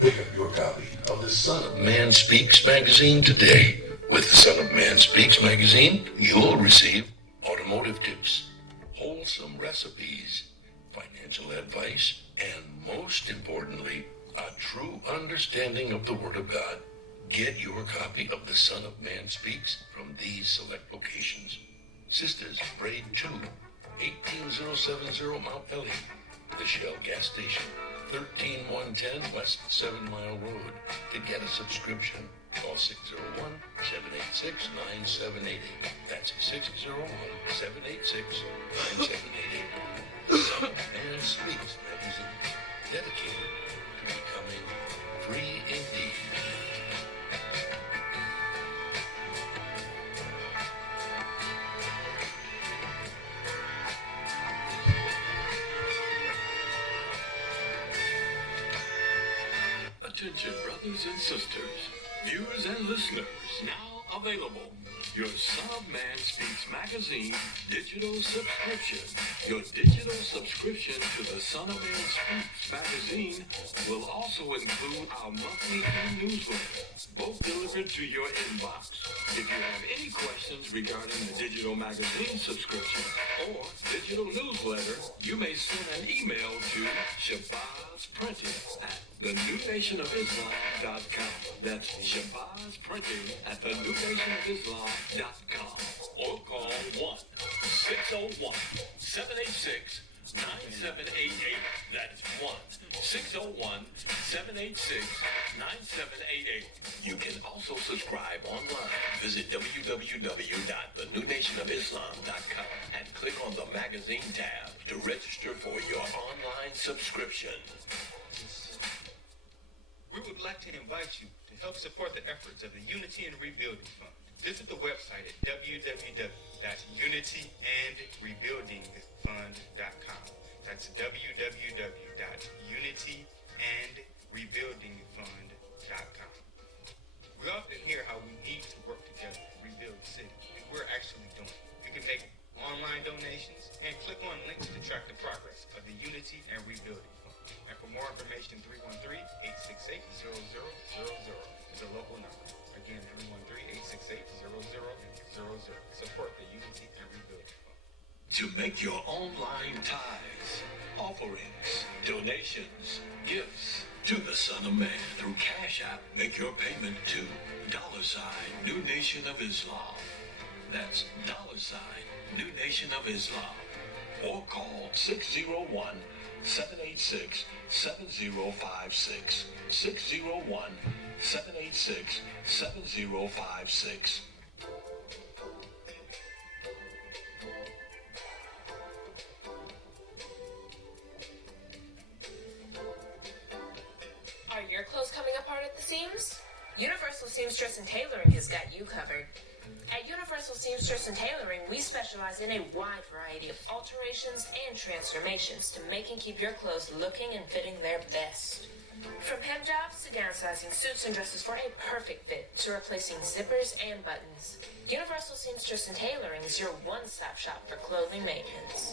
Pick up your copy of the Son of Man Speaks magazine today. With the Son of Man Speaks magazine, you'll receive automotive tips, wholesome recipes, financial advice, and most importantly, a true understanding of the Word of God. Get your copy of the Son of Man Speaks from these select locations. Sisters, Braid 2, 18070 Mount Ellie, the Shell gas station, 13110 West 7 Mile Road. To get a subscription, call 601-786-9788. That's 601-786-9788. The Son of Man Speaks magazine, dedicated to becoming free indeed. Attention, brothers and sisters, viewers and listeners, now available. Your Son of Man Speaks magazine digital subscription. Your digital subscription to the Son of Man Speaks magazine will also include our monthly e-newsletter, both delivered to your inbox. If you have any questions regarding the digital magazine subscription or digital newsletter, you may send an email to shabazprinting@thenewnationofislam.com. That's shabazprinting@thenewnationofislam.com. Or call 1-601-786-9788. That's 1-601-786-9788. You can also subscribe online. Visit www.thenewnationofislam.com and click on the magazine tab to register for your online subscription. We would like to invite you to help support the efforts of the Unity and Rebuilding Fund. Visit the website at www.unityandrebuildingfund.com. That's www.unityandrebuildingfund.com. We often hear how we need to work together to rebuild the city, and we're actually doing it. You can make online donations and click on links to track the progress of the Unity and Rebuilding Fund. And for more information, 313-868-0000 is a local number. Again, 313-868-0000. Support the Unity and Rebuilding Fund. To make your online tithes, offerings, donations, gifts to the Son of Man through Cash App, make your payment to $New Nation of Islam. That's $New Nation of Islam. Or call 601-786-7056. 601-786-7056. Are your clothes coming apart at the seams? Universal Seamstress and Tailoring has got you covered. At Universal Seamstress and Tailoring, we specialize in a wide variety of alterations and transformations to make and keep your clothes looking and fitting their best. From hem jobs to downsizing suits and dresses for a perfect fit to replacing zippers and buttons, Universal Seamstress and Tailoring is your one-stop shop for clothing maintenance.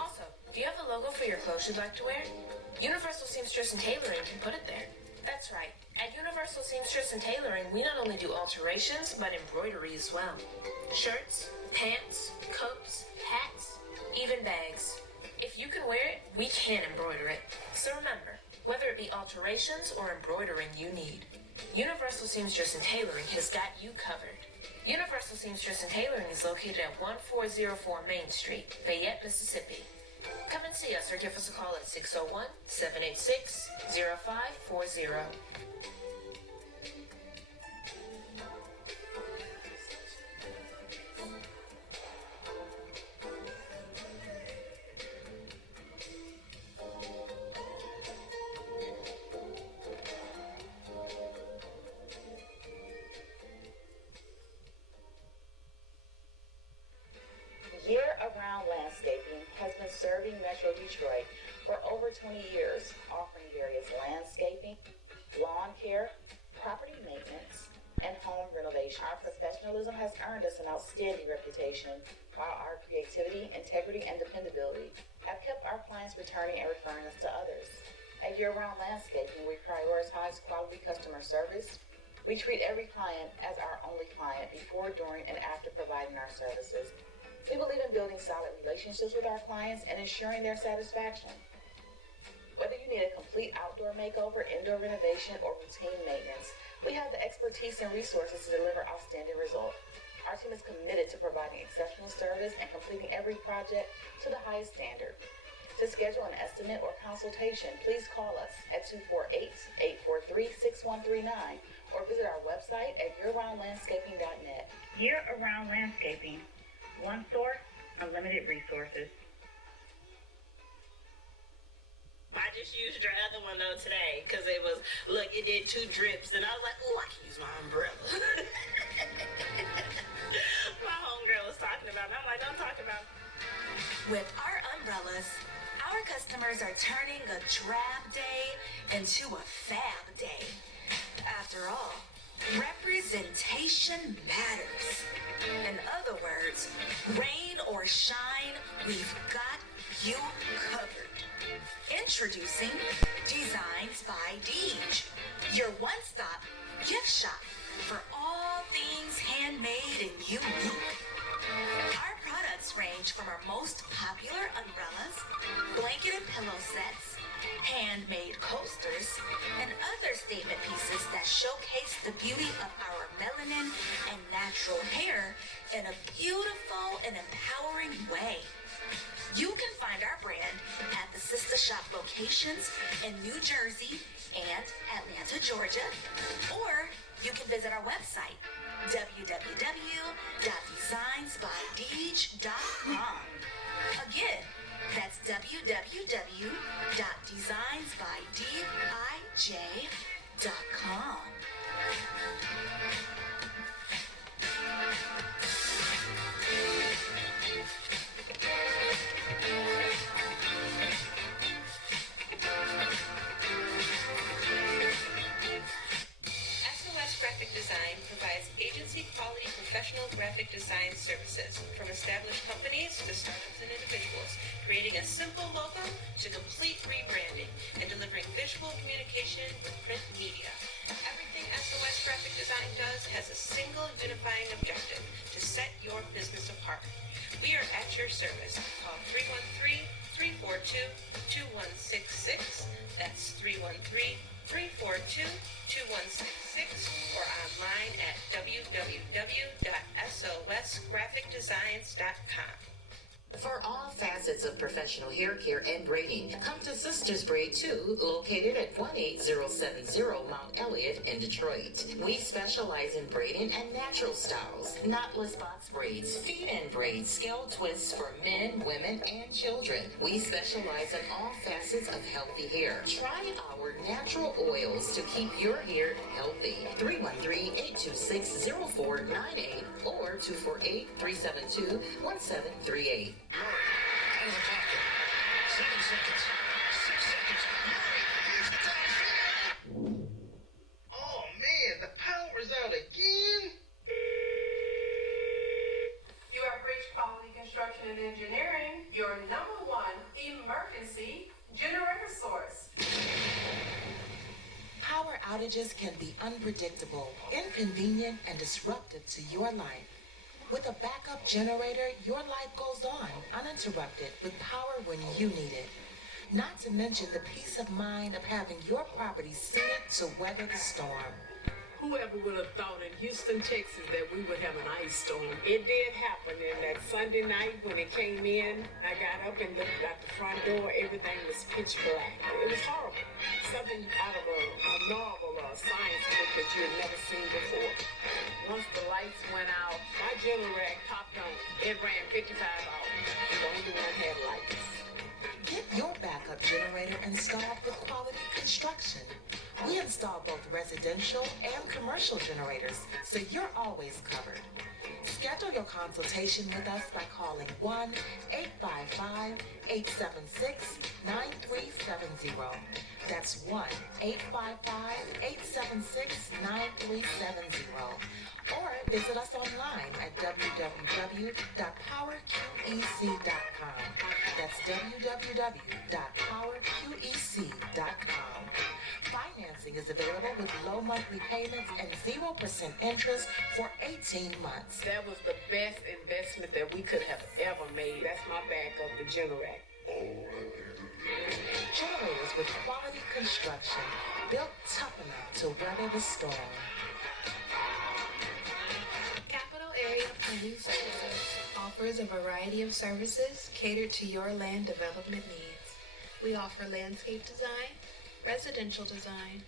Also, do you have a logo for your clothes you'd like to wear? Universal Seamstress and Tailoring can put it there. That's right. At Universal Seamstress and Tailoring, we not only do alterations, but embroidery as well. Shirts, pants, coats, hats, even bags. If you can wear it, we can embroider it. So remember, whether it be alterations or embroidering you need, Universal Seamstress and Tailoring has got you covered. Universal Seamstress and Tailoring is located at 1404 Main Street, Fayette, Mississippi. Come and see us or give us a call at 601-786-0540. Year-round landscaping has been serving Metro Detroit for over 20 years, offering various landscaping, lawn care, property maintenance, and home renovation. Our professionalism has earned us an outstanding reputation, while our creativity, integrity, and dependability have kept our clients returning and referring us to others. At Year-Round Landscaping, we prioritize quality customer service. We treat every client as our only client before, during, and after providing our services. We believe in building solid relationships with our clients and ensuring their satisfaction. Whether you need a complete outdoor makeover, indoor renovation, or routine maintenance, we have the expertise and resources to deliver outstanding results. Our team is committed to providing exceptional service and completing every project to the highest standard. To schedule an estimate or consultation, please call us at 248-843-6139 or visit our website at yearroundlandscaping.net. Year-Around Landscaping. One source, unlimited resources. I just used your other one though today because it did 2 drips and I was like, oh, I can use my umbrella. My homegirl was talking about it. I'm like, don't talk about it. With our umbrellas, our customers are turning a drab day into a fab day. After all, representation matters. In other words, rain or shine, we've got you covered. Introducing Designs by Deej, your one-stop gift shop for all things handmade and unique. Our products range from our most popular umbrellas, blanket and pillow sets, handmade coasters, and other statement pieces that showcase the beauty of our melanin and natural hair in a beautiful and empowering way. You can find our brand at the sister shop locations in New Jersey and Atlanta, Georgia, or you can visit our website, www.designsbydeej.com. Again, that's www.designsbydeej.com. SOS Graphic Design provides agency quality professional graphic design services from established companies to startups and individuals, creating a simple logo to complete rebranding and delivering visual communication with print media. Everything SOS Graphic Design does has a single unifying objective: to set your business apart. We are at your service. Call 313-342-2166. That's 313-342-2166 or online at www.sosgraphicdesigns.com. For all facets of professional hair care and braiding, come to Sisters Braid 2, located at 18070 Mount Elliott in Detroit. We specialize in braiding and natural styles, knotless box braids, feed-in braids, scaled twists for men, women, and children. We specialize in all facets of healthy hair. Try our natural oils to keep your hair healthy. 313-826-0498 or 248-372-1738. Out of the pocket. 7 seconds. 6 seconds. Murray, here's the downfield. Oh man, the power's out again. You have reached Quality Construction and Engineering, your #1 emergency generator source. Power outages can be unpredictable, inconvenient, and disruptive to your life. With a backup generator, your life goes on uninterrupted with power when you need it. Not to mention the peace of mind of having your property suited to weather the storm. Whoever would have thought in Houston, Texas, that we would have an ice storm? It did happen, and that Sunday night when it came in, I got up and looked out the front door. Everything was pitch black. It was horrible. Something out of a novel or a science book that you had never seen before. Once the lights went out, my generator popped on. It ran 55 hours. The only one had lights. Get your backup generator installed with Quality Construction. We install both residential and commercial generators, so you're always covered. Schedule your consultation with us by calling 1-855-876-9370. That's 1-855-876-9370. Or visit us online at www.powerqec.com. That's www.powerqec.com. Financing is available with low monthly payments and 0% interest for 18 months. That was the best investment that we could have ever made. That's my backup, the Generac. Generators with quality construction, built tough enough to weather the storm. Capital Area Planning Services offers a variety of services catered to your land development needs. We offer landscape design, residential design,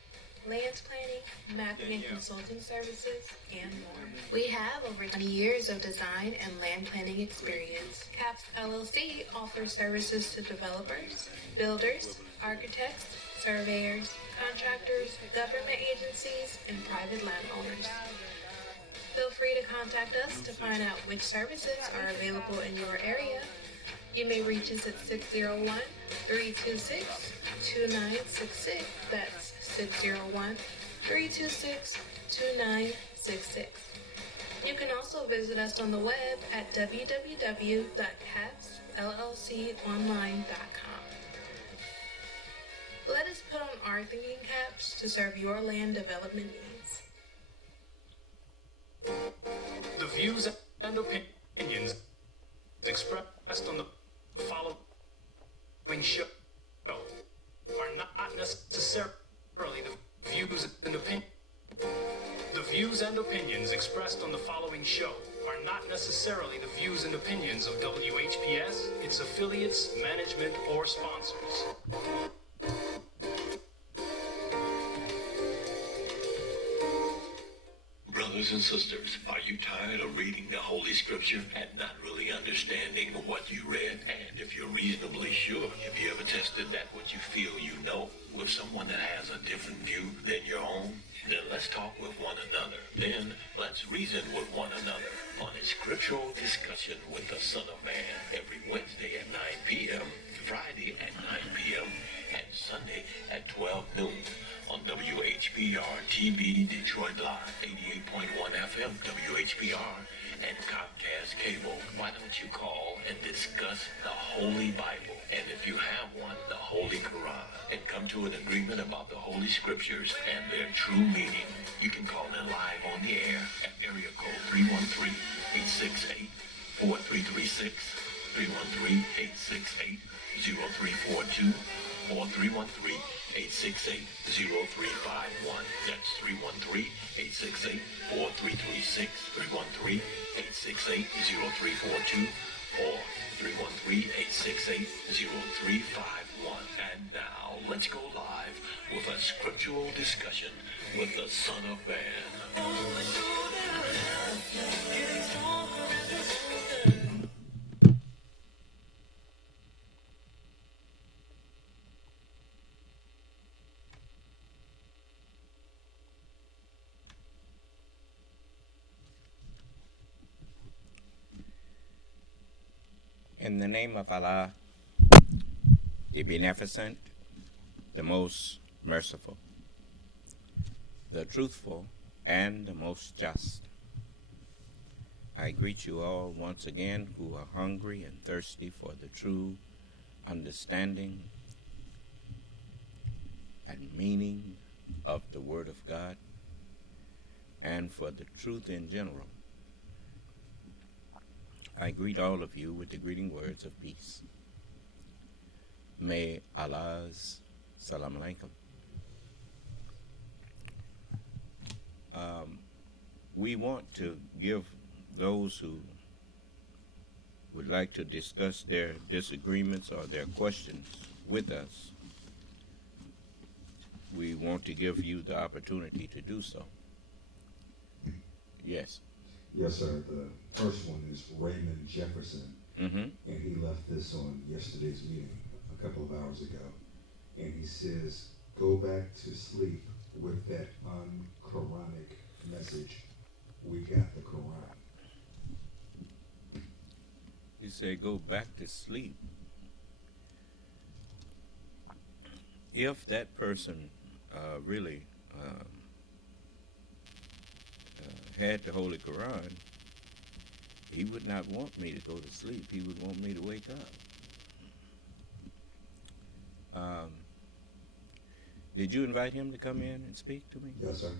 land planning, mapping and consulting services, and more. We have over 20 years of design and land planning experience. CAPS LLC offers services to developers, builders, architects, surveyors, contractors, government agencies, and private landowners. Feel free to contact us to find out which services are available in your area. You may reach us at 601-326-2966. That's 601-326-2966. You can also visit us on the web at www.capsllconline.com. Let us put on our thinking caps to serve your land development needs. The views and opinions expressed on the following show are not necessarily the views and opinions. The views and opinions expressed on the following show are not necessarily the views and opinions of WHPS, its affiliates, management, or sponsors. Brothers and sisters, are you tired of reading the Holy Scripture and not really understanding what you read? And if you're reasonably sure, have you ever tested that what you feel you know with someone that has a different view than your own? Then let's talk with one another. Then let's reason with one another on a Scriptural Discussion with the Son of Man every Wednesday at 9 p.m., Friday at 9 p.m., and Sunday at 12 noon. On WHPR TV Detroit Live, 88.1 FM WHPR, and Comcast Cable. Why don't you call and discuss the Holy Bible, and if you have one, the Holy Quran, and come to an agreement about the Holy Scriptures and their true meaning? You can call in live on the air at area code 313-868-4336, 313-868-0342, or 313-868-0351. That's 313-868-4336, 313-868-0342, or 313-868-0351. And now, let's go live with a Scriptural Discussion with the Son of Man. In the name of Allah, the Beneficent, the Most Merciful, the Truthful, and the Most Just, I greet you all once again who are hungry and thirsty for the true understanding and meaning of the Word of God and for the truth in general. I greet all of you with the greeting words of peace. May Allah's salam alaikum. We want to give those who would like to discuss their disagreements or their questions with us, we want to give you the opportunity to do so. Yes. Yes, sir. The first one is Raymond Jefferson, and he left this on yesterday's meeting a couple of hours ago. And he says, go back to sleep with that un-Quranic message. We got the Quran. He said, go back to sleep. If that person really had the Holy Quran, he would not want me to go to sleep. He would want me to wake up. Did you invite him to come in and speak to me? Yes, sir.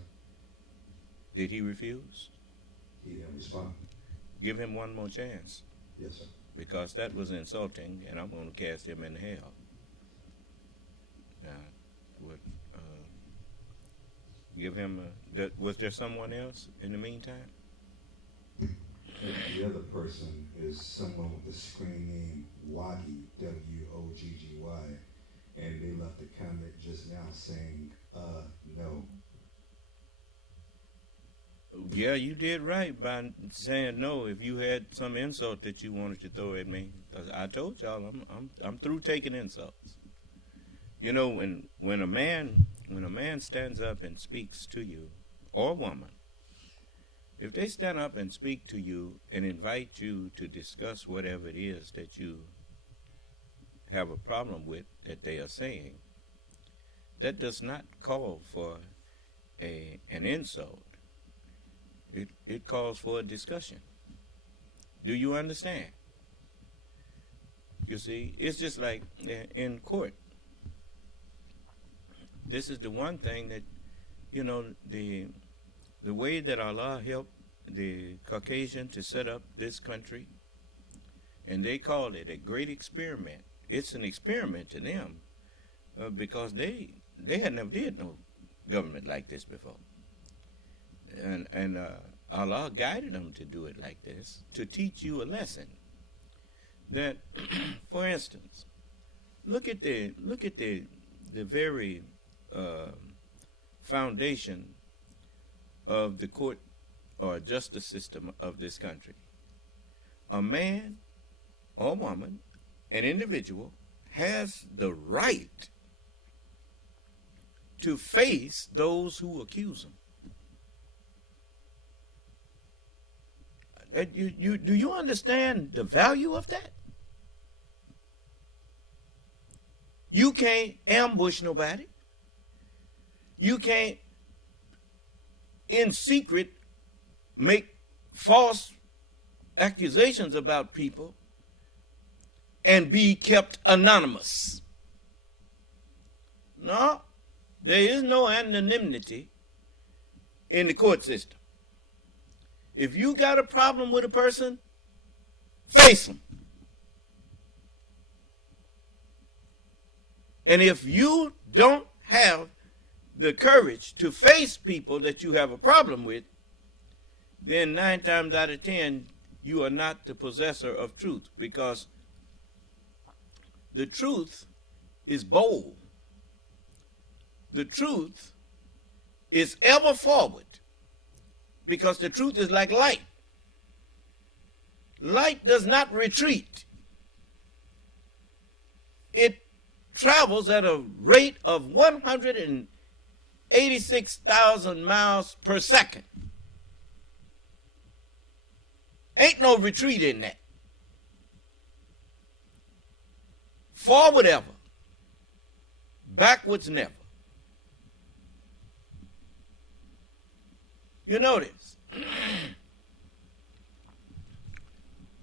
Did he refuse? He didn't respond. Give him one more chance. Yes, sir. Because that was insulting, and I'm going to cast him in hell. Now, give him was there someone else in the meantime? The other person is someone with the screen name Woggy, W-O-G-G-Y, and they left a comment just now saying, no. Yeah, you did right by saying no. If you had some insult that you wanted to throw at me, 'cause I told y'all I'm through taking insults. You know, when a man stands up and speaks to you, or woman, if they stand up and speak to you and invite you to discuss whatever it is that you have a problem with that they are saying, that does not call for an insult. It calls for a discussion. Do you understand? You see, it's just like in court. This is the one thing that, you know, the way that Allah helped the Caucasian to set up this country, and they called it a great experiment. It's an experiment to them because they had never did no government like this before. And Allah guided them to do it like this to teach you a lesson. That, for instance, look at the very foundation of the court or justice system of this country. A man or woman, an individual, has the right to face those who accuse him. Do you understand the value of that? You can't ambush nobody. You can't, in secret, make false accusations about people and be kept anonymous. No, there is no anonymity in the court system. If you got a problem with a person, face them. And if you don't have the courage to face people that you have a problem with, then 9 times out of 10, you are not the possessor of truth, because the truth is bold. The truth is ever forward, because the truth is like light. Light does not retreat. It travels at a rate of 186,000 miles per second. Ain't no retreat in that. Forward ever, backwards never. You notice,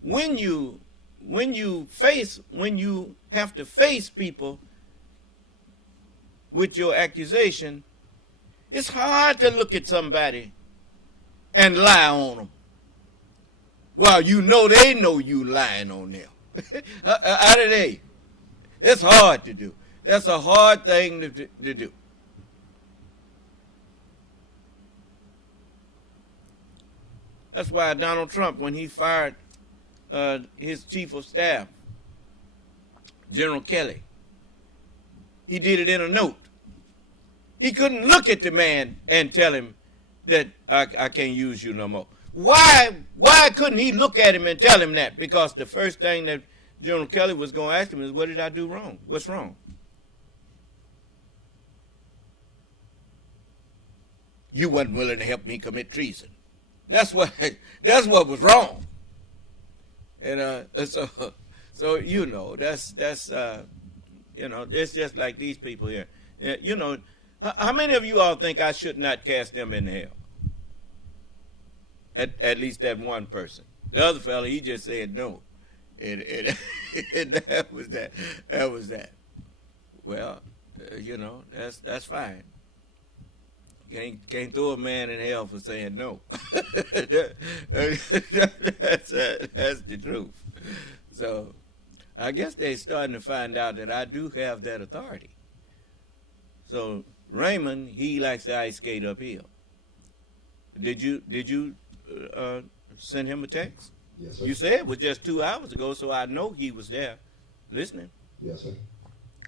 when you have to face people with your accusation, it's hard to look at somebody and lie on them. Well, you know they know you lying on them. How do they? It's hard to do. That's a hard thing to do. That's why Donald Trump, when he fired his chief of staff, General Kelly, he did it in a note. He couldn't look at the man and tell him that I can't use you no more. Why couldn't he look at him and tell him that? Because the first thing that General Kelly was going to ask him is, what did I do wrong? What's wrong? You wasn't willing to help me commit treason. That's what was wrong. And so you know, that's you know, it's just like these people here. You know, how many of you all think I should not cast them in hell? At least that one person. The other fella, he just said no. And that was that. That was that. Well, that's fine. Can't throw a man in hell for saying no. That's the truth. So I guess they're starting to find out that I do have that authority. So Raymond, he likes to ice skate uphill. Did you send him a text? Yes, sir. You said it was just 2 hours ago, so I know he was there listening. Yes, sir.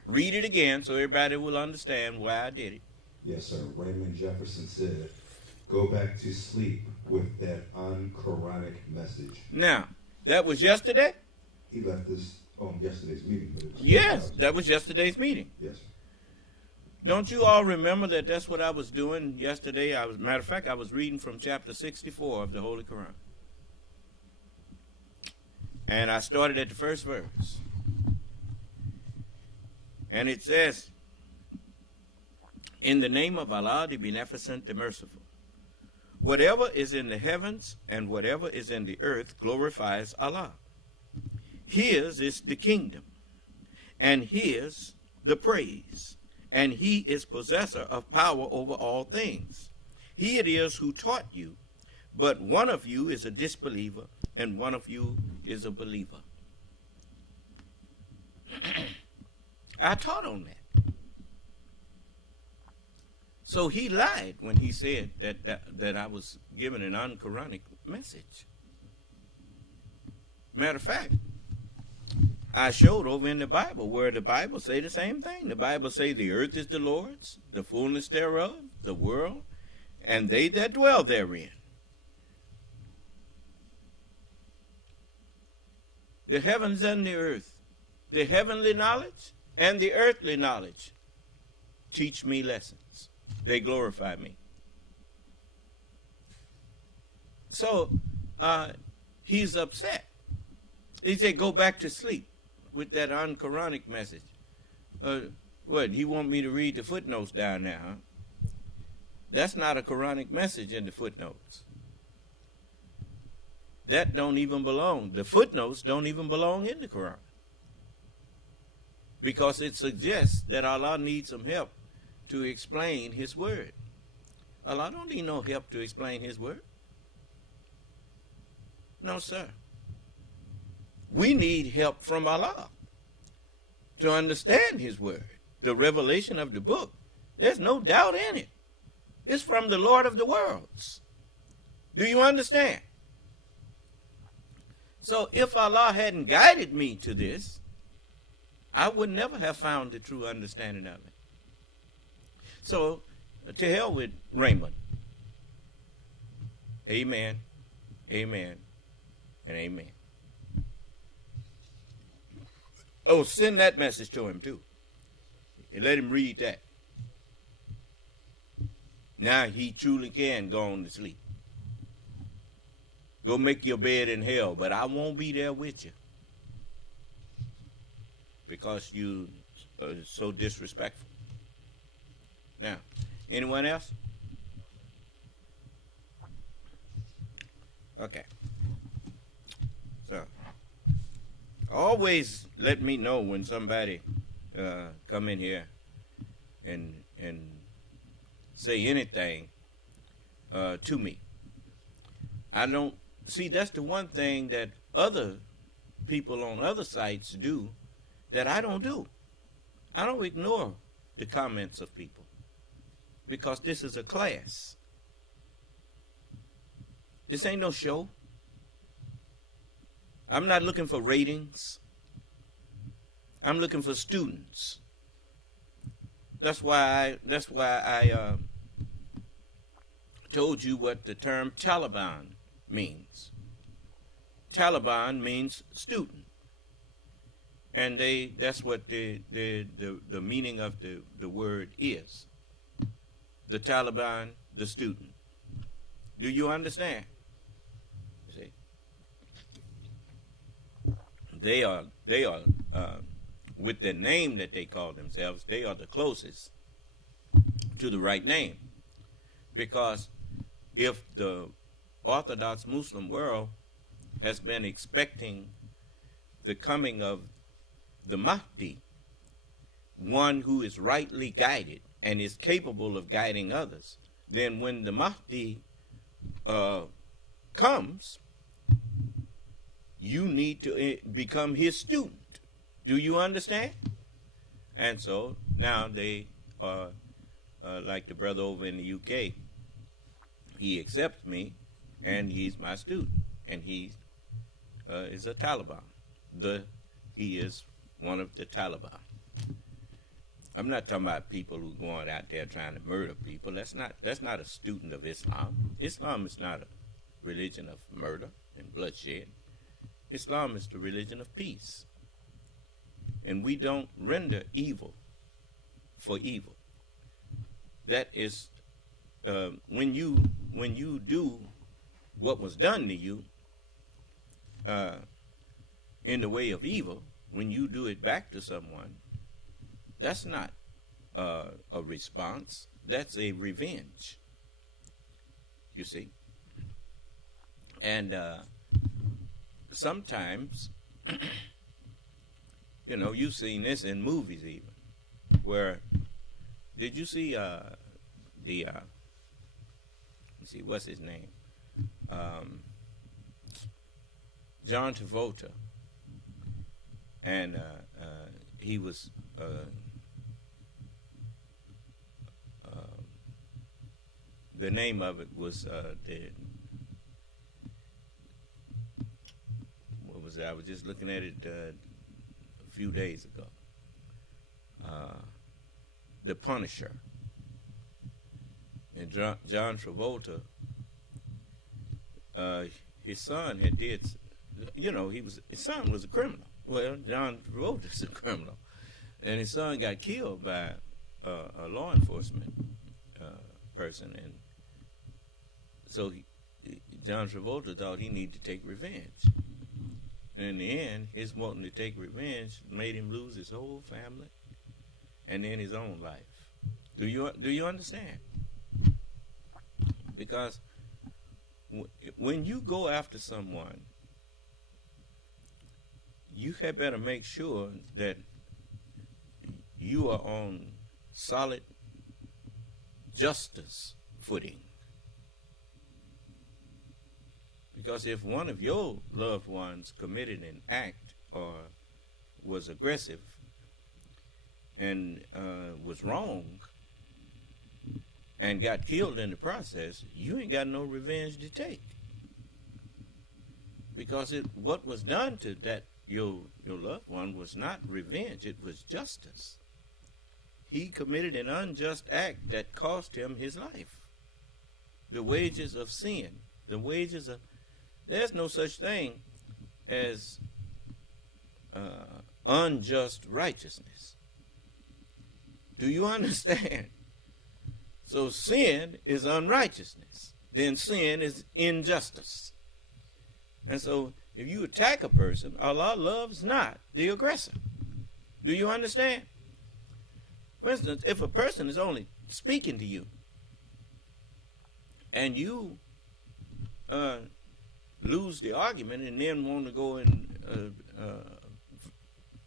Read it again so everybody will understand why I did it. Yes, sir. Raymond Jefferson said, go back to sleep with that unquranic message. Now, that was yesterday? He left this on yesterday's meeting. But it was yes, that was yesterday's meeting. Yes. Don't you all remember that that's what I was doing yesterday? Matter of fact, I was reading from chapter 64 of the Holy Quran. And I started at the first verse. And it says, in the name of Allah, the Beneficent, the Merciful. Whatever is in the heavens and whatever is in the earth glorifies Allah. His is the kingdom, and his the praise, and he is possessor of power over all things. He it is who taught you, but one of you is a disbeliever, and one of you is a believer. I taught on that. So he lied when he said that I was giving an unquranic message. Matter of fact, I showed over in the Bible where the Bible say the same thing. The Bible say the earth is the Lord's, the fullness thereof, the world, and they that dwell therein. The heavens and the earth, the heavenly knowledge and the earthly knowledge teach me lessons. They glorify me. So he's upset. He said, go back to sleep with that unquranic message. What, he want me to read the footnotes down there, huh? That's not a Quranic message in the footnotes. That don't even belong. The footnotes don't even belong in the Quran. Because it suggests that Allah needs some help to explain his word. Allah don't need no help to explain his word. No, sir. We need help from Allah to understand his word. The revelation of the book, there's no doubt in it. It's from the Lord of the worlds. Do you understand? So if Allah hadn't guided me to this, I would never have found the true understanding of it. So, to hell with Raymond. Amen, amen, and amen. Oh, send that message to him too. And let him read that. Now he truly can go on to sleep. Go make your bed in hell, but I won't be there with you. Because you are so disrespectful. Now, anyone else? Okay. So, always let me know when somebody come in here and say anything to me. I don't see, that's the one thing that other people on other sites do that I don't do. I don't ignore the comments of people because this is a class. This ain't no show. I'm not looking for ratings. I'm looking for students. That's why I told you what the term Taliban means. Taliban means student. And that's what the meaning of the word is. The Taliban, the student. Do you understand? See? They are with the name that they call themselves, they are the closest to the right name. Because if the Orthodox Muslim world has been expecting the coming of the Mahdi, one who is rightly guided and is capable of guiding others, then when the Mahdi comes, you need to become his student. Do you understand? And so now they are like the brother over in the UK. He accepts me, and he's my student, and he is a Taliban. He is one of the Taliban. I'm not talking about people who are going out there trying to murder people. That's not a student of Islam. Islam is not a religion of murder and bloodshed. Islam is the religion of peace. And we don't render evil for evil. That is, when you do what was done to you in the way of evil, when you do it back to someone, that's not a response. That's a revenge. You see? And sometimes, you know, you've seen this in movies even, where, did you see let's see, what's his name? John Travolta. And he was the name of it was what was it? I was just looking at it a few days ago. The Punisher. And John Travolta, his son had did, you know, his son was a criminal. Well, John Travolta is a criminal, and his son got killed by a law enforcement person, and so John Travolta thought he needed to take revenge. And in the end, his wanting to take revenge made him lose his whole family, and then his own life. Do you understand? Because when you go after someone, you had better make sure that you are on solid justice footing. Because if one of your loved ones committed an act or was aggressive and was wrong and got killed in the process, you ain't got no revenge to take. Because what was done to that your loved one was not revenge, it was justice. He committed an unjust act that cost him his life. The wages of sin, there's no such thing as unjust righteousness. Do you understand? So sin is unrighteousness. Then sin is injustice. And so if you attack a person, Allah loves not the aggressor. Do you understand? For instance, if a person is only speaking to you and you lose the argument and then want to go and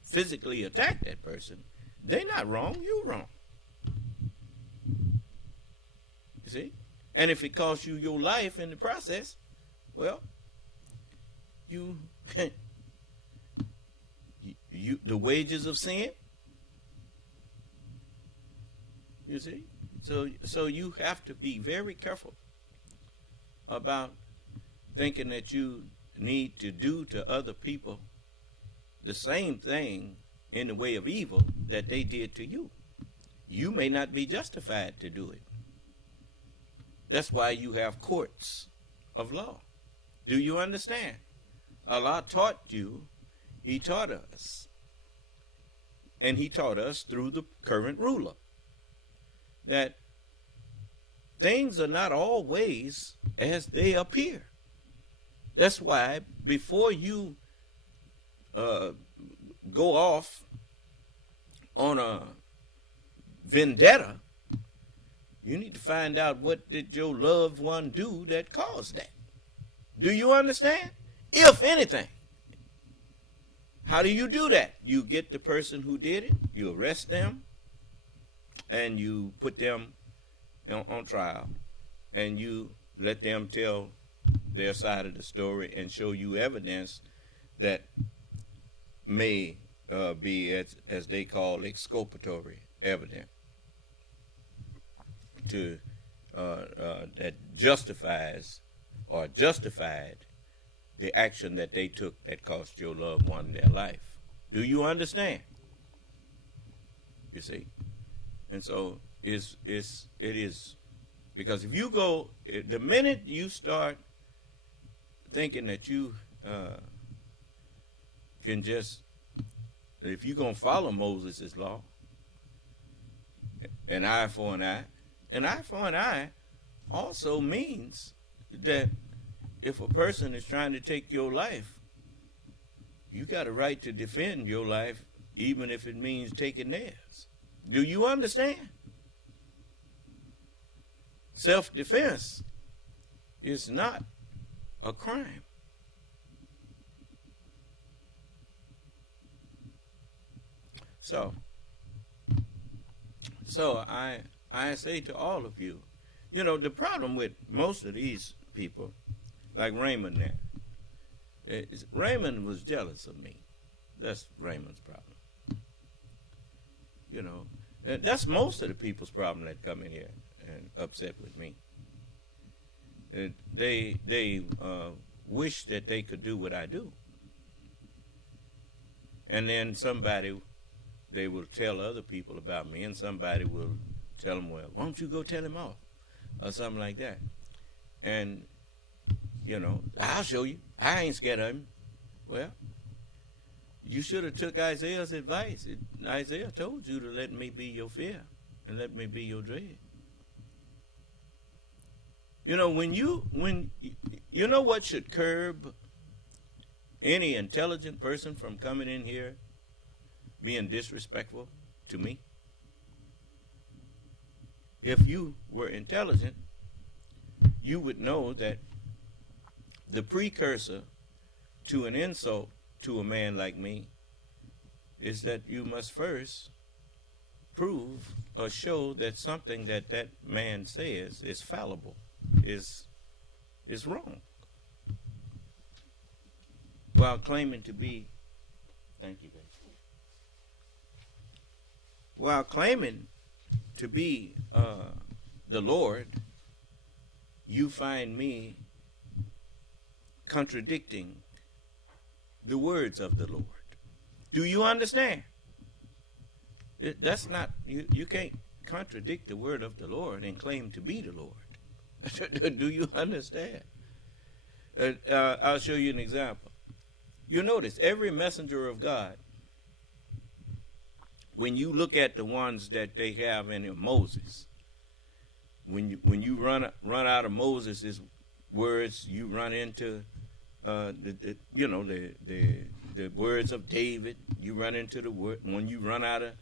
physically attack that person, they're not wrong, you're wrong. You see? And if it costs you your life in the process, well, the wages of sin. You see? So you have to be very careful about thinking that you need to do to other people the same thing in the way of evil that they did to you. You may not be justified to do it. That's why you have courts of law. Do you understand? Allah taught you, He taught us. And He taught us through the current ruler that things are not always as they appear. That's why before you go off on a vendetta, you need to find out what did your loved one do that caused that. Do you understand? If anything, How do you do that? You get the person who did it, you arrest them, and you put them on trial, and you let them tell their side of the story and show you evidence that may be, as they call, exculpatory evidence to that justifies or justified the action that they took that cost your loved one their life. Do you understand? You see? And so it is, because if you go, the minute you start thinking that you can just, if you're going to follow Moses' law, an eye for an eye also means that if a person is trying to take your life, you got a right to defend your life, even if it means taking theirs. Do you understand? Self-defense is not a crime. So I say to all of you, the problem with most of these people, like Raymond there, Raymond was jealous of me. That's Raymond's problem. That's most of the people's problem that come in here and upset with me. They wish that they could do what I do. And then they will tell other people about me, and somebody will tell them, well, why don't you go tell him off? Or something like that. And, I'll show you. I ain't scared of him. Well, you should have took Isaiah's advice. Isaiah told you to let me be your fear and let me be your dread. When you know what should curb any intelligent person from coming in here being disrespectful to me? If you were intelligent, you would know that the precursor to an insult to a man like me is that you must first prove or show that something that man says is fallible, is wrong, while claiming to be, thank you, babe. While claiming to be the Lord, you find me contradicting the words of the Lord. Do you understand? That's not, you can't contradict the word of the Lord and claim to be the Lord. Do you understand? I'll show you an example. You notice every messenger of God, when you look at the ones that they have in Moses, when you run out of Moses' words, you run into the words of David. You run into the word. When you run out of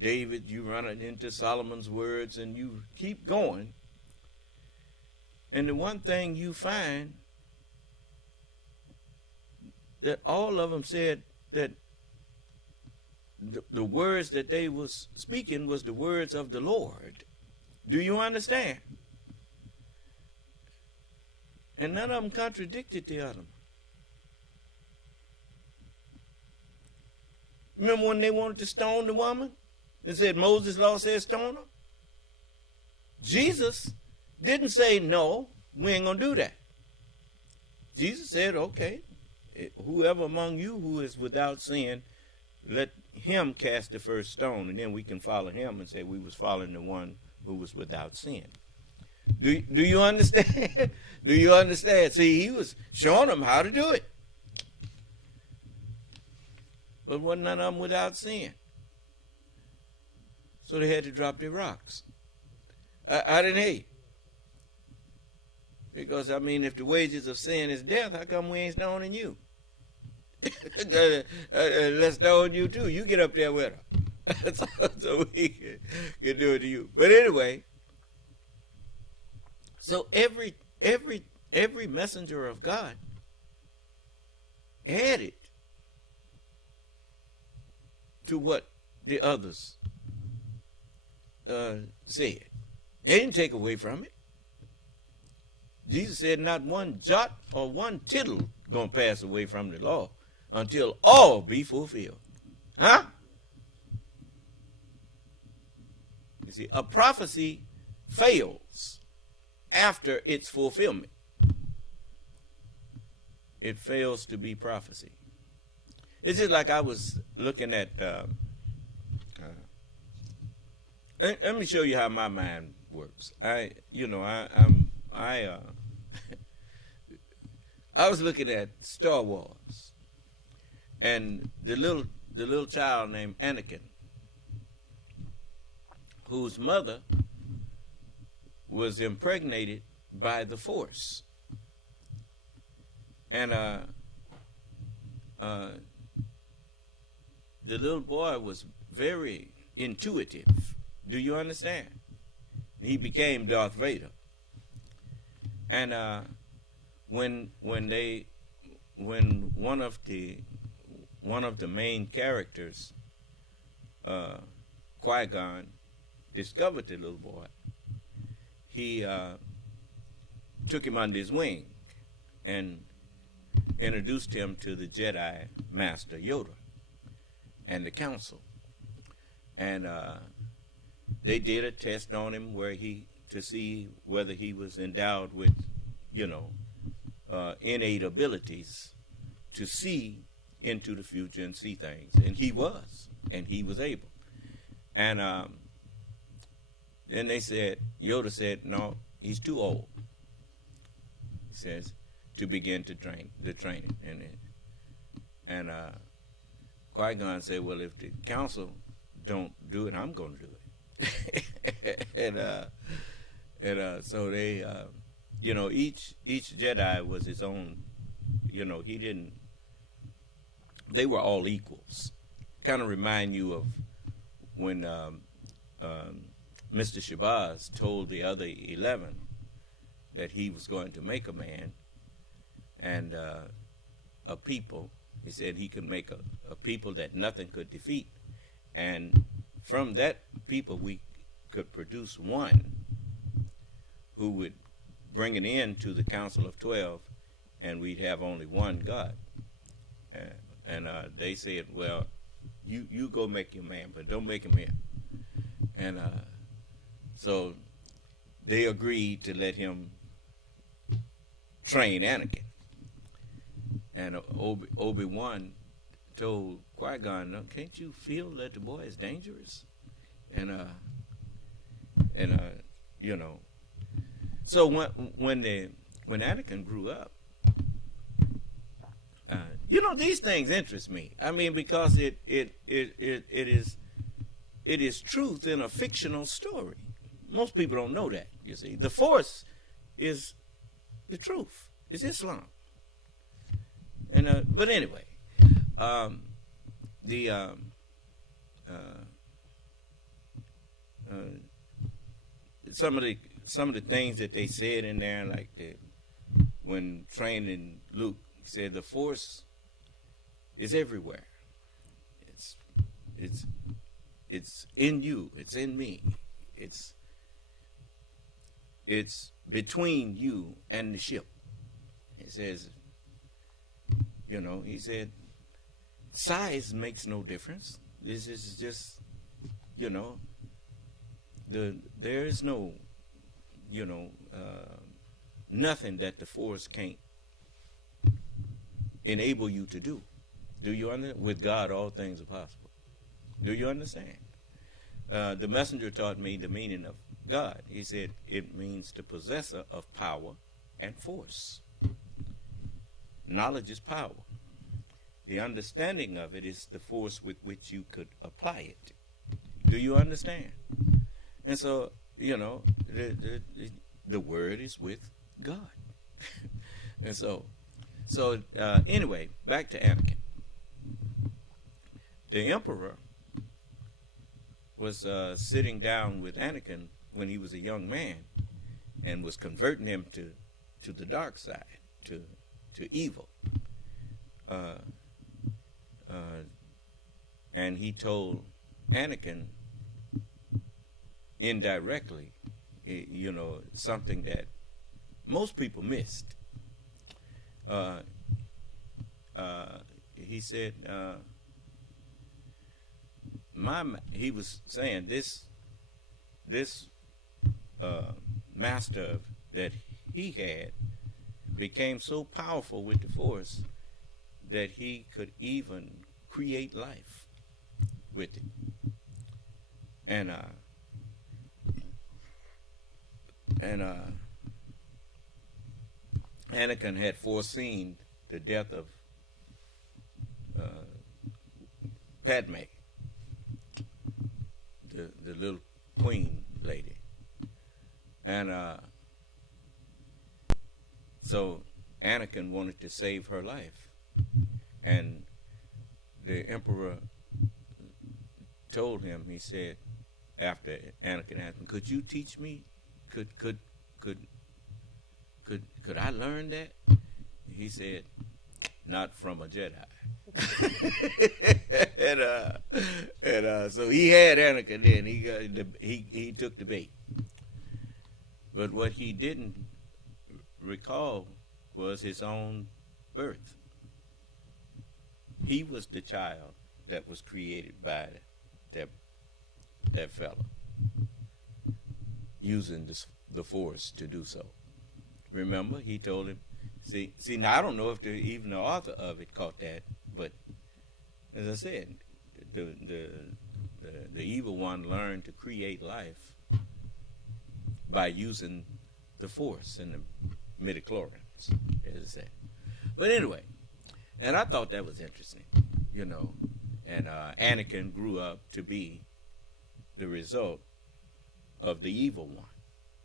David, you run into Solomon's words, and you keep going. And the one thing you find, that all of them said that the words that they was speaking was the words of the Lord. Do you understand? And none of them contradicted the other. Remember when they wanted to stone the woman? They said Moses' law says stone her? Jesus didn't say, no, we ain't going to do that. Jesus said, okay, whoever among you who is without sin, let him cast the first stone, and then we can follow him and say we was following the one who was without sin. Do you understand? Do you understand? See, he was showing them how to do it. But wasn't none of them without sin. So they had to drop their rocks. I didn't hear you. Because, if the wages of sin is death, how come we ain't stoning you? Let's stone you too. You get up there with her. so we can do it to you. But anyway, so every messenger of God added to what the others said. They didn't take away from it. Jesus said not one jot or one tittle going to pass away from the law until all be fulfilled. Huh? You see, a prophecy fails after its fulfillment. It fails to be prophecy. It's just like I was looking at. Let me show you how my mind works. I was looking at Star Wars, and the little child named Anakin, whose mother was impregnated by the Force, and the little boy was very intuitive. Do you understand? He became Darth Vader. And when one of the main characters, Qui-Gon, discovered the little boy, he took him under his wing and introduced him to the Jedi Master Yoda and the Council. And they did a test on him to see whether he was endowed with, innate abilities to see into the future and see things. And he was able. And then Yoda said, no, he's too old. He says, to begin to train the training. And Qui-Gon said, well, if the council don't do it, I'm going to do it. So they, each Jedi was his own, they were all equals. Kind of remind you of when Mr. Shabazz told the other 11 that he was going to make a man and a people. He said he could make a people that nothing could defeat. And from that people, we could produce one who would bring an end to the Council of 12, and we'd have only one God. And they said, well, you go make your man, but don't make him here. And so they agreed to let him train Anakin. And Obi-Wan told Qui-Gon, can't you feel that the boy is dangerous? And so when Anakin grew up, these things interest me. I mean, because it is truth in a fictional story. Most people don't know that. You see, the Force is the truth. It's Islam. And but anyway, some of the things that they said in there, like when training Luke, he said the Force is everywhere. It's in you. It's in me. It's between you and the ship. He says, he said, size makes no difference. This is just, there is no, nothing that the Force can't enable you to do. Do you understand? With God, all things are possible. Do you understand? The messenger taught me the meaning of God. He said it means the possessor of power and force. Knowledge is power. The understanding of it is the force with which you could apply it. Do you understand? And so, the word is with God. And so anyway, back to Anakin. The emperor was sitting down with Anakin when he was a young man and was converting him to the dark side, to evil. And and he told Anakin indirectly, something that most people missed. He said, he was saying this master that he had became so powerful with the Force that he could even create life with it. And Anakin had foreseen the death of Padme, the little queen lady. And so Anakin wanted to save her life. And the Emperor told him, he said, after Anakin asked him, could you teach me? Could I learn that? He said, not from a Jedi. and so he had Anakin then. He took the bait. But what he didn't recall was his own birth. He was the child that was created by that fella, using the Force to do so. Remember, he told him. See. Now I don't know if even the author of it caught that, but as I said, the evil one learned to create life by using the Force and the midichlorians, as I said. But anyway, and I thought that was interesting, And Anakin grew up to be the result of the evil one.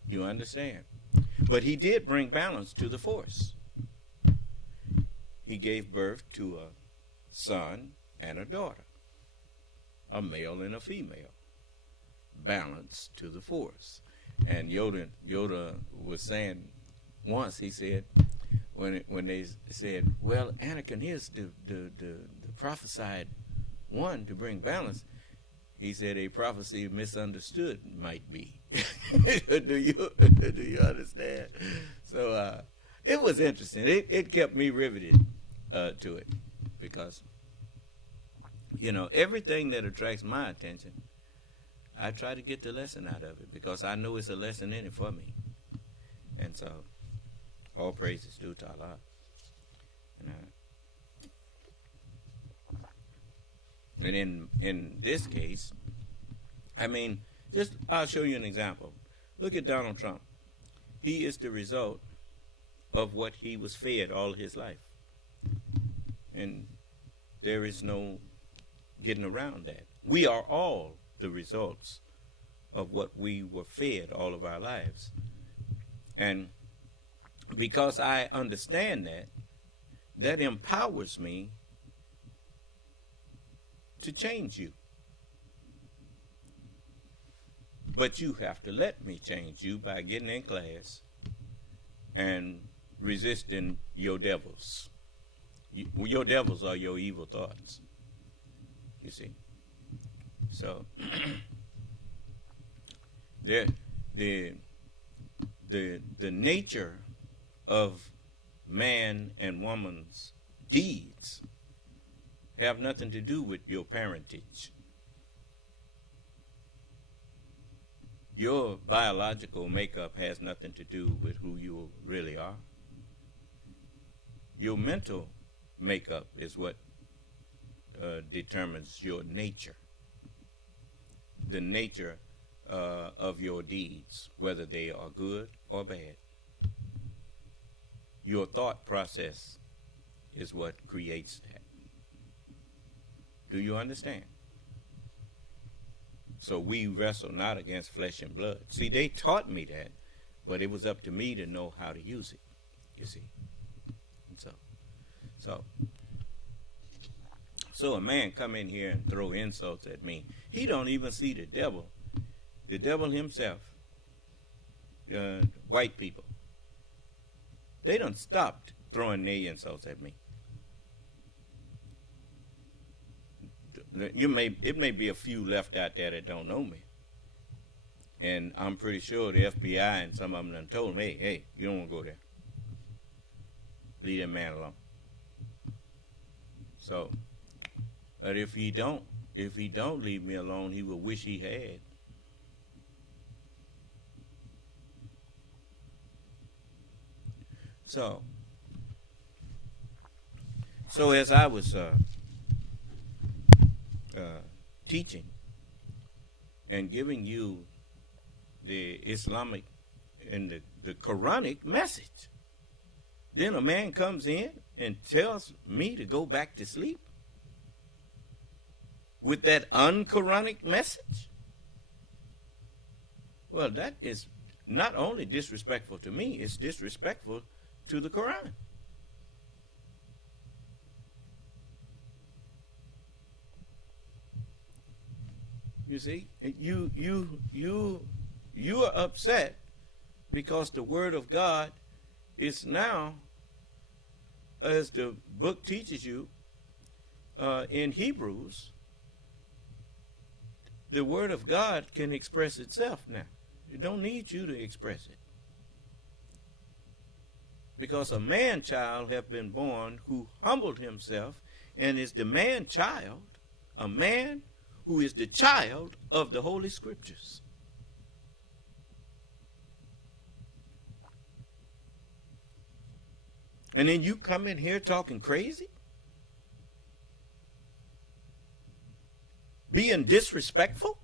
You understand? But he did bring balance to the Force. He gave birth to a son and a daughter, a male and a female. Balance to the Force. And Yoda was saying once, he said, when they said, well, Anakin is the prophesied one to bring balance, he said a prophecy misunderstood might be. Do you understand? So it was interesting. It kept me riveted to it, because everything that attracts my attention, I try to get the lesson out of it, because I know it's a lesson in it for me. And so all praise is due to Allah. And in this case, I'll show you an example. Look at Donald Trump. He is the result of what he was fed all his life. And there is no getting around that. We are all the results of what we were fed all of our lives. And because I understand that empowers me to change you. But you have to let me change you by getting in class and resisting your devils. Your devils are your evil thoughts. You see. So the nature of man and woman's deeds have nothing to do with your parentage. Your biological makeup has nothing to do with who you really are. Your mental makeup is what determines your nature. The nature of your deeds, whether they are good or bad. Your thought process is what creates that. Do you understand? So we wrestle not against flesh and blood. See, they taught me that, but it was up to me to know how to use it, you see. And so a man come in here and throw insults at me. He don't even see the devil. The devil himself, white people, they done stopped throwing their insults at me. it may be a few left out there that don't know me. And I'm pretty sure the FBI and some of them done told me, hey, you don't want to go there. Leave that man alone. So, but if he don't leave me alone, he will wish he had. So as I was teaching and giving you the Islamic and the Quranic message, then a man comes in and tells me to go back to sleep with that un-Quranic message. Well, that is not only disrespectful to me, it's disrespectful to the Quran. You see, you are upset because the Word of God is now, as the book teaches you in Hebrews, the Word of God can express itself now. It don't need you to express it. Because a man-child have been born who humbled himself and is the man-child, a man who is the child of the Holy Scriptures. And then you come in here talking crazy? Being disrespectful?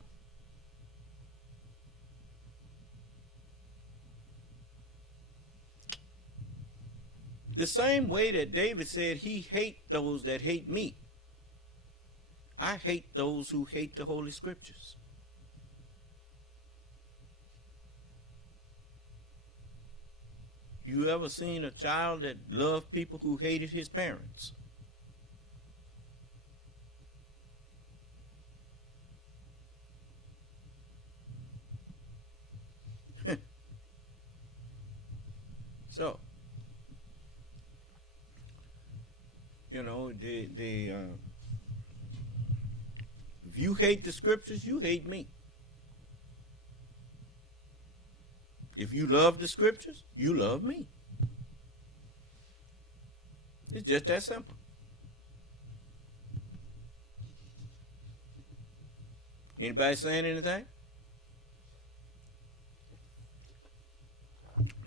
The same way that David said he hates those that hate me, I hate those who hate the Holy Scriptures. You ever seen a child that loved people who hated his parents? So, you know, if you hate the Scriptures, you hate me. If you love the Scriptures, you love me. It's just that simple. Anybody saying anything?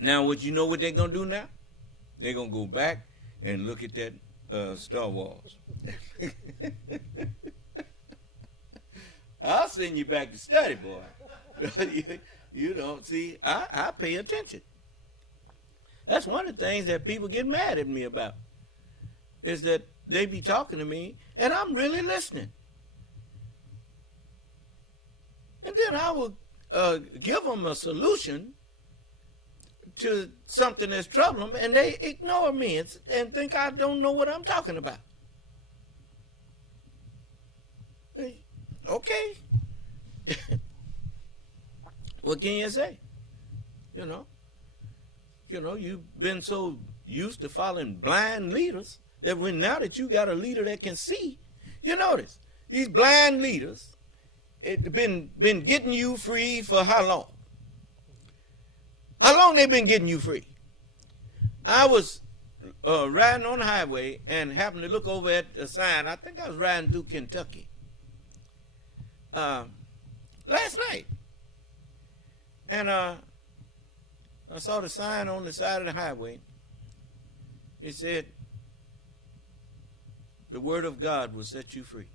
Now, what you know what they're going to do now? They're going to go back and look at that Star Wars. I'll send you back to study, boy. You don't see, I pay attention. That's one of the things that people get mad at me about, is that they be talking to me and I'm really listening. And then I will give them a solution to something that's troubling them, and they ignore me and think I don't know what I'm talking about. Okay. What can you say? You know, you've been so used to following blind leaders that now that you got a leader that can see, you notice these blind leaders, it's been getting you free for how long? How long they been getting you free? I was riding on the highway and happened to look over at a sign. I think I was riding through Kentucky last night. And I saw the sign on the side of the highway. It said, "The Word of God will set you free."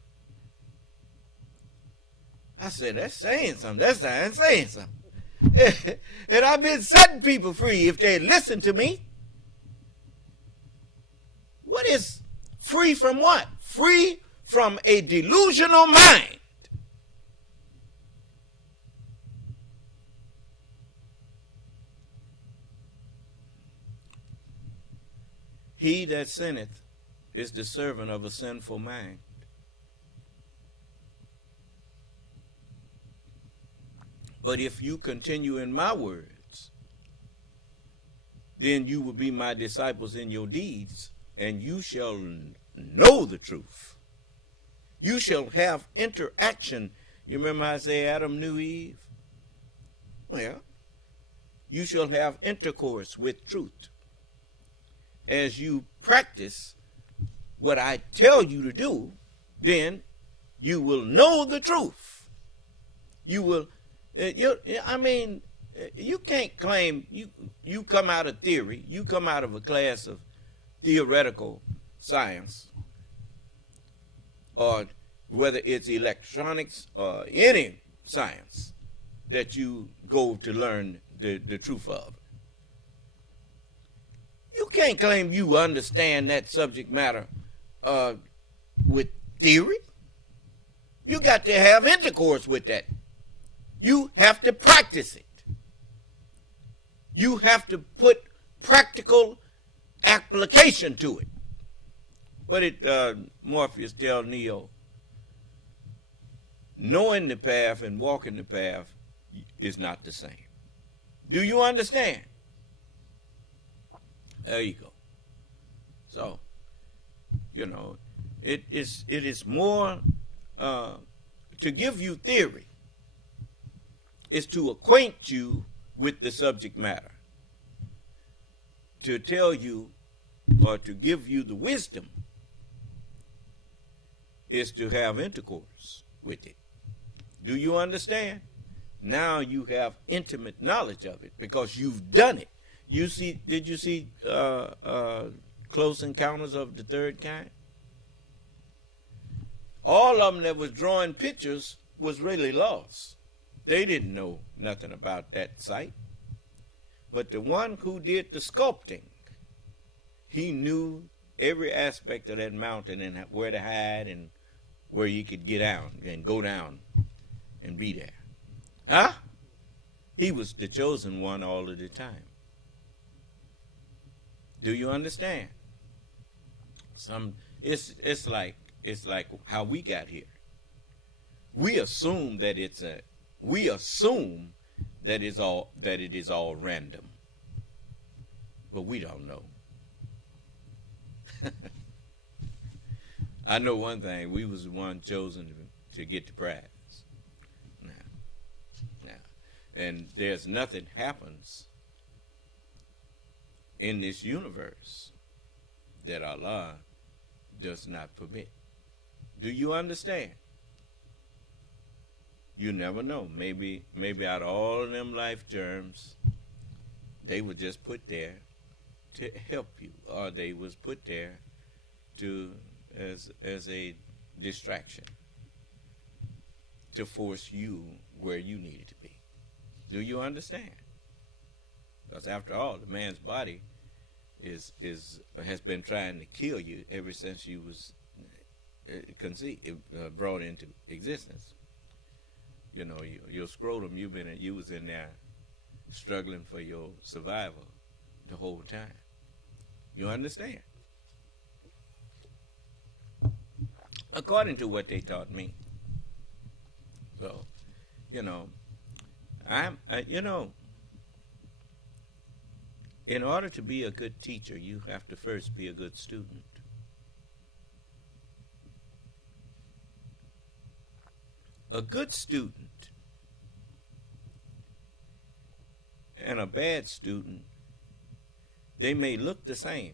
I said, that's saying something. That sign's saying something. And I've been setting people free if they listen to me. What is free from what? Free from a delusional mind. He that sinneth is the servant of a sinful mind. But if you continue in my words, then you will be my disciples in your deeds, and you shall know the truth. You shall have interaction. You remember how I say Adam knew Eve? Well, you shall have intercourse with truth. As you practice what I tell you to do, then you will know the truth. You will, you can't claim you come out of theory, you come out of a class of theoretical science, or whether it's electronics or any science that you go to learn the truth of. You can't claim you understand that subject matter with theory. You got to have intercourse with that. You have to practice it. You have to put practical application to it. What did Morpheus tell Neo? Knowing the path and walking the path is not the same. Do you understand? There you go. So, it is more to give you theory is to acquaint you with the subject matter, to tell you or to give you the wisdom is to have intercourse with it. Do you understand? Now you have intimate knowledge of it because you've done it. Did you see Close Encounters of the Third Kind? All of them that was drawing pictures was really lost. They didn't know nothing about that site. But the one who did the sculpting, he knew every aspect of that mountain and where to hide and where you could get out and go down and be there. Huh? He was the chosen one all of the time. Do you understand? It's like how we got here. We assume that it is all random. But we don't know. I know one thing, we was the one chosen to get the prize. Now, and there's nothing happens in this universe that Allah does not permit. Do you understand? You never know. Maybe out of all of them life germs, they were just put there to help you, or they was put there as a distraction to force you where you needed to be. Do you understand? Because after all, the man's body has been trying to kill you ever since you was brought into existence. Your scrotum, you was in there struggling for your survival the whole time. You understand? According to what they taught me. So, in order to be a good teacher, you have to first be a good student. A good student and a bad student, they may look the same.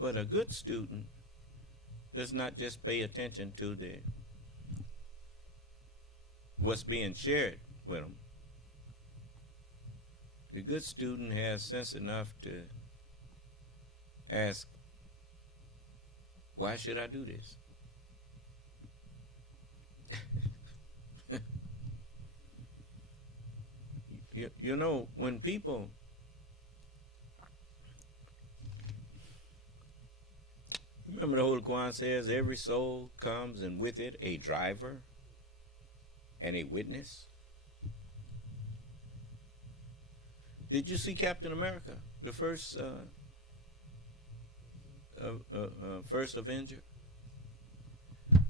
But a good student does not just pay attention to what's being shared with them. The good student has sense enough to ask, why should I do this? When people remember the Holy Quran says every soul comes and with it a driver and a witness. Did you see Captain America, the first Avenger?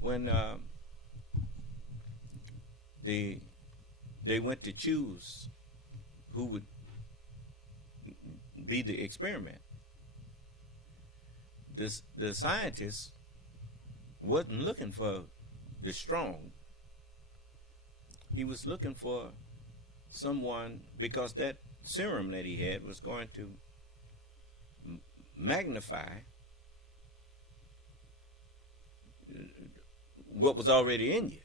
When they went to choose who would be the experiment, the scientist wasn't looking for the strong. He was looking for someone, because that serum that he had was going to magnify what was already in you.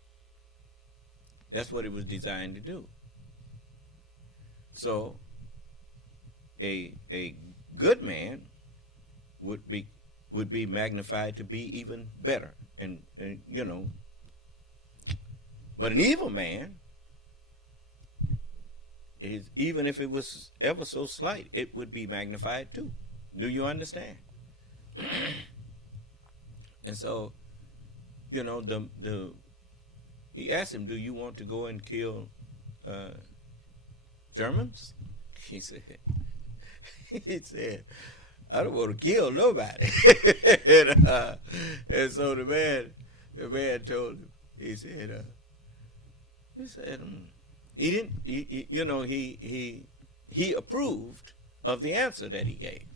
That's what it was designed to do. So a good man would be magnified to be even better, and you know. But an evil man is, even if it was ever so slight, it would be magnified too. Do you understand? And so, you know, he asked him, "Do you want to go and kill Germans?" He said, "I don't want to kill nobody." and so the man told him. He said, he didn't. He approved of the answer that he gave,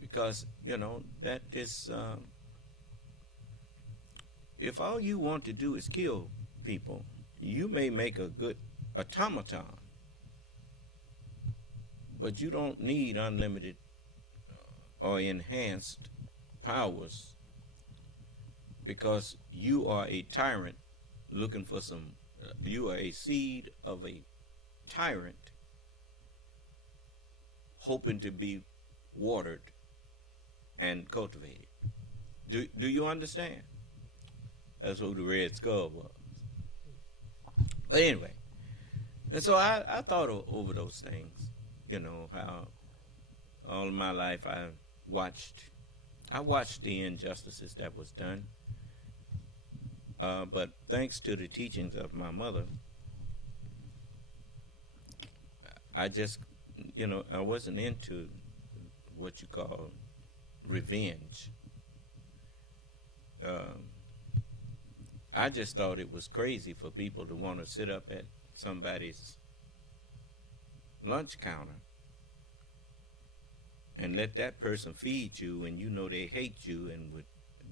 because that is. If all you want to do is kill people, you may make a good automaton, but you don't need unlimited or enhanced powers, because you are a tyrant looking for some. You are a seed of a tyrant hoping to be watered and cultivated. Do you understand? That's what the Red Skull was. But anyway, and so I thought over those things, how all of my life I watched the injustices that was done. But thanks to the teachings of my mother, I just, I wasn't into what you call revenge. I just thought it was crazy for people to want to sit up at somebody's lunch counter and let that person feed you, and they hate you and would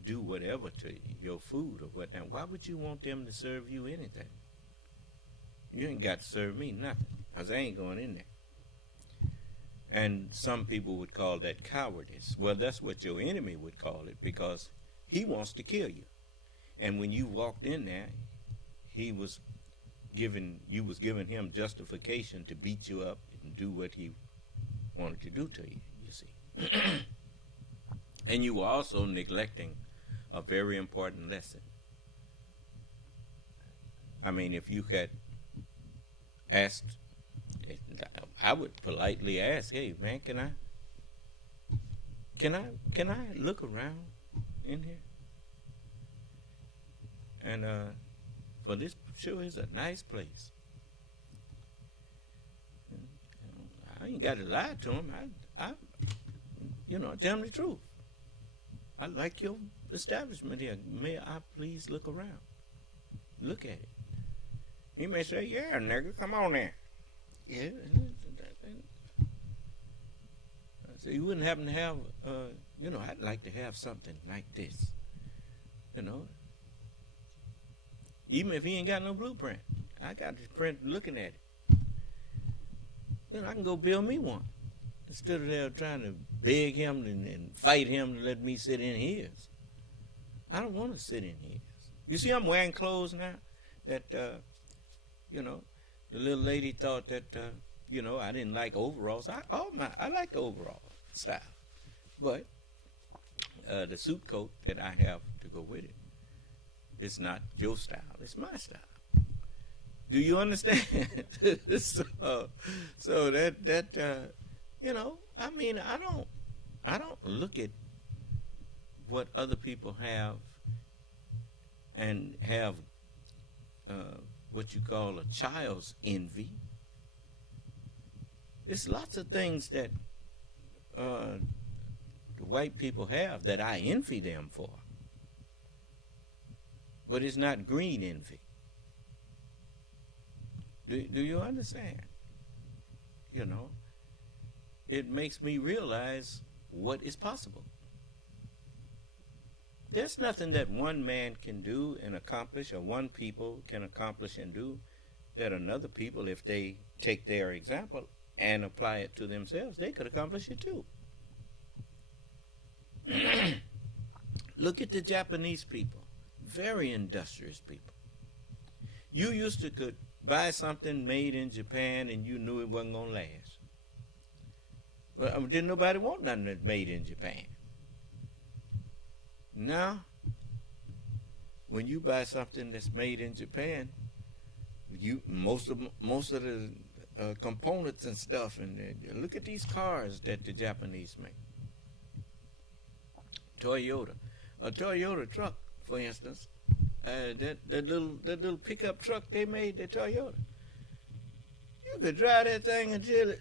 do whatever to your food or whatnot. Why would you want them to serve you anything? You ain't got to serve me nothing, because I ain't going in there. And some people would call that cowardice. Well, that's what your enemy would call it, because he wants to kill you. And when you walked in there, you was giving him justification to beat you up and do what he wanted to do to you, you see. And you were also neglecting a very important lesson. I mean, if you had asked, I would politely ask, "Hey man, can I look around in here? And for this sure is a nice place. I ain't got to lie to him. I tell him the truth. I like your establishment here. May I please look around? Look at it." He may say, "Yeah, nigga, come on there." Yeah. So you wouldn't happen to have, I'd like to have something like this. Even if he ain't got no blueprint, I got the print looking at it. I can go build me one, instead of there trying to beg him and fight him to let me sit in his. I don't want to sit in his. You see, I'm wearing clothes now that, the little lady thought that, I didn't like overalls. I like the overall style. But the suit coat that I have to go with it, it's not your style, it's my style. Do you understand? so that I mean, I don't look at what other people have and have what you call a child's envy. There's lots of things that the white people have that I envy them for. But it's not green envy. Do you understand? It makes me realize what is possible. There's nothing that one man can do and accomplish, or one people can accomplish and do, that another people, if they take their example and apply it to themselves, they could accomplish it too. Look at the Japanese people. Very industrious people. You used to could buy something made in Japan and you knew it wasn't going to last. Well, didn't nobody want nothing that's made in Japan. Now, when you buy something that's made in Japan, most of the components and stuff, and look at these cars that the Japanese make. A Toyota truck, for instance, that little pickup truck they made, the Toyota. You could drive that thing until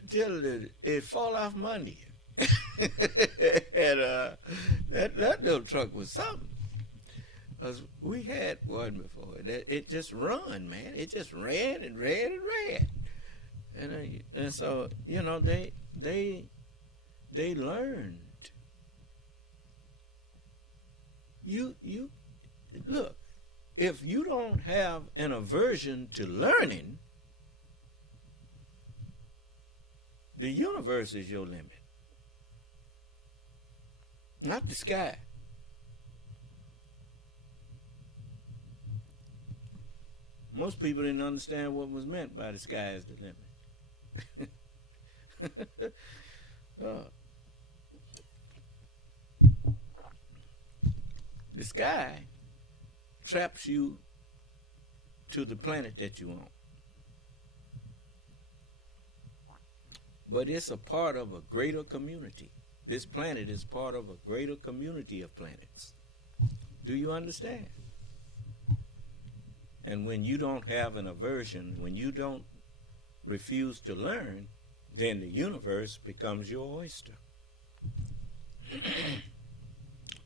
it fall off Monday. And that little truck was something. We had one before. It just run, man. It just ran and ran and ran. And so, you know, they learned. You look, if you don't have an aversion to learning, the universe is your limit, not the sky. Most people didn't understand what was meant by the sky is the limit. The sky traps you to the planet that you want. But it's a part of a greater community. This planet is part of a greater community of planets. Do you understand? And when you don't have an aversion, when you don't refuse to learn, then the universe becomes your oyster.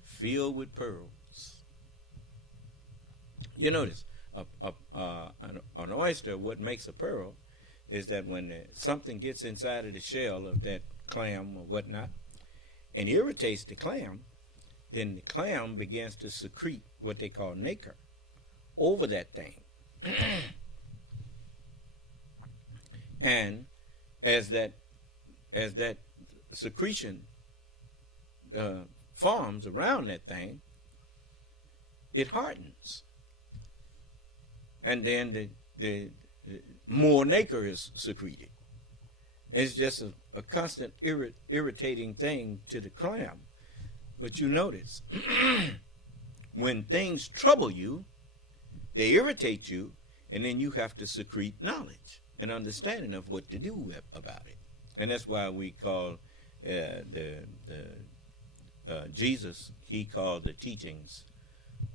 Filled with pearls. You notice, an oyster, what makes a pearl is that when something gets inside of the shell of that clam or whatnot and irritates the clam, then the clam begins to secrete what they call nacre over that thing. And as that secretion forms around that thing, it hardens. And then the more nacre is secreted. It's just a constant irritating thing to the clam. But you notice, when things trouble you, they irritate you, and then you have to secrete knowledge and understanding of what to do about it. And that's why we call Jesus, he called the teachings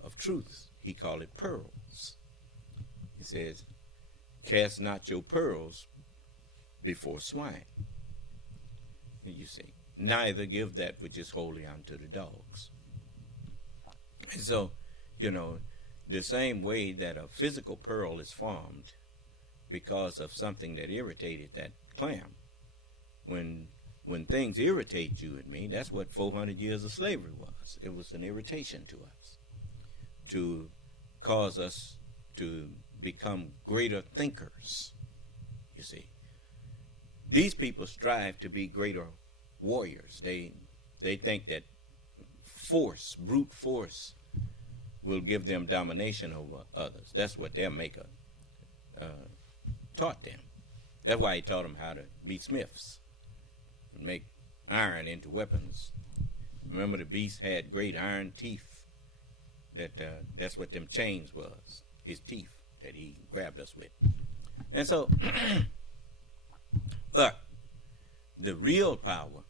of truth, he called it pearls. He says, cast not your pearls before swine. You see, neither give that which is holy unto the dogs. And so, you know, the same way that a physical pearl is formed because of something that irritated that clam, when things irritate you and me, that's what 400 years of slavery was. It was an irritation to us, to cause us to become greater thinkers. You see, these people strive to be greater warriors. They think that force, brute force, will give them domination over others. That's what their maker taught them. That's why he taught them how to be smiths and make iron into weapons. Remember, the beast had great iron teeth. That's what them chains was, his teeth that he grabbed us with. And so, but the real power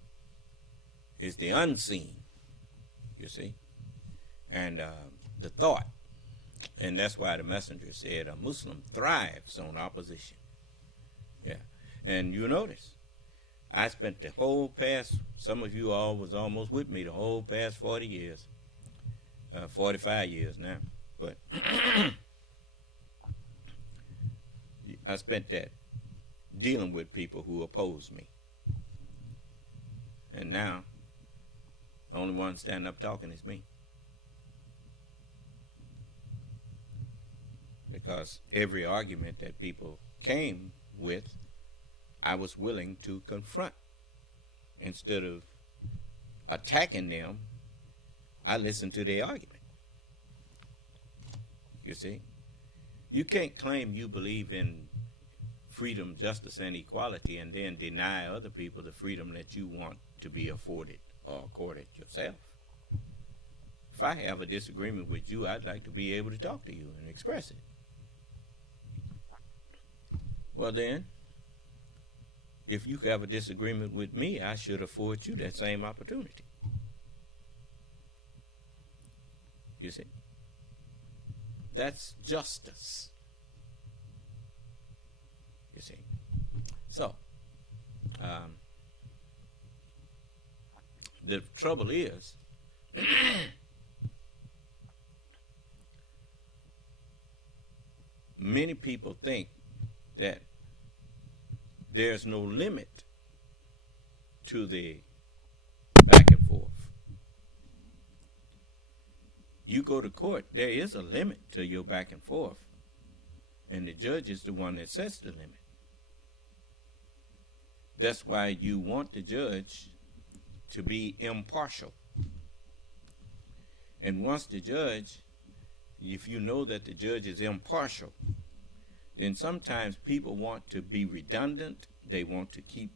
is the unseen, you see, and the thought. And that's why the messenger said a Muslim thrives on opposition. Yeah. And you notice, I spent the whole past, some of you all was almost with me the whole past 40 years, 45 years now, but I spent that dealing with people who oppose me. And now The only one standing up talking is me. Because every argument that people came with, I was willing to confront. Instead of attacking them, I listened to their argument. You see? You can't claim you believe in freedom, justice, and equality and then deny other people the freedom that you want to be afforded or accorded yourself. If I have a disagreement with you, I'd like to be able to talk to you and express it. Well then, if you have a disagreement with me, I should afford you that same opportunity. You see? That's justice. You see? So, the trouble is, many people think that there's no limit to the back and forth. You go to court, there is a limit to your back and forth, and the judge is the one that sets the limit. That's why you want the judge to be impartial. And once the judge, if you know that the judge is impartial, then sometimes people want to be redundant. They want to keep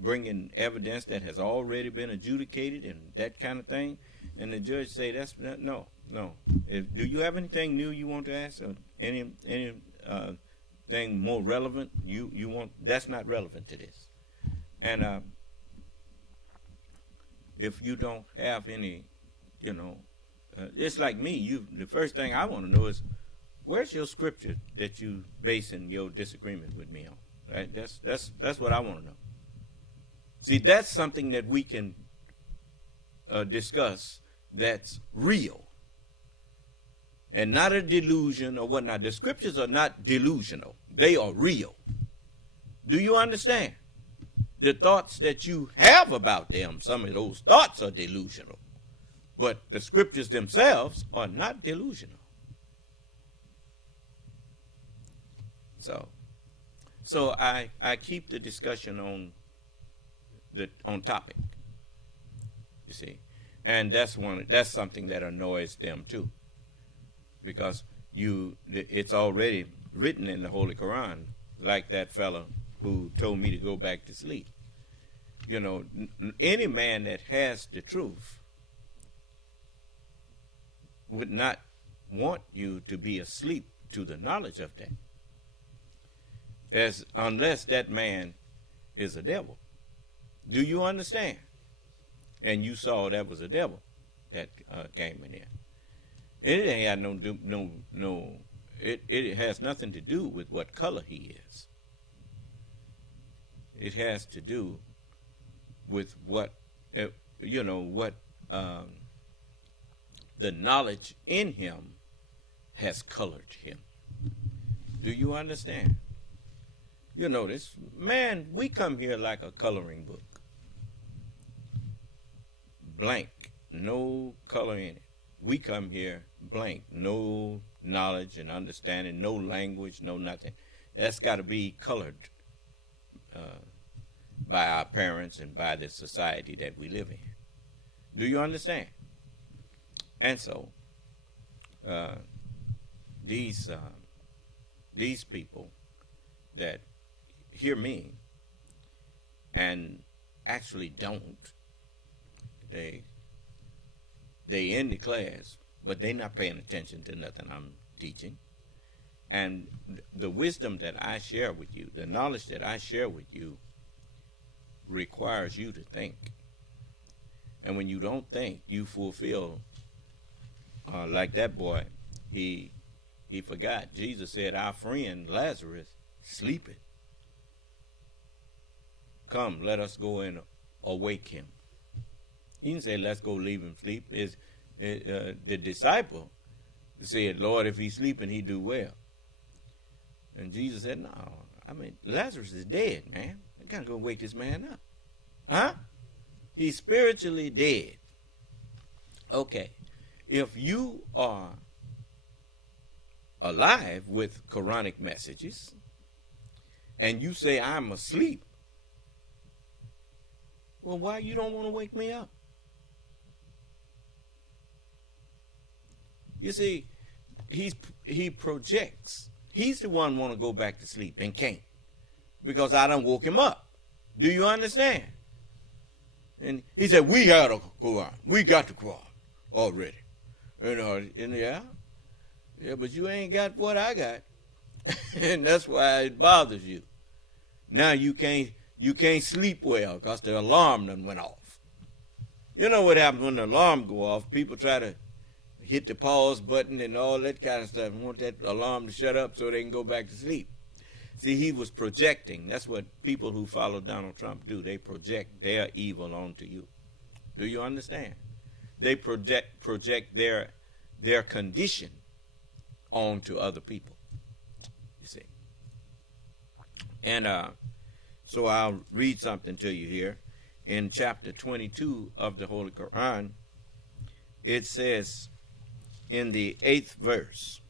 bringing evidence that has already been adjudicated and that kind of thing. And the judge say, "That's no. Do you have anything new you want to ask, or any thing more relevant you want? That's not relevant to this." And if you don't have any, it's like me. The first thing I want to know is, where's your scripture that you basing your disagreement with me on? Right? That's what I want to know. See, that's something that we can discuss that's real and not a delusion or whatnot. The scriptures are not delusional. They are real. Do you understand? The thoughts that you have about them, some of those thoughts are delusional. But the scriptures themselves are not delusional. So I keep the discussion on topic. You see, and that's something that annoys them too, because it's already written in the Holy Quran, like that fellow who told me to go back to sleep. Any man that has the truth would not want you to be asleep to the knowledge of that, unless that man is a devil. Do you understand? And you saw that was a devil that came in there. It had it has nothing to do with what color he is. It has to do with what the knowledge in him has colored him. Do you understand? You notice, man, we come here like a coloring book. Blank, no color in it. We come here blank, no knowledge and understanding, no language, no nothing. That's got to be colored by our parents and by the society that we live in. Do you understand? And so, these people that hear me and actually don't, they in the class, but they not paying attention to nothing I'm teaching. And the wisdom that I share with you, the knowledge that I share with you, requires you to think. And when you don't think, you fulfill, like that boy, he forgot. Jesus said, our friend Lazarus sleepeth. Come, let us go and awake him. He didn't say, let's go leave him sleep. The disciple said, Lord, if he's sleeping, he do well. And Jesus said, no, Lazarus is dead, man. I gotta go wake this man up. Huh? He's spiritually dead. Okay, if you are alive with Quranic messages and you say I'm asleep, well, why you don't want to wake me up? You see, he projects. He's the one want to go back to sleep and can't because I done woke him up. Do you understand? And he said, we got to go on. We got the Quran already. You know, and yeah, but you ain't got what I got. And that's why it bothers you. Now you can't sleep well because the alarm done went off. You know what happens when the alarm go off? People try to hit the pause button and all that kind of stuff and want that alarm to shut up so they can go back to sleep. See, he was projecting. That's what people who follow Donald Trump do. They project their evil onto you. Do you understand? They project their condition onto other people. You see. And so I'll read something to you here. In chapter 22 of the Holy Quran, it says in the 8th verse,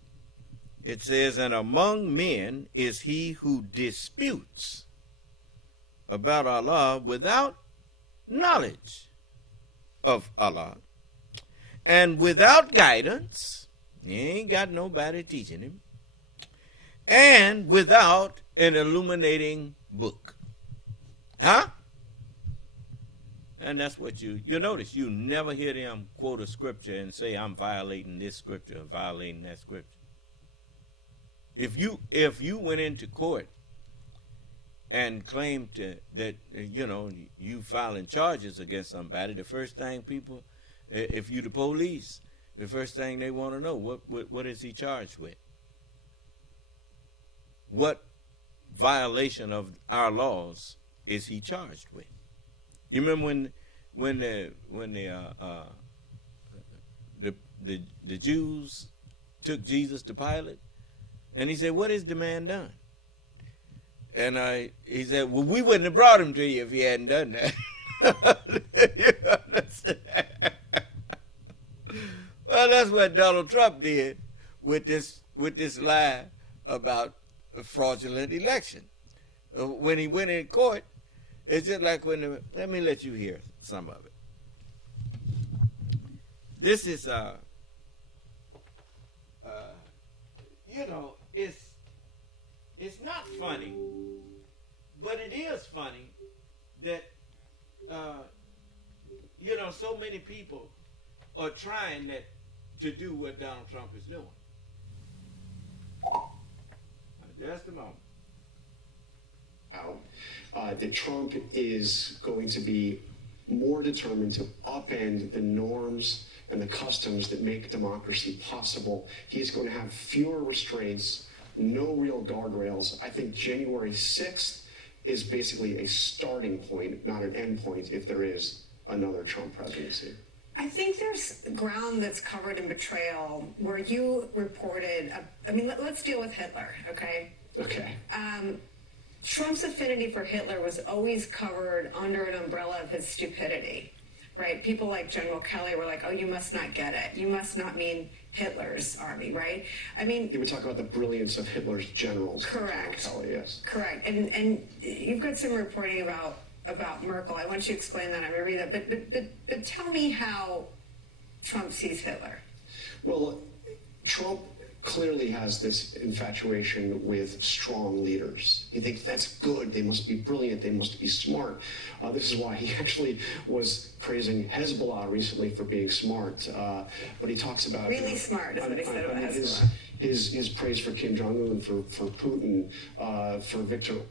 it says, and among men is he who disputes about Allah without knowledge of Allah and without guidance. He ain't got nobody teaching him. And without an illuminating book. Huh? And that's what you notice. You never hear them quote a scripture and say, I'm violating this scripture and violating that scripture. If you went into court and claimed that you filing charges against somebody, the first thing people, if you the police, the first thing they want to know, what is he charged with? What violation of our laws is he charged with? You remember when the Jews took Jesus to Pilate, and he said, "What has the man done?" And he said, "Well, we wouldn't have brought him to you if he hadn't done that." Well, that's what Donald Trump did with this lie about a fraudulent election. When he went in court, it's just like let me let you hear some of it. This is it's not funny, but it is funny that so many people are trying to do what Donald Trump is doing. Just a moment. That Trump is going to be more determined to upend the norms and the customs that make democracy possible. He is going to have fewer restraints, no real guardrails. I think January 6th is basically a starting point, not an end point, if there is another Trump presidency. I think there's ground that's covered in betrayal where you reported, let's deal with Hitler, okay? Okay. Trump's affinity for Hitler was always covered under an umbrella of his stupidity, right? People like General Kelly were like, oh, you must not get it. You must not mean Hitler's army, right? He would talk about the brilliance of Hitler's generals. Correct. General Kelly, yes. Correct. And you've got some reporting about Merkel. I want you to explain that. I'm going to read that. But tell me how Trump sees Hitler. Well, Trump clearly has this infatuation with strong leaders. He thinks that's good. They must be brilliant. They must be smart. This is why he actually was praising Hezbollah recently for being smart. But he talks about really smart is what he said about Hezbollah. His praise for Kim Jong-un, for Putin, for Victor.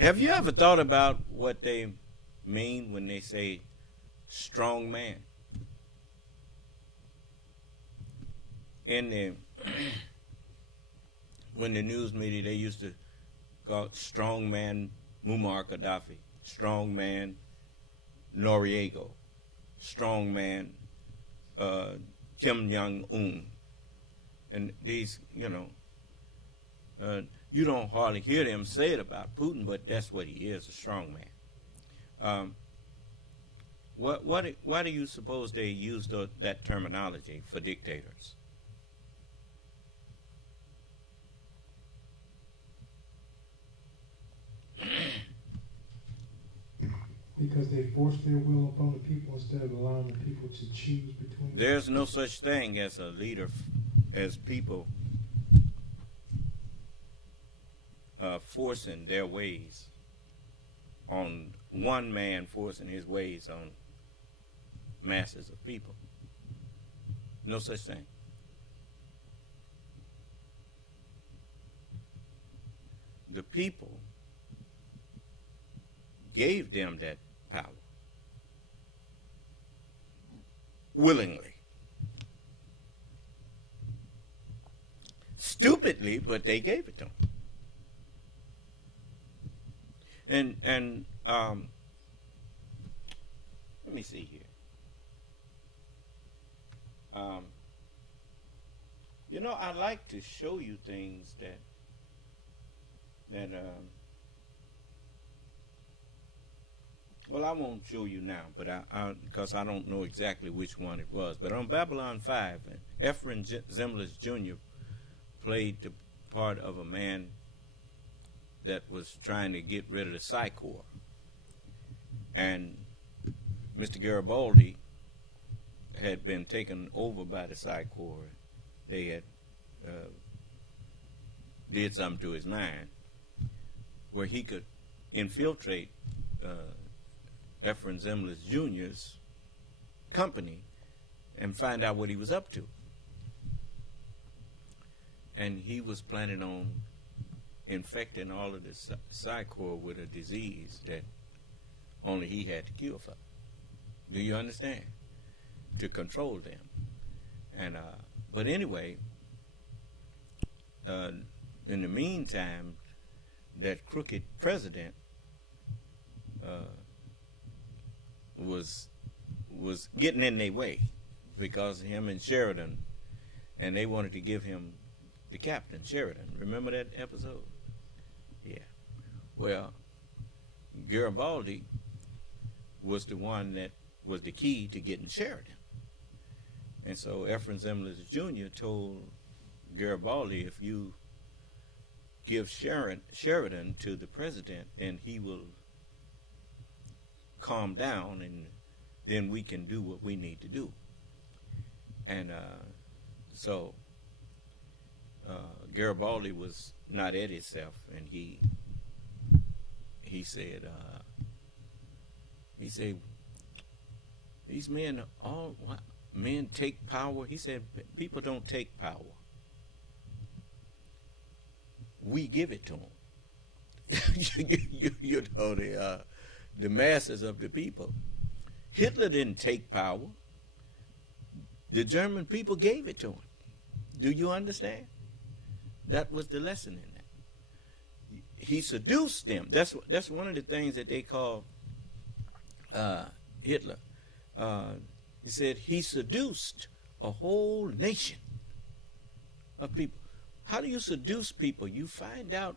Have you ever thought about what they mean when they say strong man? When the news media, they used to call it strong man Muammar Gaddafi, strong man Noriega, strong man Kim Jong-un. And these, you don't hardly hear them say it about Putin, but that's what he is, a strong man. Why do you suppose they use that terminology for dictators? Because they force their will upon the people instead of allowing the people to choose between. There's no such thing as a leader, as people forcing their ways on one man, forcing his ways on masses of people. No such thing. The people gave them that power willingly. Stupidly, but they gave it to them. And let me see here. You know, I like to show you things that well, I won't show you now, but because I don't know exactly which one it was. But on Babylon 5, Ephraim Zimbalist Jr. played the part of a man that was trying to get rid of the Psi Corps. And Mr. Garibaldi had been taken over by the Psi Corps. They had did something to his mind where he could infiltrate Ephraim Zimbalist Jr.'s company and find out what he was up to. And he was planning on infecting all of the Psi Corps with a disease that only he had the cure for. Do you understand? To control them. And but anyway, in the meantime, that crooked president was getting in their way because him and Sheridan, and they wanted to give him the captain, Sheridan. Remember that episode? Yeah. Well, Garibaldi was the one that was the key to getting Sheridan. And so Ephraim Zimbalist Jr. told Garibaldi, if you give Sheridan to the president, then he will calm down, and then we can do what we need to do. And so Garibaldi was not at himself, and he said these men men take power. He said people don't take power. We give it to them. you know, the masses of the people. Hitler didn't take power. The German people gave it to him. Do you understand? That was the lesson in that. He seduced them. That's one of the things that they call Hitler. He said he seduced a whole nation of people. How do you seduce people? You find out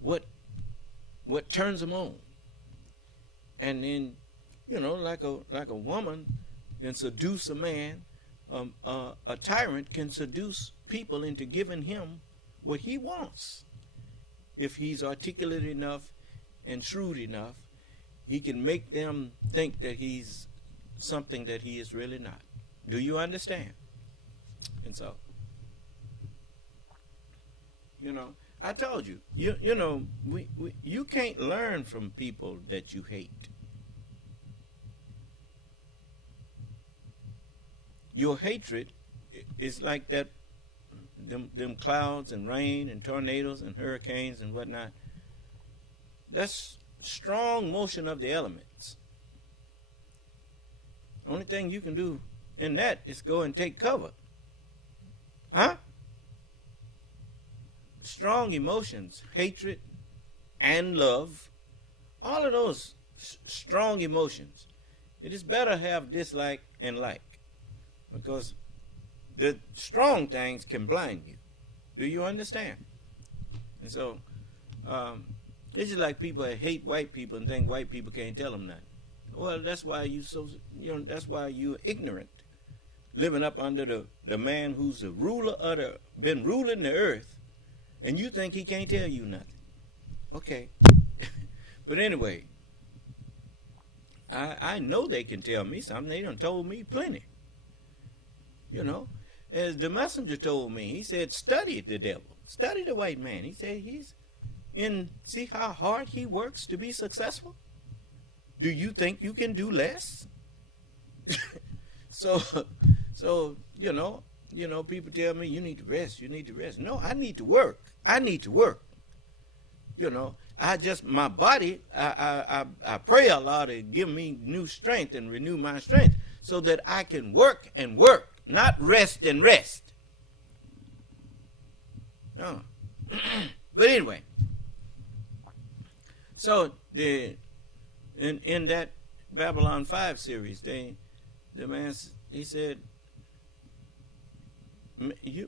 what turns them on, and then, you know, like a woman can seduce a man, a tyrant can seduce people into giving him what he wants. If he's articulate enough and shrewd enough, he can make them think that he's something that he is really not. Do you understand? And so, you know, I told you, you know, you can't learn from people that you hate. Your hatred is like that, them clouds and rain and tornadoes and hurricanes and whatnot. That's strong motion of the elements. The only thing you can do in that is go and take cover. Huh? Strong emotions, hatred and love, all of those strong emotions. It is better have dislike and like, because the strong things can blind you. Do you understand? And so it's just like people that hate white people and think white people can't tell them nothing. Well, that's why that's why you're ignorant, living up under the man who's the ruler of been ruling the earth, and you think he can't tell you nothing. Okay. But anyway, I know they can tell me something. They done told me plenty. You know, as the messenger told me, he said, study the devil. Study the white man. He said see how hard he works to be successful? Do you think you can do less? So people tell me you need to rest. No, I need to work. My body, I pray Allah to give me new strength and renew my strength so that I can work and work, not rest and rest. No. But anyway, so in that Babylon 5 series, the man, he said,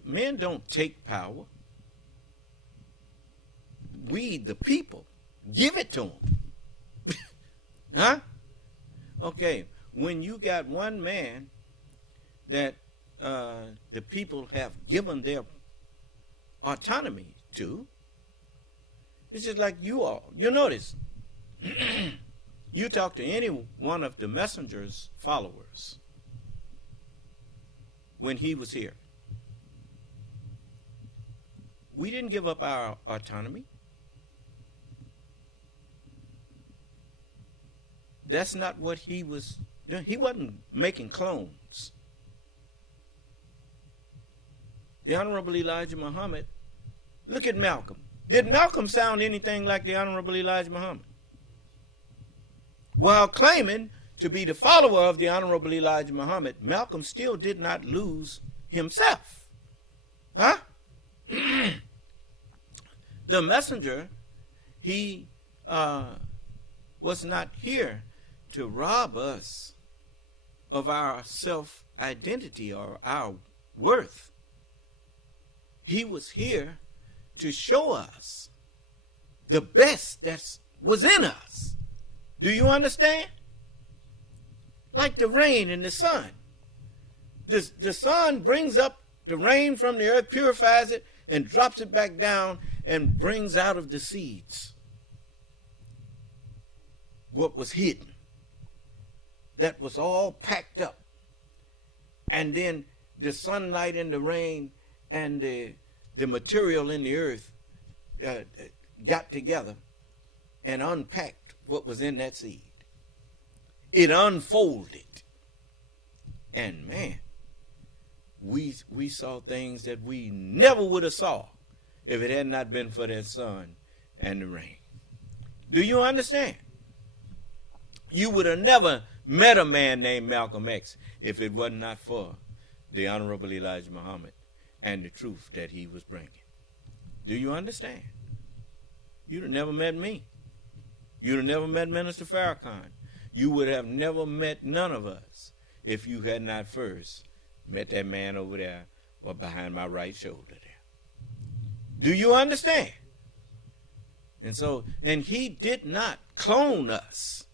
men don't take power. We, the people, give it to them. Huh? Okay, when you got one man that the people have given their autonomy to, it's just like you all. You notice, you talk to any one of the messenger's followers when he was here. We didn't give up our autonomy. That's not what he was doing. He wasn't making clones. The Honorable Elijah Muhammad, look at Malcolm. Did Malcolm sound anything like the Honorable Elijah Muhammad? While claiming to be the follower of the Honorable Elijah Muhammad, Malcolm still did not lose himself. Huh? The messenger, he was not here to rob us of our self-identity or our worth. He was here to show us the best that was in us. Do you understand? Like the rain and the sun. The sun brings up the rain from the earth, purifies it, and drops it back down and brings out of the seeds what was hidden. That was all packed up. And then the sunlight and the rain and the material in the earth got together and unpacked what was in that seed. It unfolded. And man, we saw things that we never would have saw if it had not been for that sun and the rain. Do you understand? You would have never met a man named Malcolm X if it was not for the Honorable Elijah Muhammad and the truth that he was bringing. Do you understand? You'd have never met me. You'd have never met Minister Farrakhan. You would have never met none of us if you had not first met that man over there behind my right shoulder there. Do you understand? And he did not clone us.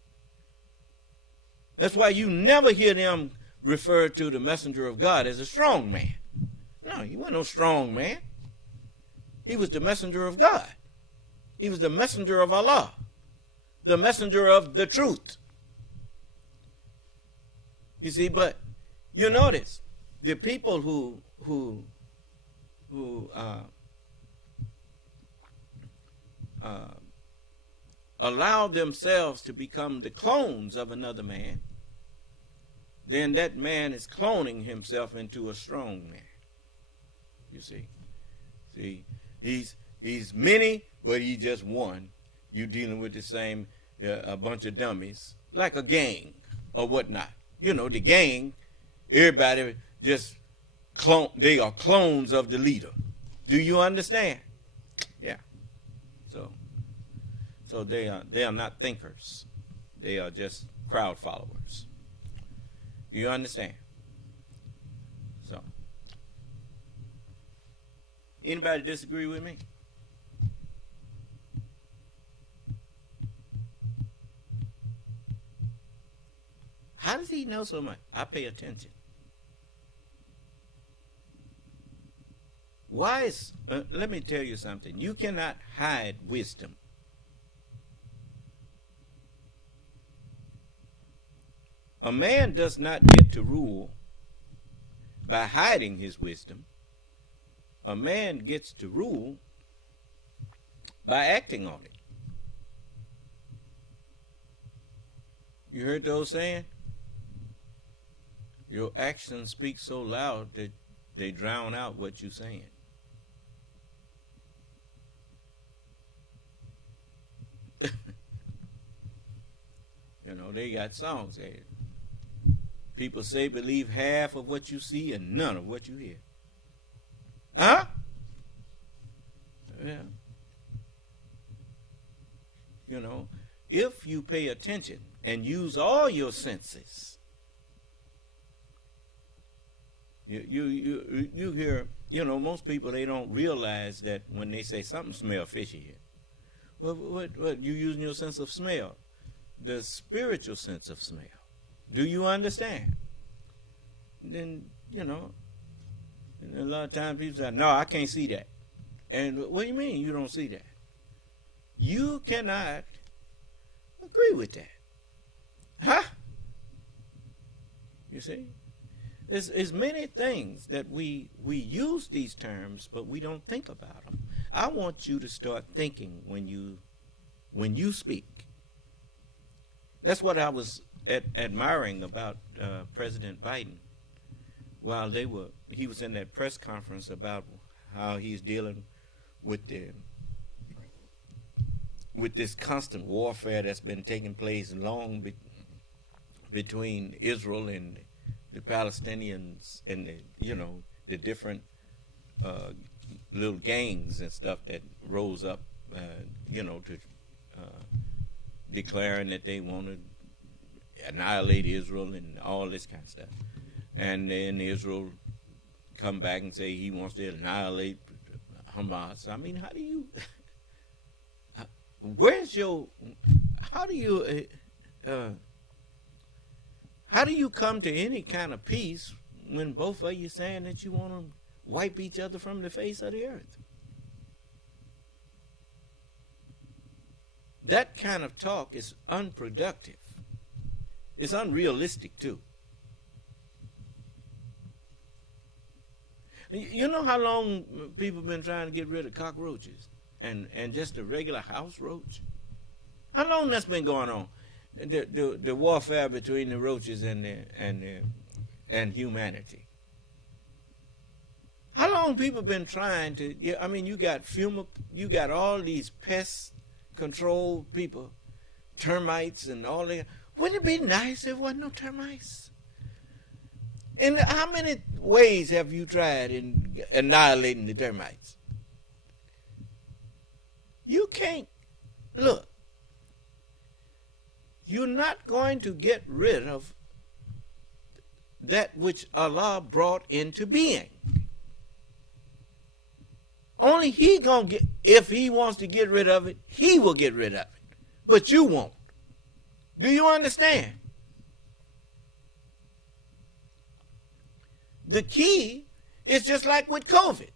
That's why you never hear them refer to the messenger of God as a strong man. No, he wasn't no strong man. He was the messenger of God. He was the messenger of Allah, the messenger of the truth. You see, but you notice the people who allow themselves to become the clones of another man, then that man is cloning himself into a strong man. You see, he's many, but he's just one. You dealing with the same a bunch of dummies, like a gang or whatnot. You know, the gang, everybody just they are clones of the leader. Do you understand? Yeah. So they are not thinkers. They are just crowd followers. Do you understand? So, anybody disagree with me? How does he know so much? I pay attention. Why is, let me tell you something. You cannot hide wisdom. A man does not get to rule by hiding his wisdom. A man gets to rule by acting on it. You heard those saying? Your actions speak so loud that they drown out what you're saying. You know, they got songs there. People say believe half of what you see and none of what you hear. Huh? Yeah. You know, if you pay attention and use all your senses, you hear, you know, most people, they don't realize that when they say something smell fishy here. What you using your sense of smell? The spiritual sense of smell. Do you understand? Then, you know, a lot of times people say, no, I can't see that. And what do you mean you don't see that? You cannot agree with that. Huh? You see? There's many things that we use these terms, but we don't think about them. I want you to start thinking when you speak. That's what I was admiring about President Biden. While he was in that press conference about how he's dealing with this constant warfare that's been taking place long between Israel and the Palestinians and the different little gangs and stuff that rose up, to declaring that they want to annihilate Israel and all this kind of stuff. And then Israel come back and say he wants to annihilate Hamas. I mean, how do you come to any kind of peace when both of you saying that you want to wipe each other from the face of the earth? That kind of talk is unproductive. It's unrealistic too. You know how long people have been trying to get rid of cockroaches and just a regular house roach? How long that's been going on? The warfare between the roaches and humanity. How long people been trying to? I mean, you got all these pest control people, termites and all that. Wouldn't it be nice if there wasn't no termites? And how many ways have you tried in annihilating the termites? You can't. Look, you're not going to get rid of that which Allah brought into being. Only He gonna get, if He wants to get rid of it, He will get rid of it. But you won't. Do you understand? The key is just like with COVID.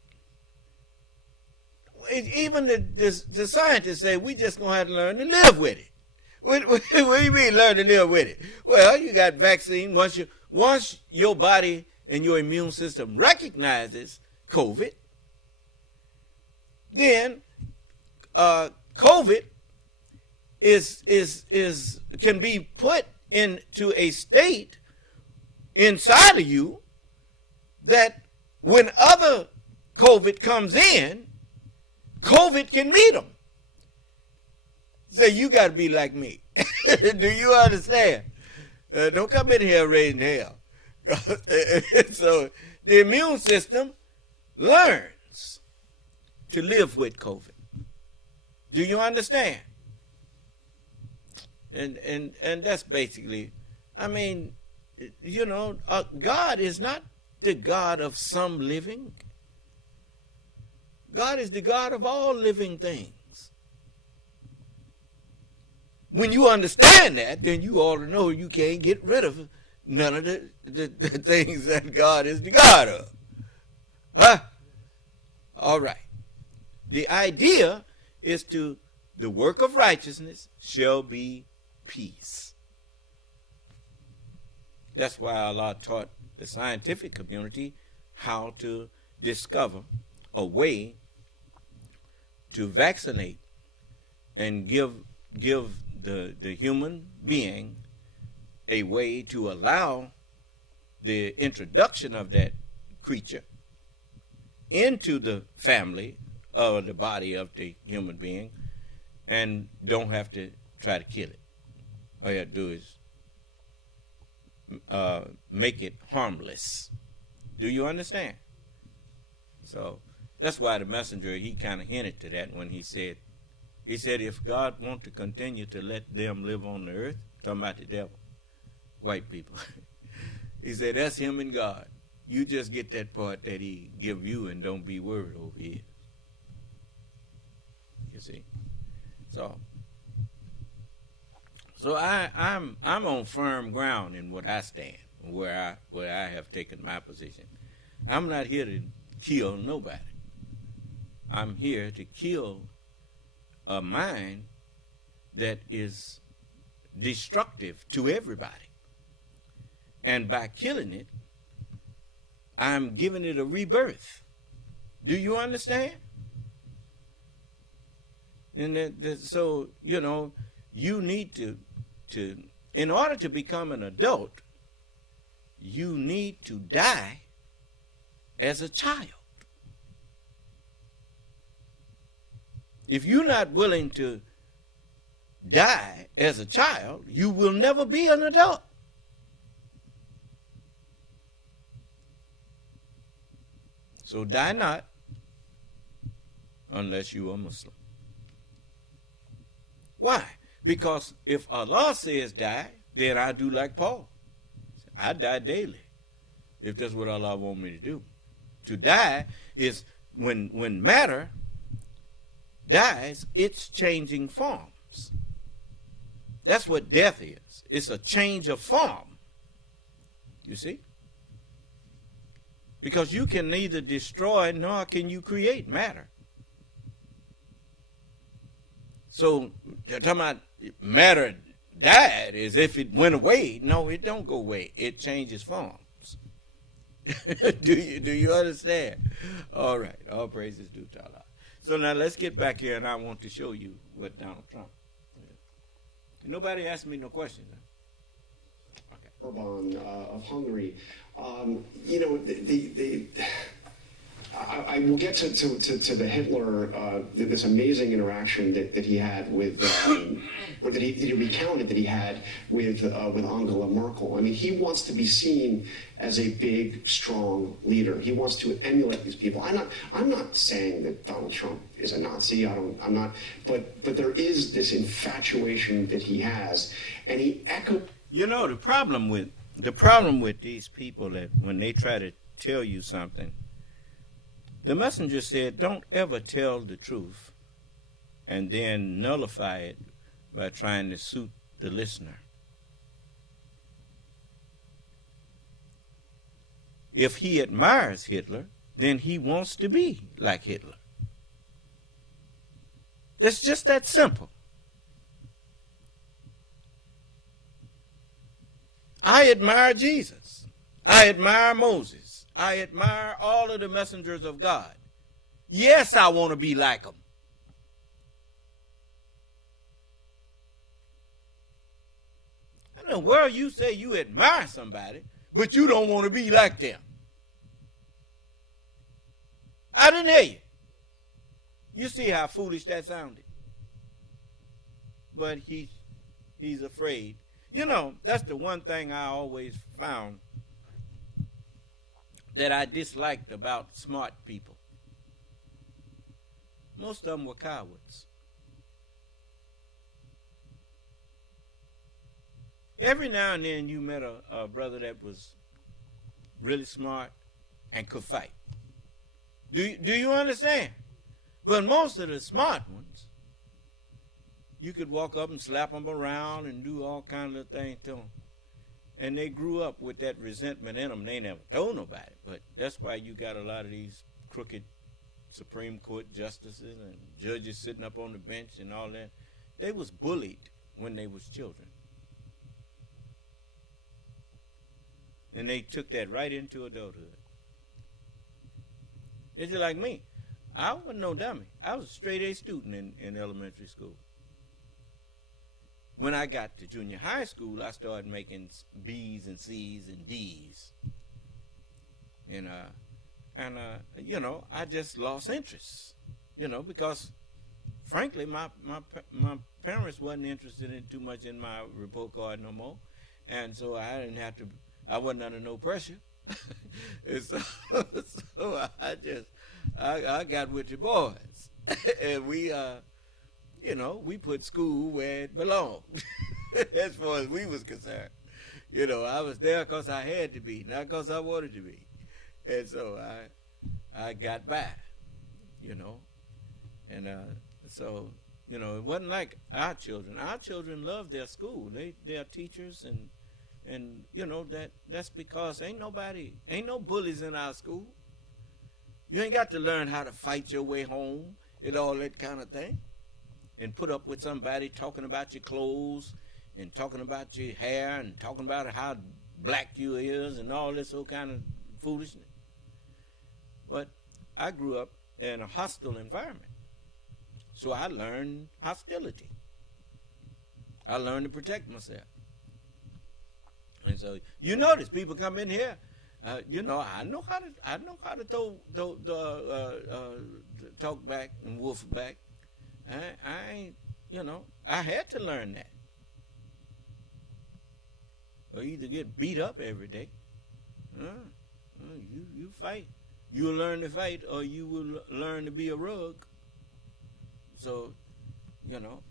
Even the scientists say we just gonna have to learn to live with it. What do you mean learn to live with it? Well, you got vaccine. Once your body and your immune system recognizes COVID, then COVID can be put into a state inside of you that when other COVID comes in, COVID can meet them. So you got to be like me. Do you understand? Don't come in here raising hell. So the immune system learns to live with COVID. Do you understand? And that's basically, I mean, God is not the God of some living. God is the God of all living things. when you understand that, then you ought to know you can't get rid of none of the things that God is the God of. Huh? All right. The idea is the work of righteousness shall be peace. That's why Allah taught the scientific community how to discover a way to vaccinate and give the human being a way to allow the introduction of that creature into the family or the body of the human being, and don't have to try to kill it. All you have to do is make it harmless. Do you understand? So that's why the messenger, he kind of hinted to that when he said, if God want to continue to let them live on the earth, talking about the devil, white people, he said, that's him and God. You just get that part that he give you and don't be worried over it. You see? So I'm on firm ground in what I stand, where I have taken my position. I'm not here to kill nobody. I'm here to kill a mind that is destructive to everybody. And by killing it, I'm giving it a rebirth. Do you understand? And so, you know, you need to, in order to become an adult, you need to die as a child. If you're not willing to die as a child, you will never be an adult. So die not unless you are Muslim. Why? Because if Allah says die, then I do like Paul. I die daily, if that's what Allah wants me to do. To die is when matter dies, it's changing forms. That's what death is. It's a change of form. You see? Because you can neither destroy nor can you create matter. So, talking about matter died as if it went away. No, it don't go away. It changes forms. Do you understand? All right. All praises due to Allah. So now let's get back here, and I want to show you what Donald Trump. Nobody asked me no questions. Okay. Orban of Hungary. You know, I will get to the Hitler, this amazing interaction that he had with, or that he recounted that he had with Angela Merkel. I mean, he wants to be seen as a big, strong leader. He wants to emulate these people. I'm not saying that Donald Trump is a Nazi. I'm not. But there is this infatuation that he has, and he echoed. You know, the problem with these people, that when they try to tell you something, the messenger said, don't ever tell the truth and then nullify it by trying to suit the listener. If he admires Hitler, then he wants to be like Hitler. That's just that simple. I admire Jesus. I admire Moses. I admire all of the messengers of God. Yes, I want to be like them. I don't know where you say you admire somebody, but you don't want to be like them. I didn't hear you. You see how foolish that sounded. But he's afraid. You know, that's the one thing I always found that I disliked about smart people. Most of them were cowards. Every now and then you met a brother that was really smart and could fight. Do you understand? But most of the smart ones, you could walk up and slap them around and do all kinds of things to them. And they grew up with that resentment in them. They never told nobody. But that's why you got a lot of these crooked Supreme Court justices and judges sitting up on the bench and all that. They was bullied when they was children. And they took that right into adulthood. It's just like me. I wasn't no dummy. I was a straight A student in elementary school. When I got to junior high school, I started making B's and C's and D's. And you know, I just lost interest. You know, because frankly, my parents wasn't interested in too much in my report card no more, and so I wasn't under no pressure. And so I got with the boys, and we you know, we put school where it belonged, as far as we was concerned. You know, I was there because I had to be, not because I wanted to be. And so I got by, you know. And so, you know, it wasn't like our children. Our children love their school. They are teachers, and you know, that's because ain't no bullies in our school. You ain't got to learn how to fight your way home and all that kind of thing, and put up with somebody talking about your clothes and talking about your hair and talking about how black you is and all this old kind of foolishness. But I grew up in a hostile environment, so I learned hostility. I learned to protect myself. And so you notice people come in here. You know, I know how to talk back and wolf back. I ain't, you know, I had to learn that. Or either get beat up every day. You fight. You will learn to fight, or you will learn to be a rug. So, you know,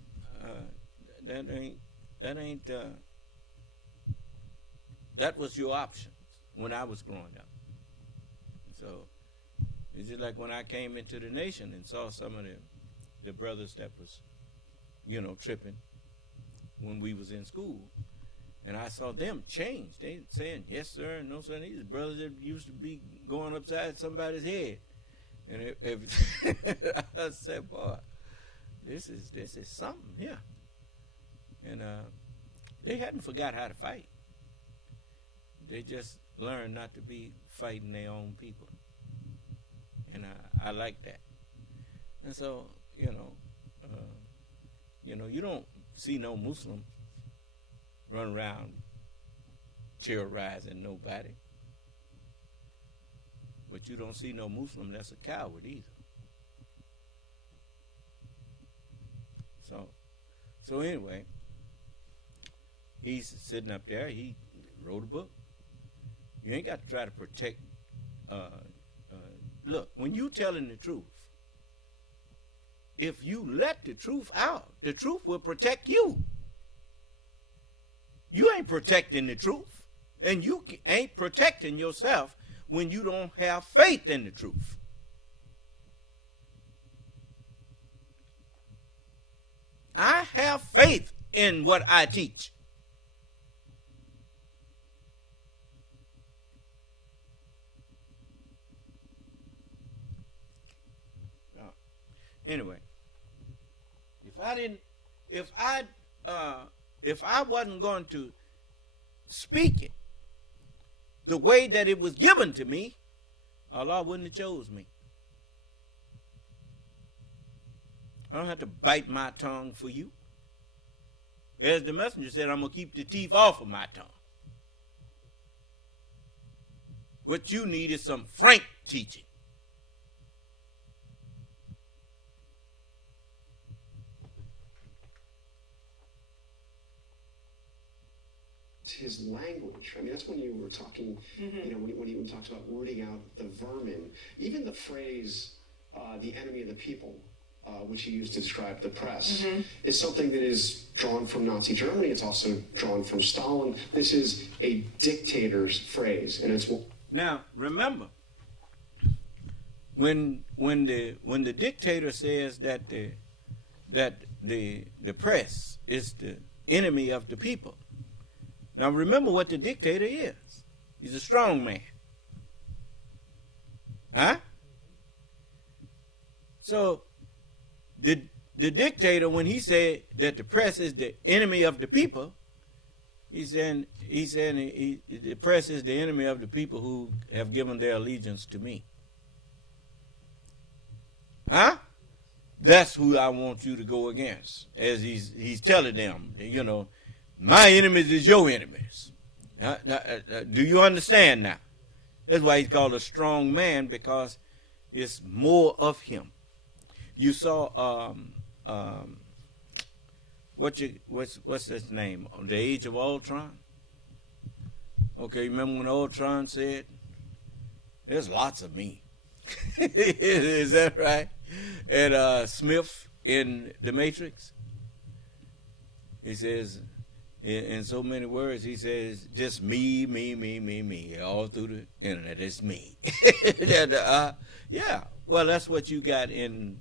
that was your option when I was growing up. So it's just like when I came into the nation and saw some of the brothers that was, you know, tripping when we was in school, and I saw them change. They saying yes sir and no sir. These brothers that used to be going upside somebody's head and everything. I said, boy, this is something here. And they hadn't forgot how to fight. They just learned not to be fighting their own people. And I like that. And so, you know, you don't see no Muslim run around terrorizing nobody. But you don't see no Muslim that's a coward either. So anyway, he's sitting up there. He wrote a book. You ain't got to try to protect. Look, when you telling the truth, if you let the truth out, the truth will protect you. You ain't protecting the truth, and you ain't protecting yourself when you don't have faith in the truth. I have faith in what I teach. Anyway, if I wasn't going to speak it the way that it was given to me, Allah wouldn't have chose me. I don't have to bite my tongue for you. As the messenger said, I'm going to keep the teeth off of my tongue. What you need is some frank teaching. His language. I mean, that's when you were talking, you know, when he talks about rooting out the vermin. Even the phrase, the enemy of the people, which he used to describe the press, is something that is drawn from Nazi Germany. It's also drawn from Stalin. This is a dictator's phrase, and it's... Now, remember, when the dictator says that the press is the enemy of the people. Now remember what the dictator is. He's a strong man. Huh? So the dictator, when he said that the press is the enemy of the people, he's saying the press is the enemy of the people who have given their allegiance to me. Huh? That's who I want you to go against. As he's telling them, you know, my enemies is your enemies. Do you understand now? That's why he's called a strong man, because it's more of him. You saw what's his name? The Age of Ultron. Okay, remember when Ultron said, "There's lots of me." Is that right? And Smith in The Matrix, he says, in so many words, he says, just me, all through the internet. It's me. Yeah, well, that's what you got in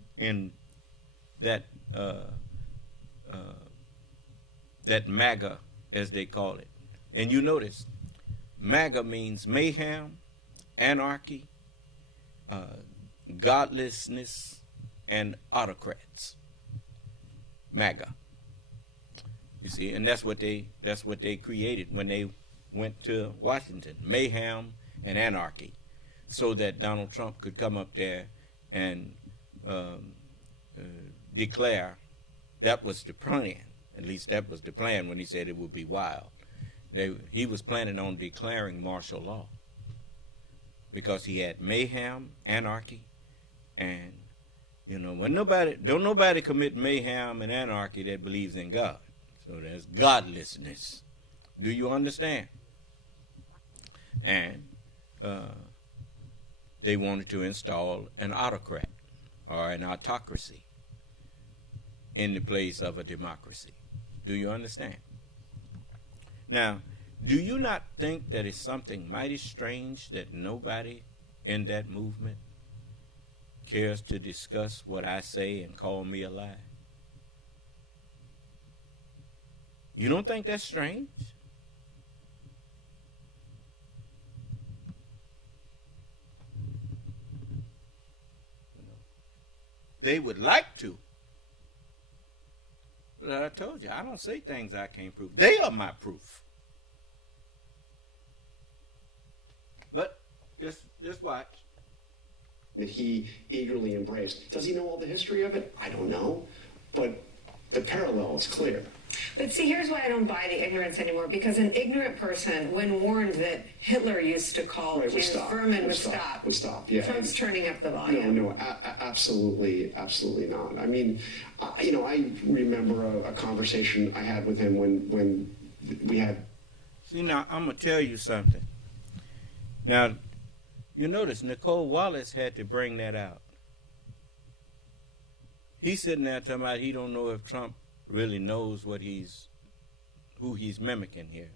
that that MAGA, as they call it. And you notice, MAGA means mayhem, anarchy, godlessness, and autocrats. MAGA. You see, and that's what they created when they went to Washington, mayhem and anarchy, so that Donald Trump could come up there and declare. That was the plan. At least that was the plan when he said it would be wild. He was planning on declaring martial law because he had mayhem, anarchy, and you know, don't nobody commit mayhem and anarchy that believes in God. So there's godlessness. Do you understand? And they wanted to install an autocrat or an autocracy in the place of a democracy. Do you understand? Now, do you not think that it's something mighty strange that nobody in that movement cares to discuss what I say and call me a lie? You don't think that's strange? They would like to. But I told you, I don't say things I can't prove. They are my proof. But just watch. That he eagerly embraced. Does he know all the history of it? I don't know. But the parallel is clear. But see, here's why I don't buy the ignorance anymore. Because an ignorant person, when warned that Hitler used to call Jews vermin, would stop. Would stop, yeah. Trump's turning up the volume. No, absolutely not. I mean, I remember a conversation I had with him when we had... See, now, I'm going to tell you something. Now, you notice Nicole Wallace had to bring that out. He's sitting there talking about he don't know if Trump really knows who he's mimicking here.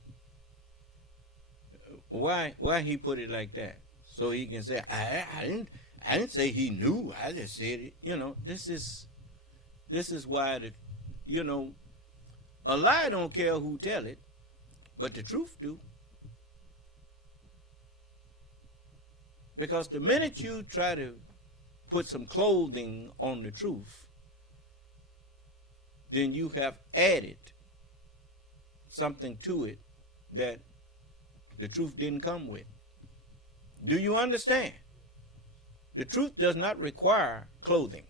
Why he put it like that? So he can say, I didn't say he knew. I just said it. You know, this is why a lie don't care who tell it, but the truth do. Because the minute you try to put some clothing on the truth, then you have added something to it that the truth didn't come with. Do you understand? The truth does not require clothing.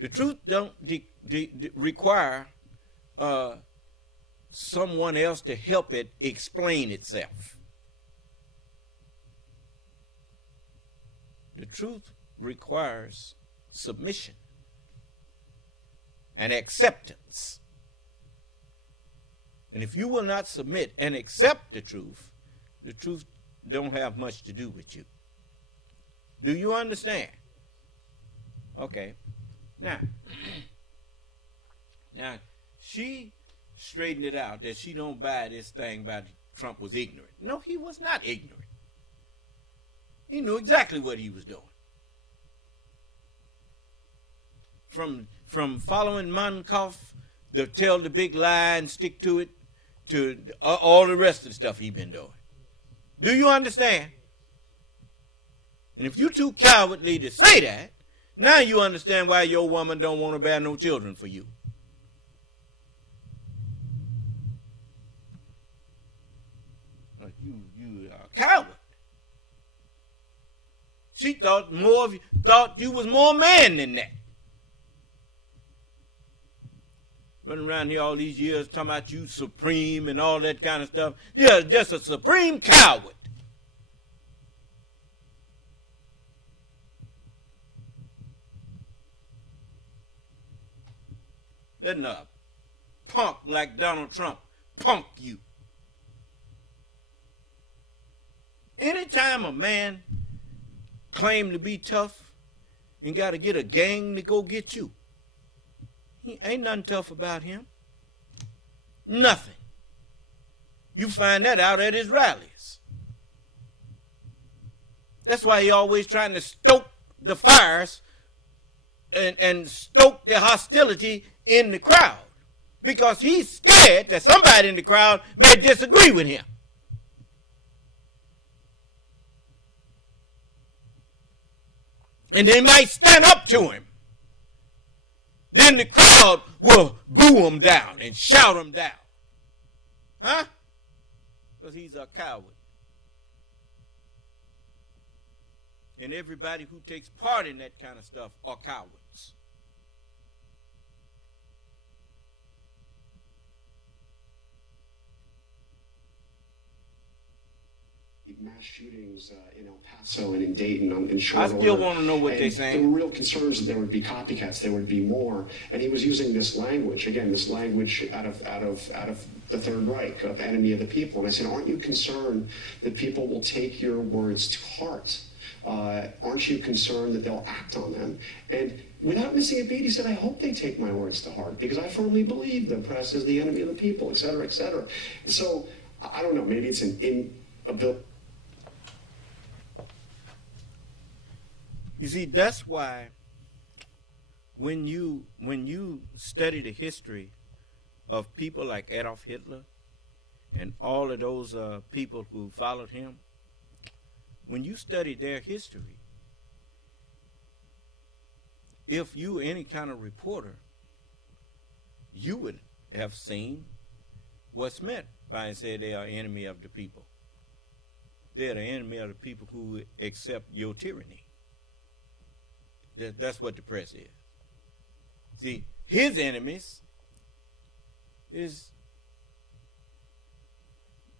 The truth don't require someone else to help it explain itself. The truth requires submission and acceptance. And if you will not submit and accept the truth don't have much to do with you. Do you understand? Okay. Now, she straightened it out that she don't buy this thing about Trump was ignorant. No, he was not ignorant. He knew exactly what he was doing. From following Monkoff, to tell the big lie and stick to it, to all the rest of the stuff he's been doing. Do you understand? And if you're too cowardly to say that, now you understand why your woman don't want to bear no children for you. You are a coward. She thought you was more man than that. Running around here all these years talking about you supreme and all that kind of stuff. You're just a supreme coward. Letting a punk like Donald Trump punk you. Anytime a man claim to be tough and got to get a gang to go get you, he ain't nothing tough about him. Nothing. You find that out at his rallies. That's why he always trying to stoke the fires and stoke the hostility in the crowd, because he's scared that somebody in the crowd may disagree with him. And they might stand up to him. Then the crowd will boo him down and shout him down. Huh? Because he's a coward. And everybody who takes part in that kind of stuff are cowards. Mass shootings in El Paso and in Dayton in short order. I still want to know what they're saying. There were real concerns that there would be copycats, there would be more, and he was using this language out of the Third Reich, of enemy of the people. And I said, aren't you concerned that people will take your words to heart? Aren't you concerned that they'll act on them? And without missing a beat, he said, I hope they take my words to heart, because I firmly believe the press is the enemy of the people, et cetera, et cetera. So I don't know, maybe it's an inability. You see, that's why when you study the history of people like Adolf Hitler and all of those people who followed him, when you study their history, if you were any kind of reporter, you would have seen what's meant by saying they are enemy of the people. They're the enemy of the people who accept your tyranny. That's what the press is. See, his enemies is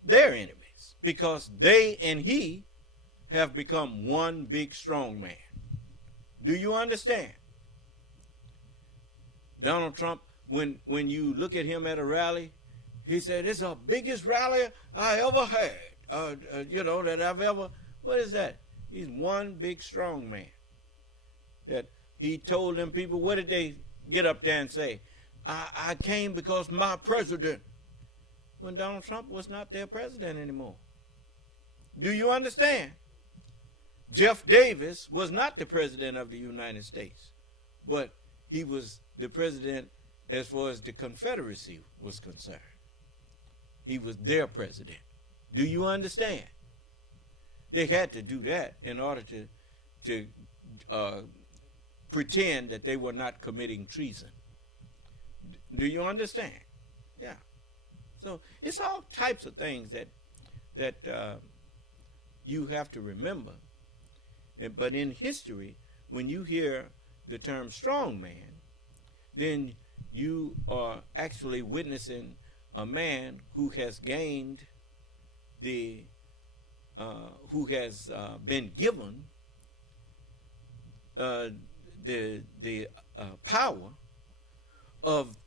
their enemies, because they and he have become one big strong man. Do you understand? Donald Trump, when you look at him at a rally, he said, it's the biggest rally I ever had, that I've ever, what is that? He's one big strong man. That he told them people, what did they get up there and say? I came because my president, when Donald Trump was not their president anymore. Do you understand? Jeff Davis was not the president of the United States, but he was the president as far as the Confederacy was concerned. He was their president. Do you understand? They had to do that in order to pretend that they were not committing treason. Do you understand? Yeah. So it's all types of things that you have to remember. But in history, when you hear the term strong man, then you are actually witnessing a man who has gained who has been given the power of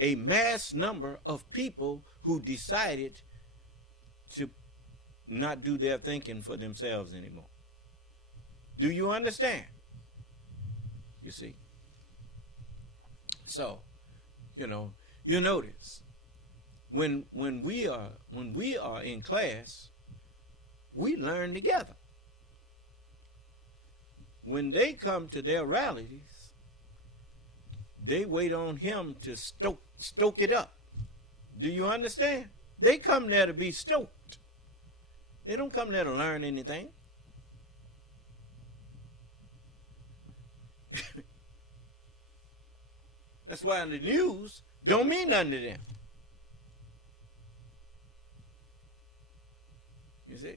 a mass number of people who decided to not do their thinking for themselves anymore. Do you understand? You see? So, you notice when we are in class, we learn together. when they come to their rallies, they wait on him to stoke it up. Do you understand? They come there to be stoked. They don't come there to learn anything. That's why the news don't mean nothing to them. You see?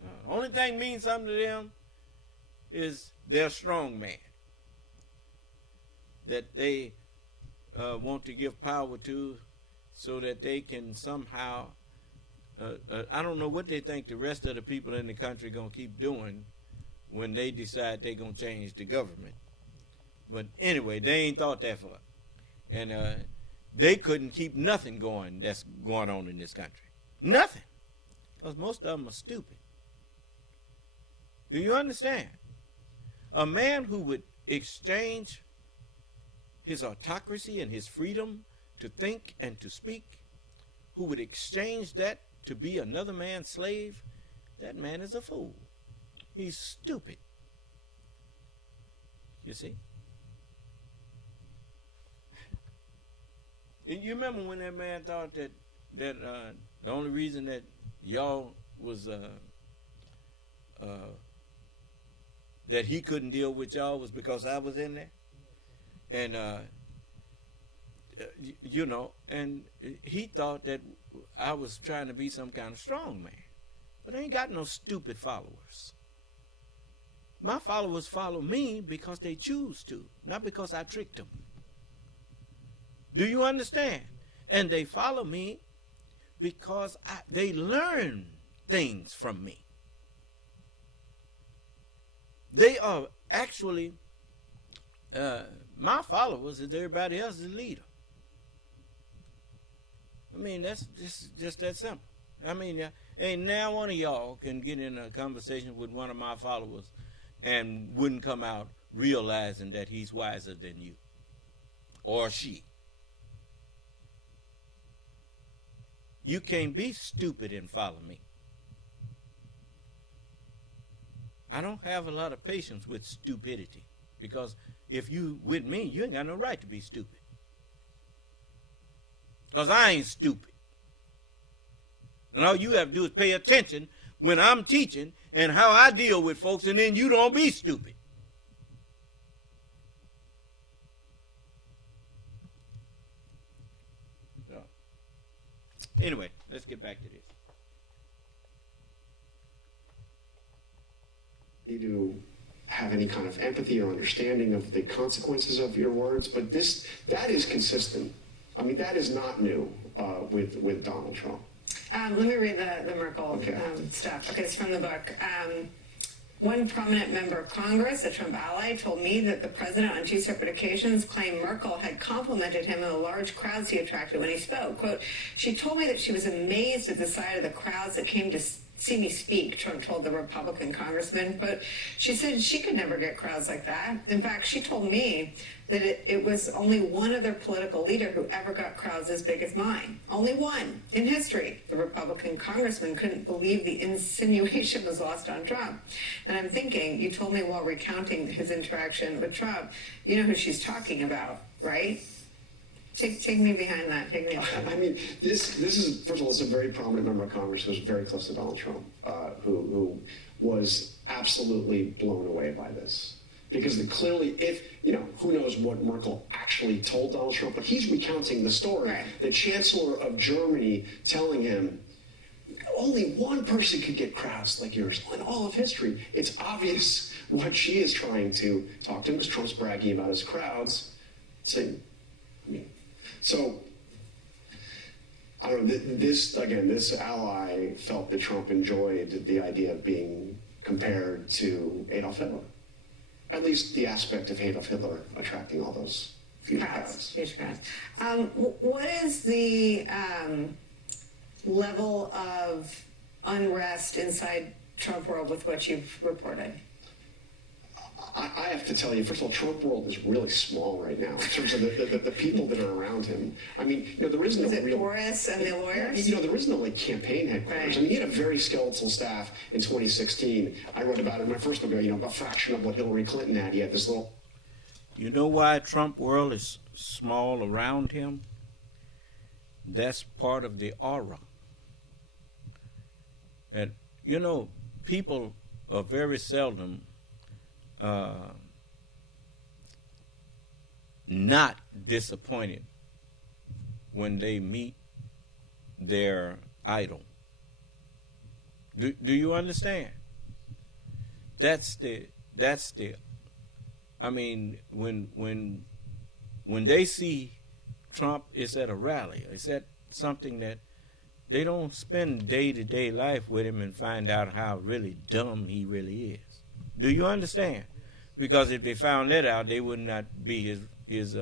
The only thing means something to them is their strong man that they want to give power to, so that they can somehow, I don't know what they think the rest of the people in the country going to keep doing when they decide they're going to change the government. But anyway, they ain't thought that far. And they couldn't keep nothing going that's going on in this country. Nothing. Because most of them are stupid. Do you understand? A man who would exchange his autocracy and his freedom to think and to speak, who would exchange that to be another man's slave, that man is a fool. He's stupid. You see? You remember when that man thought that the only reason that y'all was that he couldn't deal with y'all was because I was in there? And you know, and he thought that I was trying to be some kind of strong man. But I ain't got no stupid followers. My followers follow me because they choose to, not because I tricked them. Do you understand? And they follow me because they learn things from me. They are actually, my followers is everybody else's leader. I mean, that's just that simple. I mean, ain't now one of y'all can get in a conversation with one of my followers and wouldn't come out realizing that he's wiser than you or she. You can't be stupid and follow me. I don't have a lot of patience with stupidity, because if you with me, you ain't got no right to be stupid. Because I ain't stupid. And all you have to do is pay attention when I'm teaching and how I deal with folks, and then you don't be stupid. So, anyway, let's get back to this. You do have any kind of empathy or understanding of the consequences of your words, but that is consistent. I mean, that is not new with Donald Trump. Let me read the Merkel stuff. Okay, it's from the book. One prominent member of Congress, a Trump ally, told me that the president on 2 separate occasions claimed Merkel had complimented him in the large crowds he attracted when he spoke. Quote, she told me that she was amazed at the sight of the crowds that came to see me speak, Trump told the Republican congressman. But she said she could never get crowds like that. In fact, she told me that it was only one other political leader who ever got crowds as big as mine. Only one in history. The Republican congressman couldn't believe the insinuation was lost on Trump. And I'm thinking, you told me while recounting his interaction with Trump, you know who she's talking about, right? Take me behind that. Take me outside. I mean, this is, first of all, it's a very prominent member of Congress who was very close to Donald Trump, who was absolutely blown away by this. Because clearly, who knows what Merkel actually told Donald Trump, but he's recounting the story. Right. The Chancellor of Germany telling him, only one person could get crowds like yours in all of history. It's obvious what she is trying to talk to him, because Trump's bragging about his crowds. So, I don't know, this ally felt that Trump enjoyed the idea of being compared to Adolf Hitler. At least the aspect of Adolf Hitler attracting all those huge crowds. Huge crowds. What is the level of unrest inside Trump world with what you've reported? I have to tell you, first of all, Trump world is really small right now in terms of the people that are around him. I mean, there is no real... Boris and the lawyers? There is no, campaign headquarters. Right. I mean, he had a very skeletal staff in 2016. I wrote about it in my first book, a fraction of what Hillary Clinton had. He had this little... You know why Trump world is small around him? That's part of the aura. And, people are very seldom not disappointed when they meet their idol. Do you understand? That's the I mean, when they see Trump, it's at a rally, it's at something that they don't spend day-to-day life with him and find out how really dumb he really is. Do you understand? Because if they found that out, they would not be his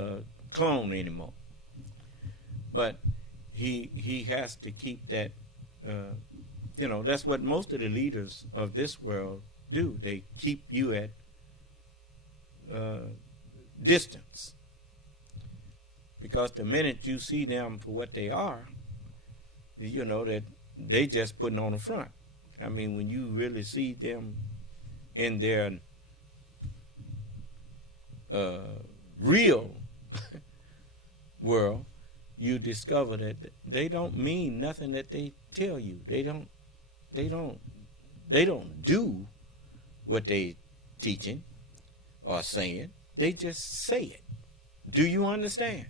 clone anymore. But he has to keep that. That's what most of the leaders of this world do. They keep you at distance. Because the minute you see them for what they are, that they just putting on the front. I mean, when you really see them in their real world, you discover that they don't mean nothing that they tell you. They don't do what they teaching or saying. They just say it. Do you understand?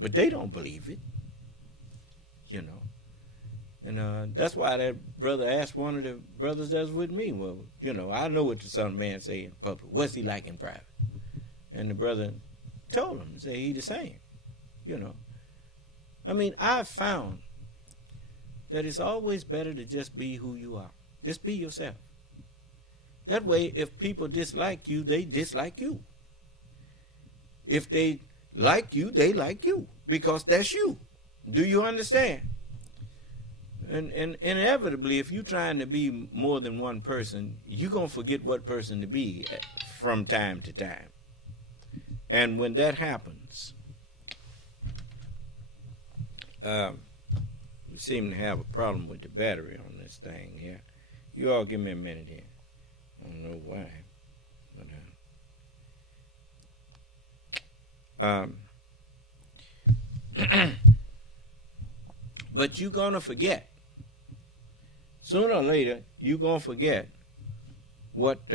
But they don't believe it. And that's why that brother asked one of the brothers that's with me, well, I know what the Son of Man say in public. What's he like in private? And the brother told him, say he the same. I mean, I've found that it's always better to just be who you are. Just be yourself. That way, if people dislike you, they dislike you. If they like you, they like you. Because that's you. Do you understand? And inevitably, if you're trying to be more than one person, you're going to forget what person to be from time to time. And when that happens, we seem to have a problem with the battery on this thing here. You all give me a minute here. I don't know why. But, but you're going to forget. Sooner or later, you're going to forget what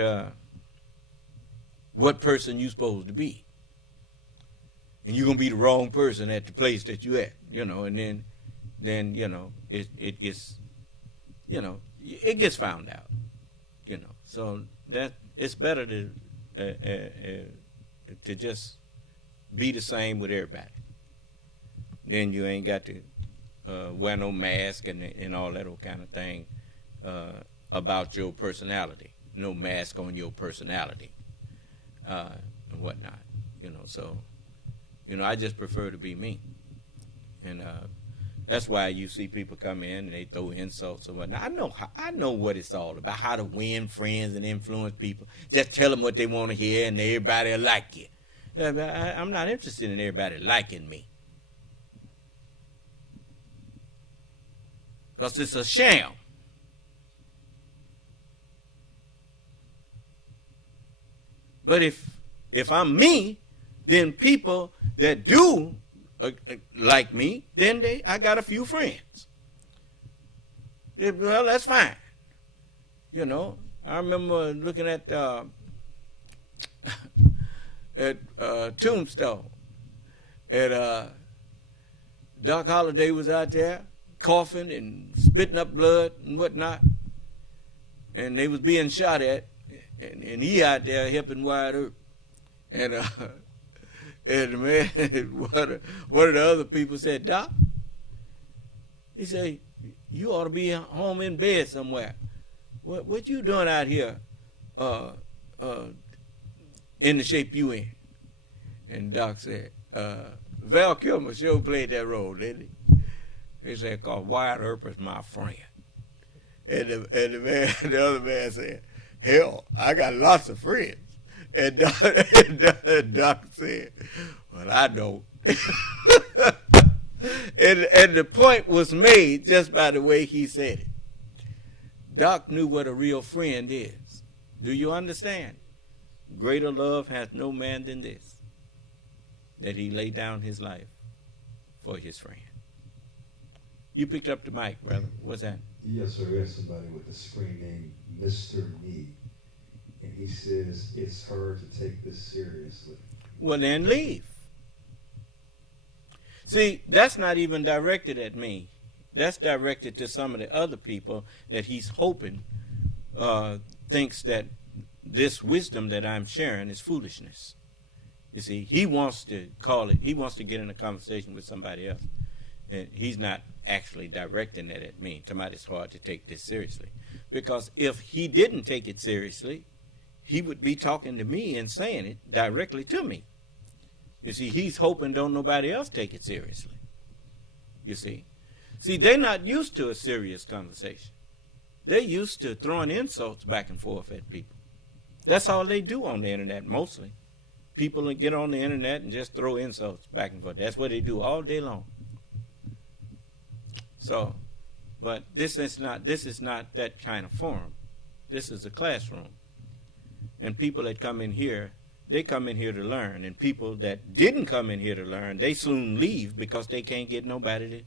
person you're supposed to be. And you're going to be the wrong person at the place that you at, and then it gets, it gets found out, So that it's better to just be the same with everybody. Then you ain't got to wear no mask and all that old kind of thing about your personality. No mask on your personality and whatnot. So I just prefer to be me. And that's why you see people come in and they throw insults and whatnot. I know what it's all about, how to win friends and influence people. Just tell them what they want to hear and everybody will like you. I'm not interested in everybody liking me. Because it's a sham. But if I'm me, then people that do like me, then I got a few friends. Well, that's fine. I remember looking at Tombstone, and Doc Holliday was out there coughing and spitting up blood and whatnot, and they was being shot at, and he out there helping Wyatt Earp, and man, one of the other people said, Doc, he said, you ought to be home in bed somewhere. What you doing out here in the shape you in? And Doc said, Val Kilmer sure played that role, didn't he? He said, cause Wyatt Earp is my friend. And the other man said, Hell, I got lots of friends. And Doc said, well, I don't. and the point was made just by the way he said it. Doc knew what a real friend is. Do you understand? Greater love hath no man than this, that he lay down his life for his friend. You picked up the mic, brother. What's that? Yes, sir. We have somebody with a screen name Mr. Me. And he says it's hard to take this seriously. Well, then leave. See, that's not even directed at me. That's directed to some of the other people that he's hoping thinks that this wisdom that I'm sharing is foolishness. You see, he wants to call it, he wants to get in a conversation with somebody else. And he's not actually directing that at me. To me, it's hard to take this seriously. Because if he didn't take it seriously, he would be talking to me and saying it directly to me. You see, he's hoping don't nobody else take it seriously. You see. See, they're not used to a serious conversation. They're used to throwing insults back and forth at people. That's all they do on the internet mostly. People get on the internet and just throw insults back and forth. That's what they do all day long. So, but this is not that kind of forum. This is a classroom. And people that come in here, they come in here to learn. And people that didn't come in here to learn, they soon leave because they can't get nobody to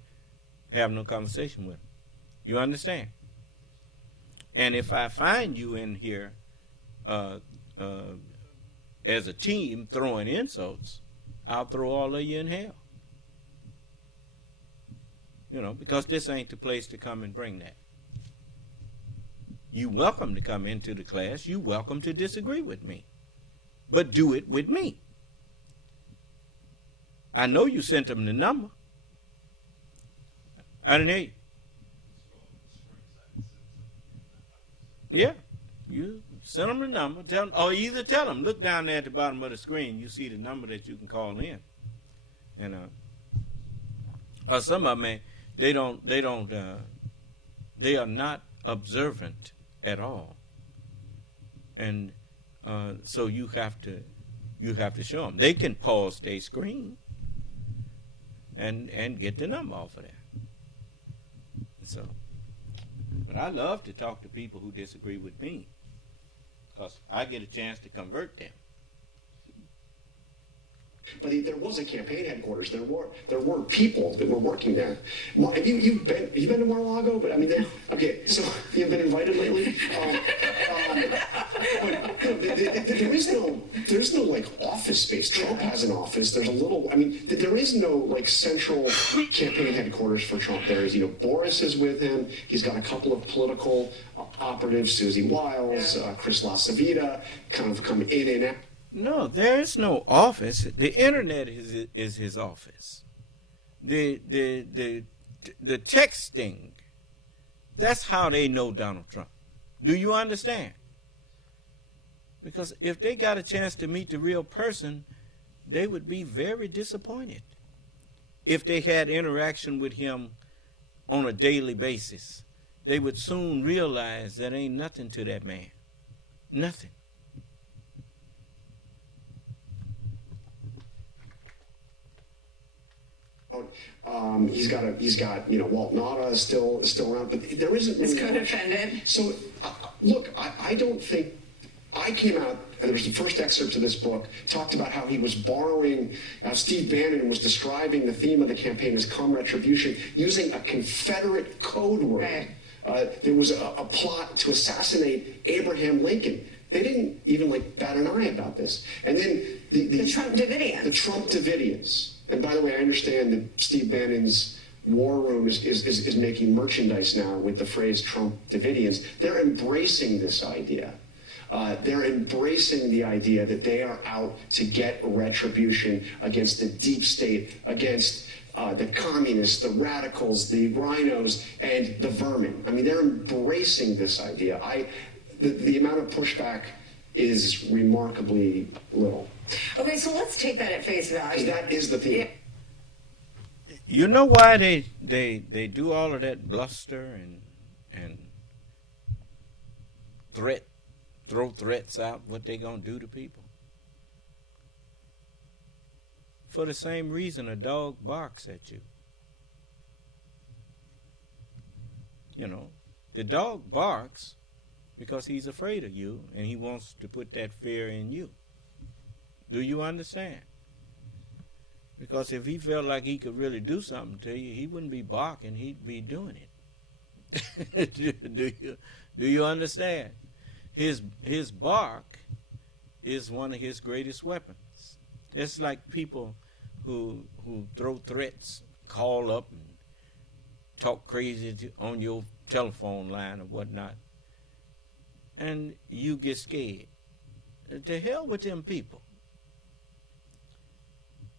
have no conversation with them. You understand? And if I find you in here as a team throwing insults, I'll throw all of you in hell. You know, because this ain't the place to come and bring that. You welcome to come into the class. You welcome to disagree with me. But do it with me. I know you sent them the number. I didn't hear you. Yeah, you send them the number. Tell them, or either tell them, look down there at the bottom of the screen. You see the number that you can call in. And or some of them, they are not observant at all. And so you have to show them. They can pause their screen and get the number off of there. So, but I love to talk to people who disagree with me because I get a chance to convert them. But there was a campaign headquarters. There were people that were working there. Have you been to Mar-a-Lago? But I mean, okay. So you've been invited lately. But there's no like office space. Trump has an office. There's a little. I mean, there is no like central campaign headquarters for Trump. There is, Boris is with him. He's got a couple of political operatives, Susie Wiles, Chris LaCivita, kind of come in and out. No, there is no office. The internet is his office. The texting, that's how they know Donald Trump. Do you understand? Because if they got a chance to meet the real person, they would be very disappointed if they had interaction with him on a daily basis. They would soon realize that ain't nothing to that man. Nothing. He's got Walt Nauta is still around, but there isn't really. His co-defendant. So, look, I don't think. I came out, and there was the first excerpt of this book, talked about how he was borrowing, Steve Bannon was describing the theme of the campaign as come retribution, using a Confederate code word. Right. There was a plot to assassinate Abraham Lincoln. They didn't even bat an eye about this. And then the Trump Davidians. The Trump Davidians. And by the way, I understand that Steve Bannon's war room is making merchandise now with the phrase Trump Davidians. They're embracing this idea. They're embracing the idea that they are out to get retribution against the deep state, against the communists, the radicals, the rhinos, and the vermin. I mean, they're embracing this idea. The amount of pushback is remarkably little. Okay, so let's take that at face value. That is the theme. You know why they do all of that bluster and threat throw threats out what they're going to do to people. For the same reason a dog barks at you. You know, the dog barks because he's afraid of you and he wants to put that fear in you. Do you understand? Because if he felt like he could really do something to you, he wouldn't be barking, he'd be doing it. Do you understand? His bark is one of his greatest weapons. It's like people who throw threats, call up and talk crazy on your telephone line or whatnot, and you get scared. To hell with them people.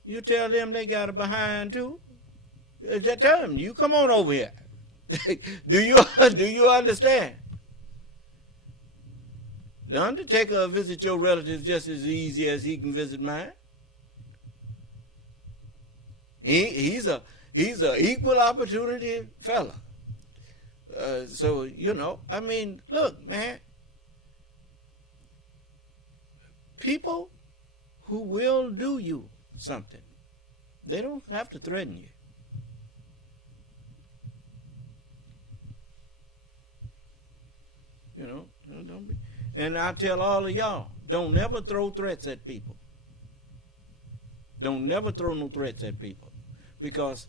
You tell them they got a behind too. Tell them, you come on over here. Do you understand? The undertaker will visit your relatives just as easy as he can visit mine. He's a equal opportunity fella. So, you know, I mean, look, man. People who will do you something, they don't have to threaten you. You know, don't be. And I tell all of y'all, don't never throw threats at people. Don't never throw no threats at people. Because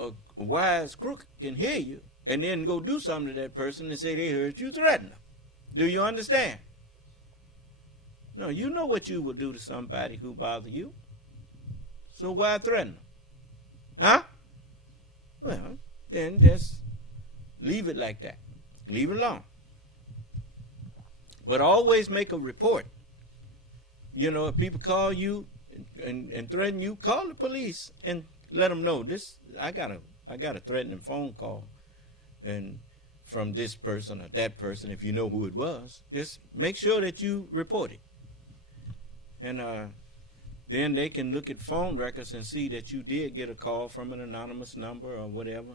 a wise crook can hear you and then go do something to that person and say they heard you threaten them. Do you understand? No, you know what you would do to somebody who bother you. So why threaten them? Huh? Well, then just leave it like that. Leave it alone. But always make a report. You know, if people call you and threaten you, call the police and let them know this. I got a threatening phone call, and from this person or that person. If you know who it was, just make sure that you report it, and then they can look at phone records and see that you did get a call from an anonymous number or whatever,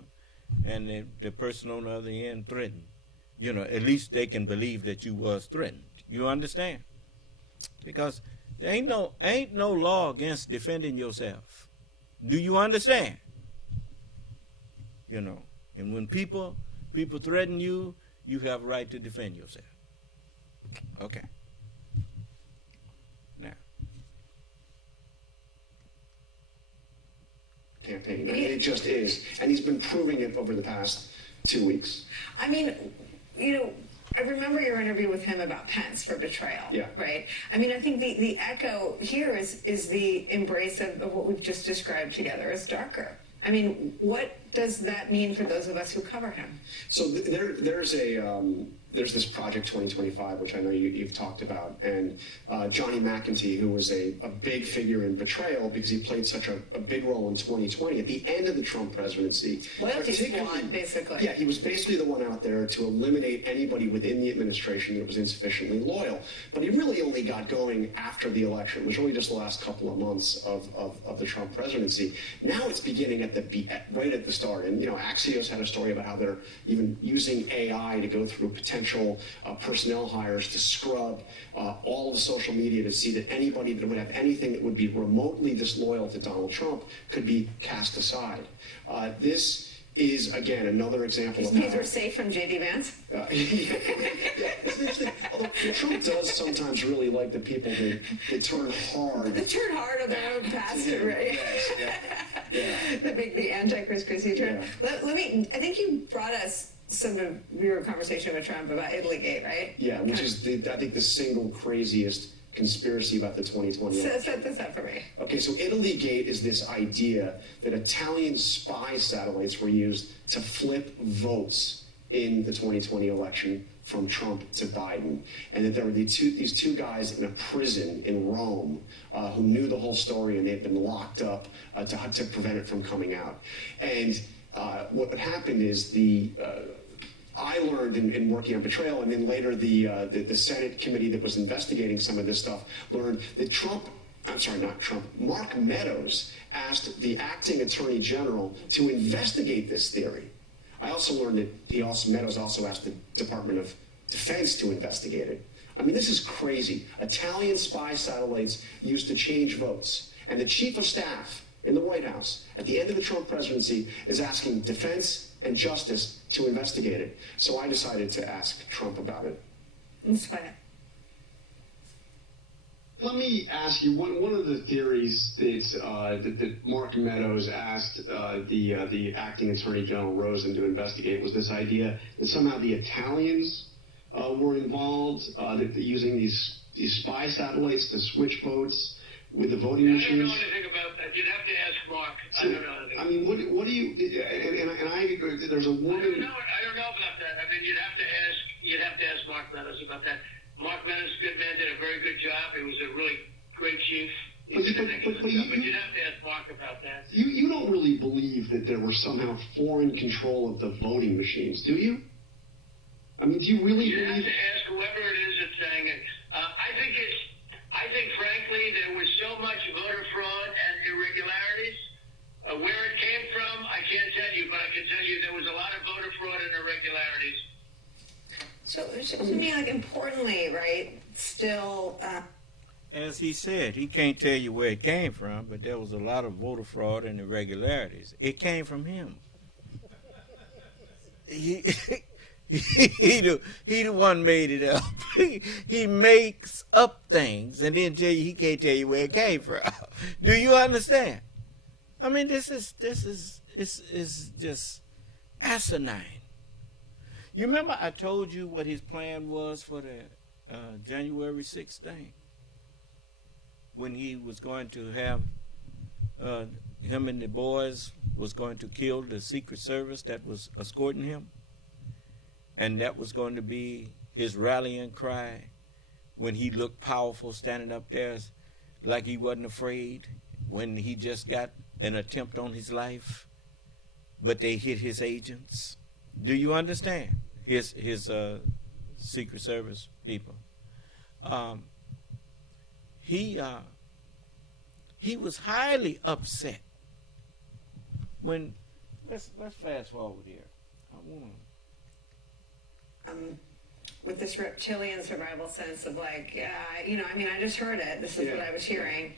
and the person on the other end threatened. You know, at least they can believe that you was threatened. You understand? Because there ain't no law against defending yourself. Do you understand? You know, and when people threaten you, you have a right to defend yourself. Okay. Now. Campaign. I mean, it just is. And he's been proving it over the past 2 weeks. I mean, you know, I remember your interview with him about Pence for betrayal, yeah. Right? I mean, I think the echo here is the embrace of what we've just described together as darker. I mean, what does that mean for those of us who cover him? So there's this Project 2025, which I know you've talked about, and Johnny McEntee, who was a big figure in betrayal because he played such a big role in 2020 at the end of the Trump presidency. Loyalty squad, basically. Yeah, he was basically the one out there to eliminate anybody within the administration that was insufficiently loyal. But he really only got going after the election. It was really just the last couple of months of the Trump presidency. Now it's beginning right at the start. And, you know, Axios had a story about how they're even using AI to go through potential personnel hires to scrub all of the social media to see that anybody that would have anything that would be remotely disloyal to Donald Trump could be cast aside. This is, again, another example of how... These are safe from J.D. Vance? Yeah, it's interesting. Although Trump does sometimes really like the people that turn hard. They turn hard on their own pastor, right? Yes, yeah. The Antichrist turn. Yeah. I think you brought us some of your conversation with Trump about Italygate, right? Yeah, which is, I think, the single craziest conspiracy about the 2020 election. Set this up for me. Okay, so Italygate is this idea that Italian spy satellites were used to flip votes in the 2020 election from Trump to Biden, and that there were these two guys in a prison in Rome who knew the whole story, and they had been locked up to prevent it from coming out. And what happened is I learned in working on betrayal, and then later the Senate committee that was investigating some of this stuff learned that Mark Meadows asked the acting attorney general to investigate this theory. I also learned that Meadows also asked the Department of Defense to investigate it. I mean, this is crazy. Italian spy satellites used to change votes. And the chief of staff in the White House at the end of the Trump presidency is asking defense and justice to investigate it. So I decided to ask Trump about it. That's fine. Let me ask you, one of the theories that Mark Meadows asked the acting Attorney General Rosen to investigate was this idea that somehow the Italians were involved, using these spy satellites to switch votes with the voting machines. I don't know anything about that. You'd have to ask Mark. So, I don't know anything. I mean, what do you? And I agree. There's a woman. I don't know about that. I mean, you'd have to ask Mark Meadows about that. Mark Meadows, good man, did a very good job. He was a really great chief. He did an excellent job. But you'd have to ask Mark about that. You don't really believe that there was somehow foreign control of the voting machines, do you? I mean, do you really You'd believe? have to ask whoever it is that's saying it. I think, frankly, there was so much voter fraud and irregularities. Where it came from, I can't tell you, but I can tell you there was a lot of voter fraud and irregularities. So to me, like, importantly, right, still... As he said, he can't tell you where it came from, but there was a lot of voter fraud and irregularities. It came from him. He the one made it up. He makes up things and then tell you he can't tell you where it came from. Do you understand? I mean, this is just asinine. You remember I told you what his plan was for the January 6th thing? When he was going to have, him and the boys was going to kill the Secret Service that was escorting him. And that was going to be his rallying cry when he looked powerful standing up there like he wasn't afraid when he just got an attempt on his life. But they hit his agents. Do you understand? His Secret Service people. He was highly upset when let's fast forward here. I want with this reptilian survival sense of like, I mean, I just heard it. This is what I was hearing.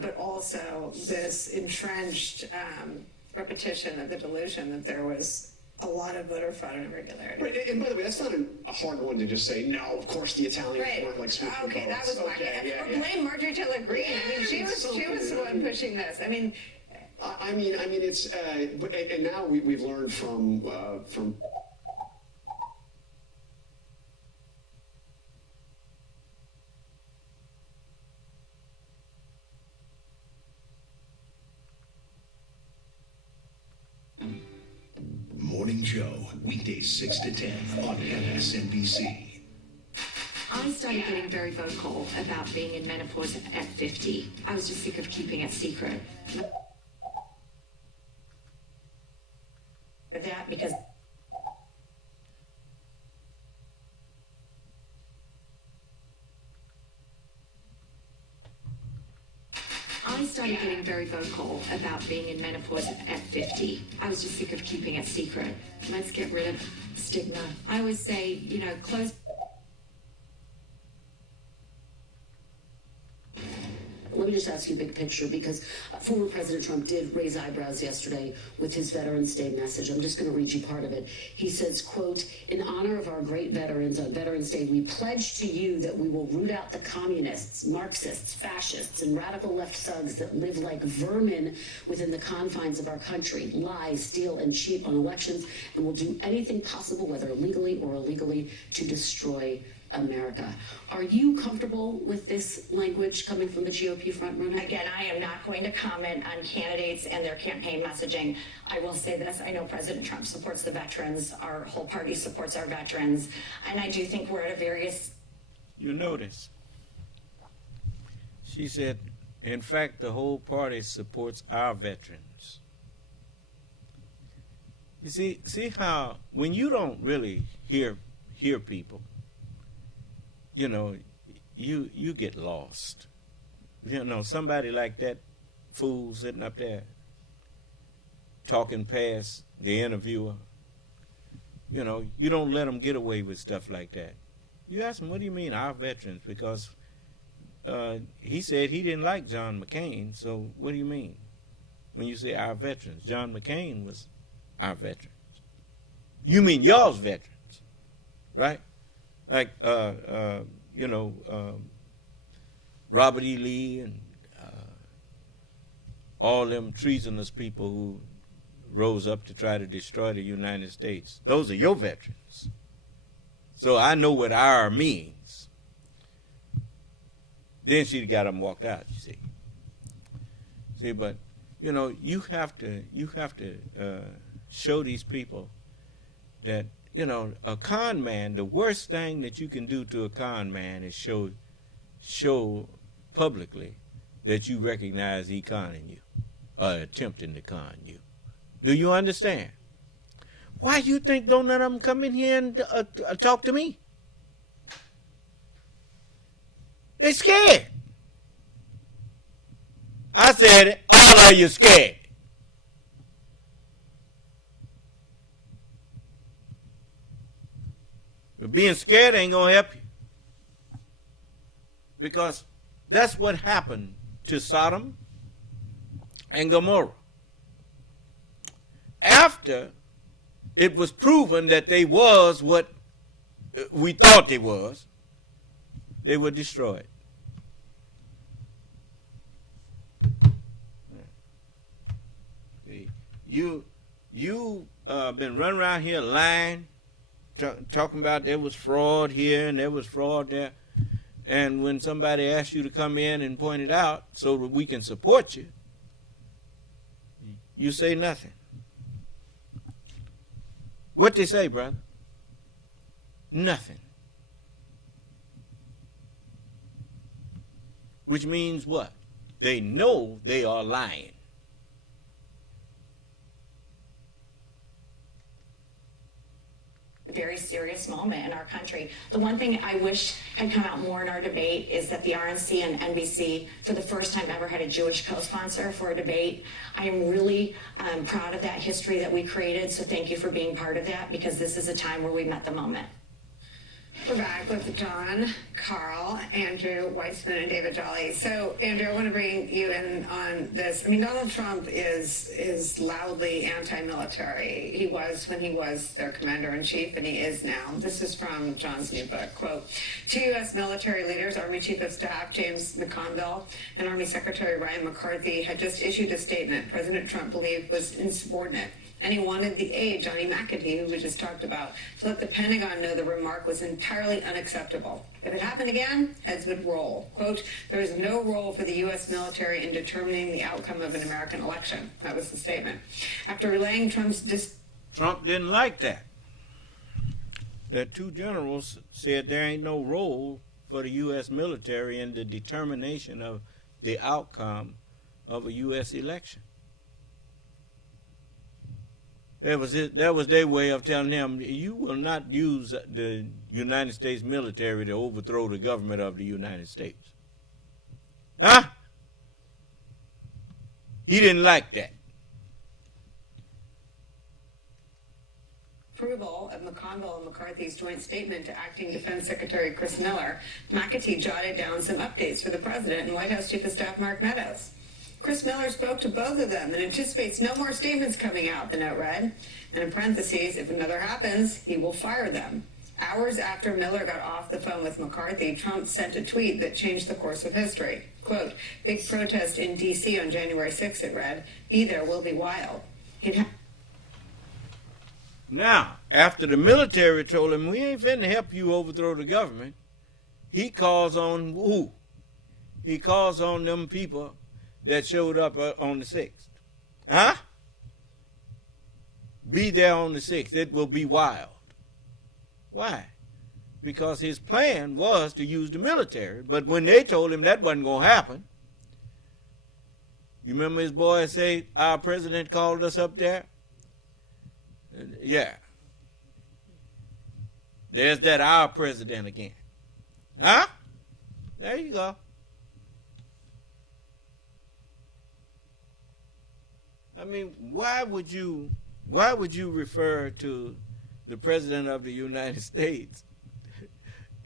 But also this entrenched repetition of the delusion that there was a lot of voter fraud and irregularity. Right, and by the way, that's not a hard one to just say, no, of course the Italians weren't like switching votes. Okay, that was wacky. Or blame Marjorie Taylor Greene. I mean, she was the one pushing this. I mean, it's and now we've learned from Morning Joe, weekdays 6 to 10 on MSNBC. I started getting very vocal about being in menopause at 50. I was just sick of keeping it secret. That because I started getting very vocal about being in menopause at 50. I was just sick of keeping it secret. Let's get rid of stigma. I always say, close. Let me just ask you big picture, because former President Trump did raise eyebrows yesterday with his Veterans Day message. I'm just going to read you part of it. He says, quote, "In honor of our great veterans on Veterans Day, we pledge to you that we will root out the communists, Marxists, fascists, and radical left thugs that live like vermin within the confines of our country, lie, steal, and cheat on elections, and will do anything possible, whether legally or illegally, to destroy America." Are you comfortable with this language coming from the GOP frontrunner? Again, I am not going to comment on candidates and their campaign messaging. I will say this. I know President Trump supports the veterans. Our whole party supports our veterans. And I do think we're at a various... You notice, she said, in fact, the whole party supports our veterans. You see how when you don't really hear people, you get lost. Somebody like that fool sitting up there talking past the interviewer, you don't let them get away with stuff like that. You ask him, what do you mean, our veterans? Because he said he didn't like John McCain, so what do you mean when you say our veterans? John McCain was our veterans. You mean y'all's veterans, right? Like, Robert E. Lee and all them treasonous people who rose up to try to destroy the United States. Those are your veterans. So I know what our means. Then she got up and walked out, you see. See, but, you have to show these people that, a con man, the worst thing that you can do to a con man is show publicly that you recognize he conning you, or attempting to con you. Do you understand? Why do you think don't none of them come in here and talk to me? They scared. I said it. All of you scared. But being scared ain't going to help you. Because that's what happened to Sodom and Gomorrah. After it was proven that they was what we thought they was, they were destroyed. You been running around here lying, talking about there was fraud here and there was fraud there. And when somebody asks you to come in and point it out so that we can support you, you say nothing. What they say, brother? Nothing. Which means what? They know they are lying. Very serious moment in our country. The one thing I wish had come out more in our debate is that the RNC and NBC, for the first time ever, had a Jewish co-sponsor for a debate. I am really proud of that history that we created, so thank you for being part of that, because this is a time where we met the moment. We're back with John, Carl, Andrew, Weissman, and David Jolly. So, Andrew, I want to bring you in on this. I mean, Donald Trump is loudly anti-military. He was when he was their commander-in-chief, and he is now. This is from John's new book. Quote, 2 U.S. military leaders, Army Chief of Staff James McConville and Army Secretary Ryan McCarthy, had just issued a statement President Trump believed was insubordinate. And he wanted the aide, Johnny McAtee, who we just talked about, to let the Pentagon know the remark was entirely unacceptable. If it happened again, heads would roll. Quote, there is no role for the U.S. military in determining the outcome of an American election. That was the statement. After relaying Trump didn't like that. That 2 generals said there ain't no role for the U.S. military in the determination of the outcome of a U.S. election. That was their way of telling him, you will not use the United States military to overthrow the government of the United States. Huh? He didn't like that. Approval of McConville and McCarthy's joint statement to Acting Defense Secretary Chris Miller, McAtee jotted down some updates for the president and White House Chief of Staff Mark Meadows. Chris Miller spoke to both of them and anticipates no more statements coming out, the note read. And in parentheses, if another happens, he will fire them. Hours after Miller got off the phone with McCarthy, Trump sent a tweet that changed the course of history. Quote, big protest in D.C. on January 6th, it read. Be there, will be wild. Now, after the military told him, we ain't finna help you overthrow the government, he calls on who? He calls on them people that showed up on the 6th. Huh? Be there on the 6th. It will be wild. Why? Because his plan was to use the military. But when they told him that wasn't going to happen, you remember his boy say, our president called us up there? Yeah. There's that our president again. Huh? There you go. I mean, why would you refer to the President of the United States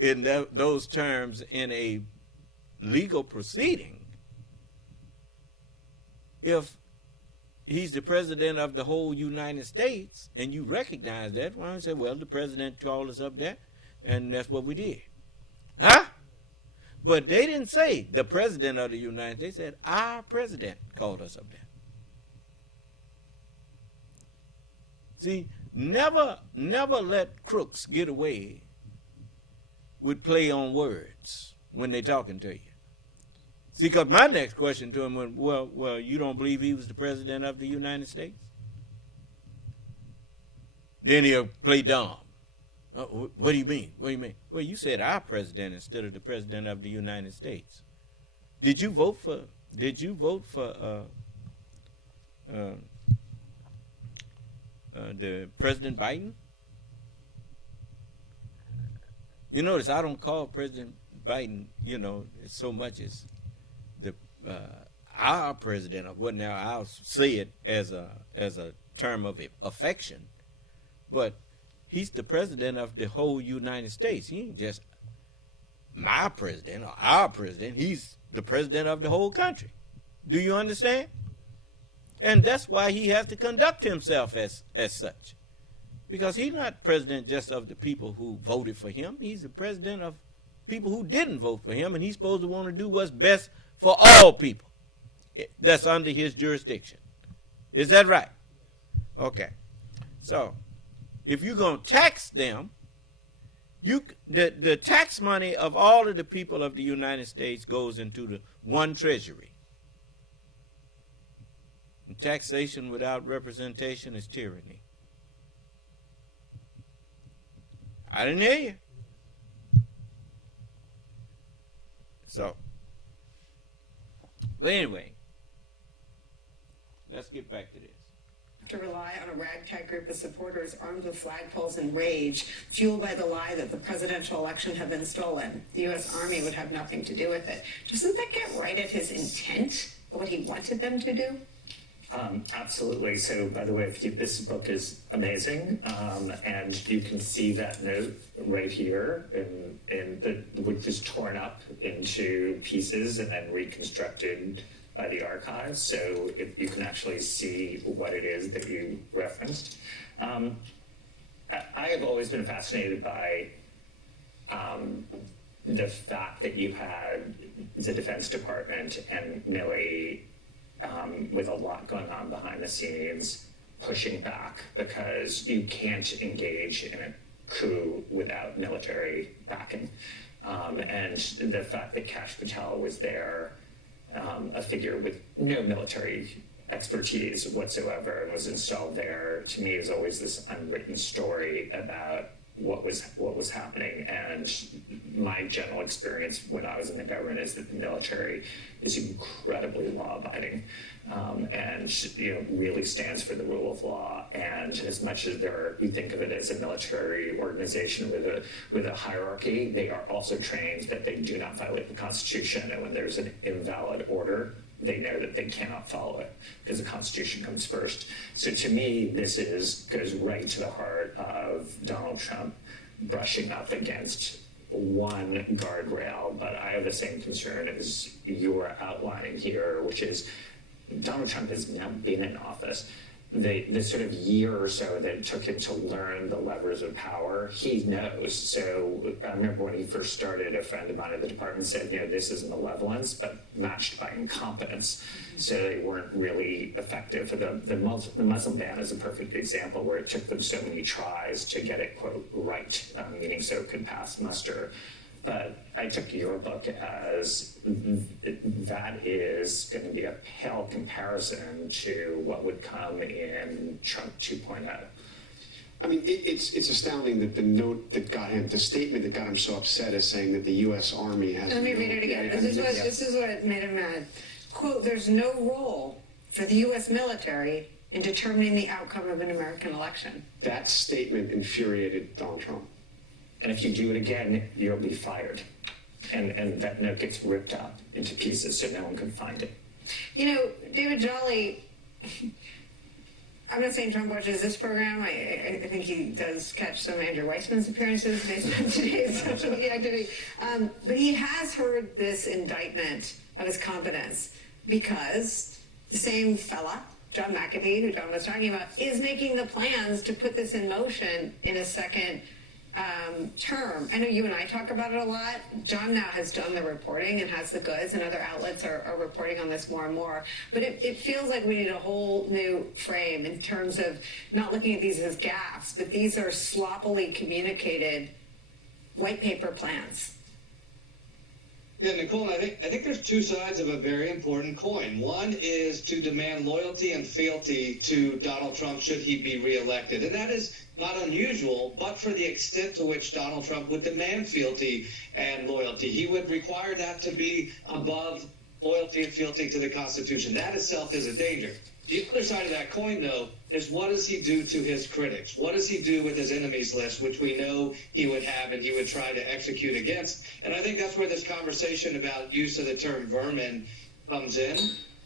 in those terms in a legal proceeding, if he's the president of the whole United States and you recognize that, why don't you say, well, the president called us up there and that's what we did. Huh? But they didn't say the president of the United States. They said our president called us up there. See, never let crooks get away with play on words when they're talking to you. See, because my next question to him was, well, you don't believe he was the president of the United States? Then he'll play dumb. Oh, what do you mean? What do you mean? Well, you said our president instead of the president of the United States. Did you vote for the President Biden? You notice I don't call President Biden, so much as the our president or what. Now I'll say it as a term of affection, but he's the president of the whole United States. He ain't just my president or our president. He's the president of the whole country. Do you understand? And that's why he has to conduct himself as such. Because he's not president just of the people who voted for him. He's the president of people who didn't vote for him, and he's supposed to want to do what's best for all people that's under his jurisdiction. Is that right? Okay. So, if you're going to tax them, the tax money of all of the people of the United States goes into the one treasury. And taxation without representation is tyranny. I didn't hear you. So, but anyway, let's get back to this. To rely on a ragtag group of supporters armed with flagpoles and rage, fueled by the lie that the presidential election had been stolen. The U.S. Army would have nothing to do with it. Doesn't that get right at his intent, what he wanted them to do? Absolutely. So, by the way, this book is amazing, and you can see that note right here, which is torn up into pieces and then reconstructed by the archives. So you can actually see what it is that you referenced. I have always been fascinated by the fact that you had the Defense Department and Milley with a lot going on behind the scenes, pushing back because you can't engage in a coup without military backing. And the fact that Kash Patel was there, a figure with no military expertise whatsoever, and was installed there, to me is always this unwritten story about what was happening. And my general experience when I was in the government is that the military is incredibly law-abiding, and really stands for the rule of law. And as much as you think of it as a military organization with a hierarchy, they are also trained that they do not violate the Constitution. And when there's an invalid order, they know that they cannot follow it because the Constitution comes first. So to me, this goes right to the heart of Donald Trump brushing up against one guardrail. But I have the same concern as you're outlining here, which is Donald Trump has now been in office. The sort of year or so that it took him to learn the levers of power, he knows. So I remember when he first started, a friend of mine at the department said, this is malevolence, but matched by incompetence. So they weren't really effective. The Muslim ban is a perfect example where it took them so many tries to get it, quote, right, meaning so it could pass muster. But I took your book as that is going to be a pale comparison to what would come in Trump 2.0. I mean, it's astounding that the note that got him, the statement that got him so upset is saying that the U.S. Army has... Let me read it again. This is what made him mad. Quote, there's no role for the U.S. military in determining the outcome of an American election. That statement infuriated Donald Trump. And if you do it again, you'll be fired. And that note gets ripped up into pieces so no one can find it. David Jolly, I'm not saying Trump watches this program. I think he does catch some Andrew Weissman's appearances based on today's social media activity. But he has heard this indictment of his competence because the same fella, John McAfee, who John was talking about, is making the plans to put this in motion in a second term. I know you and I talk about it a lot. John now has done the reporting and has the goods, and other outlets are reporting on this more and more. But it feels like we need a whole new frame in terms of not looking at these as gaffes, but these are sloppily communicated white paper plans. Yeah, Nicole, I think there's two sides of a very important coin. One is to demand loyalty and fealty to Donald Trump should he be reelected. And that is not unusual, but for the extent to which Donald Trump would demand fealty and loyalty. He would require that to be above loyalty and fealty to the Constitution. That itself is a danger. The other side of that coin, though, is what does he do to his critics? What does he do with his enemies list, which we know he would have and he would try to execute against? And I think that's where this conversation about use of the term vermin comes in.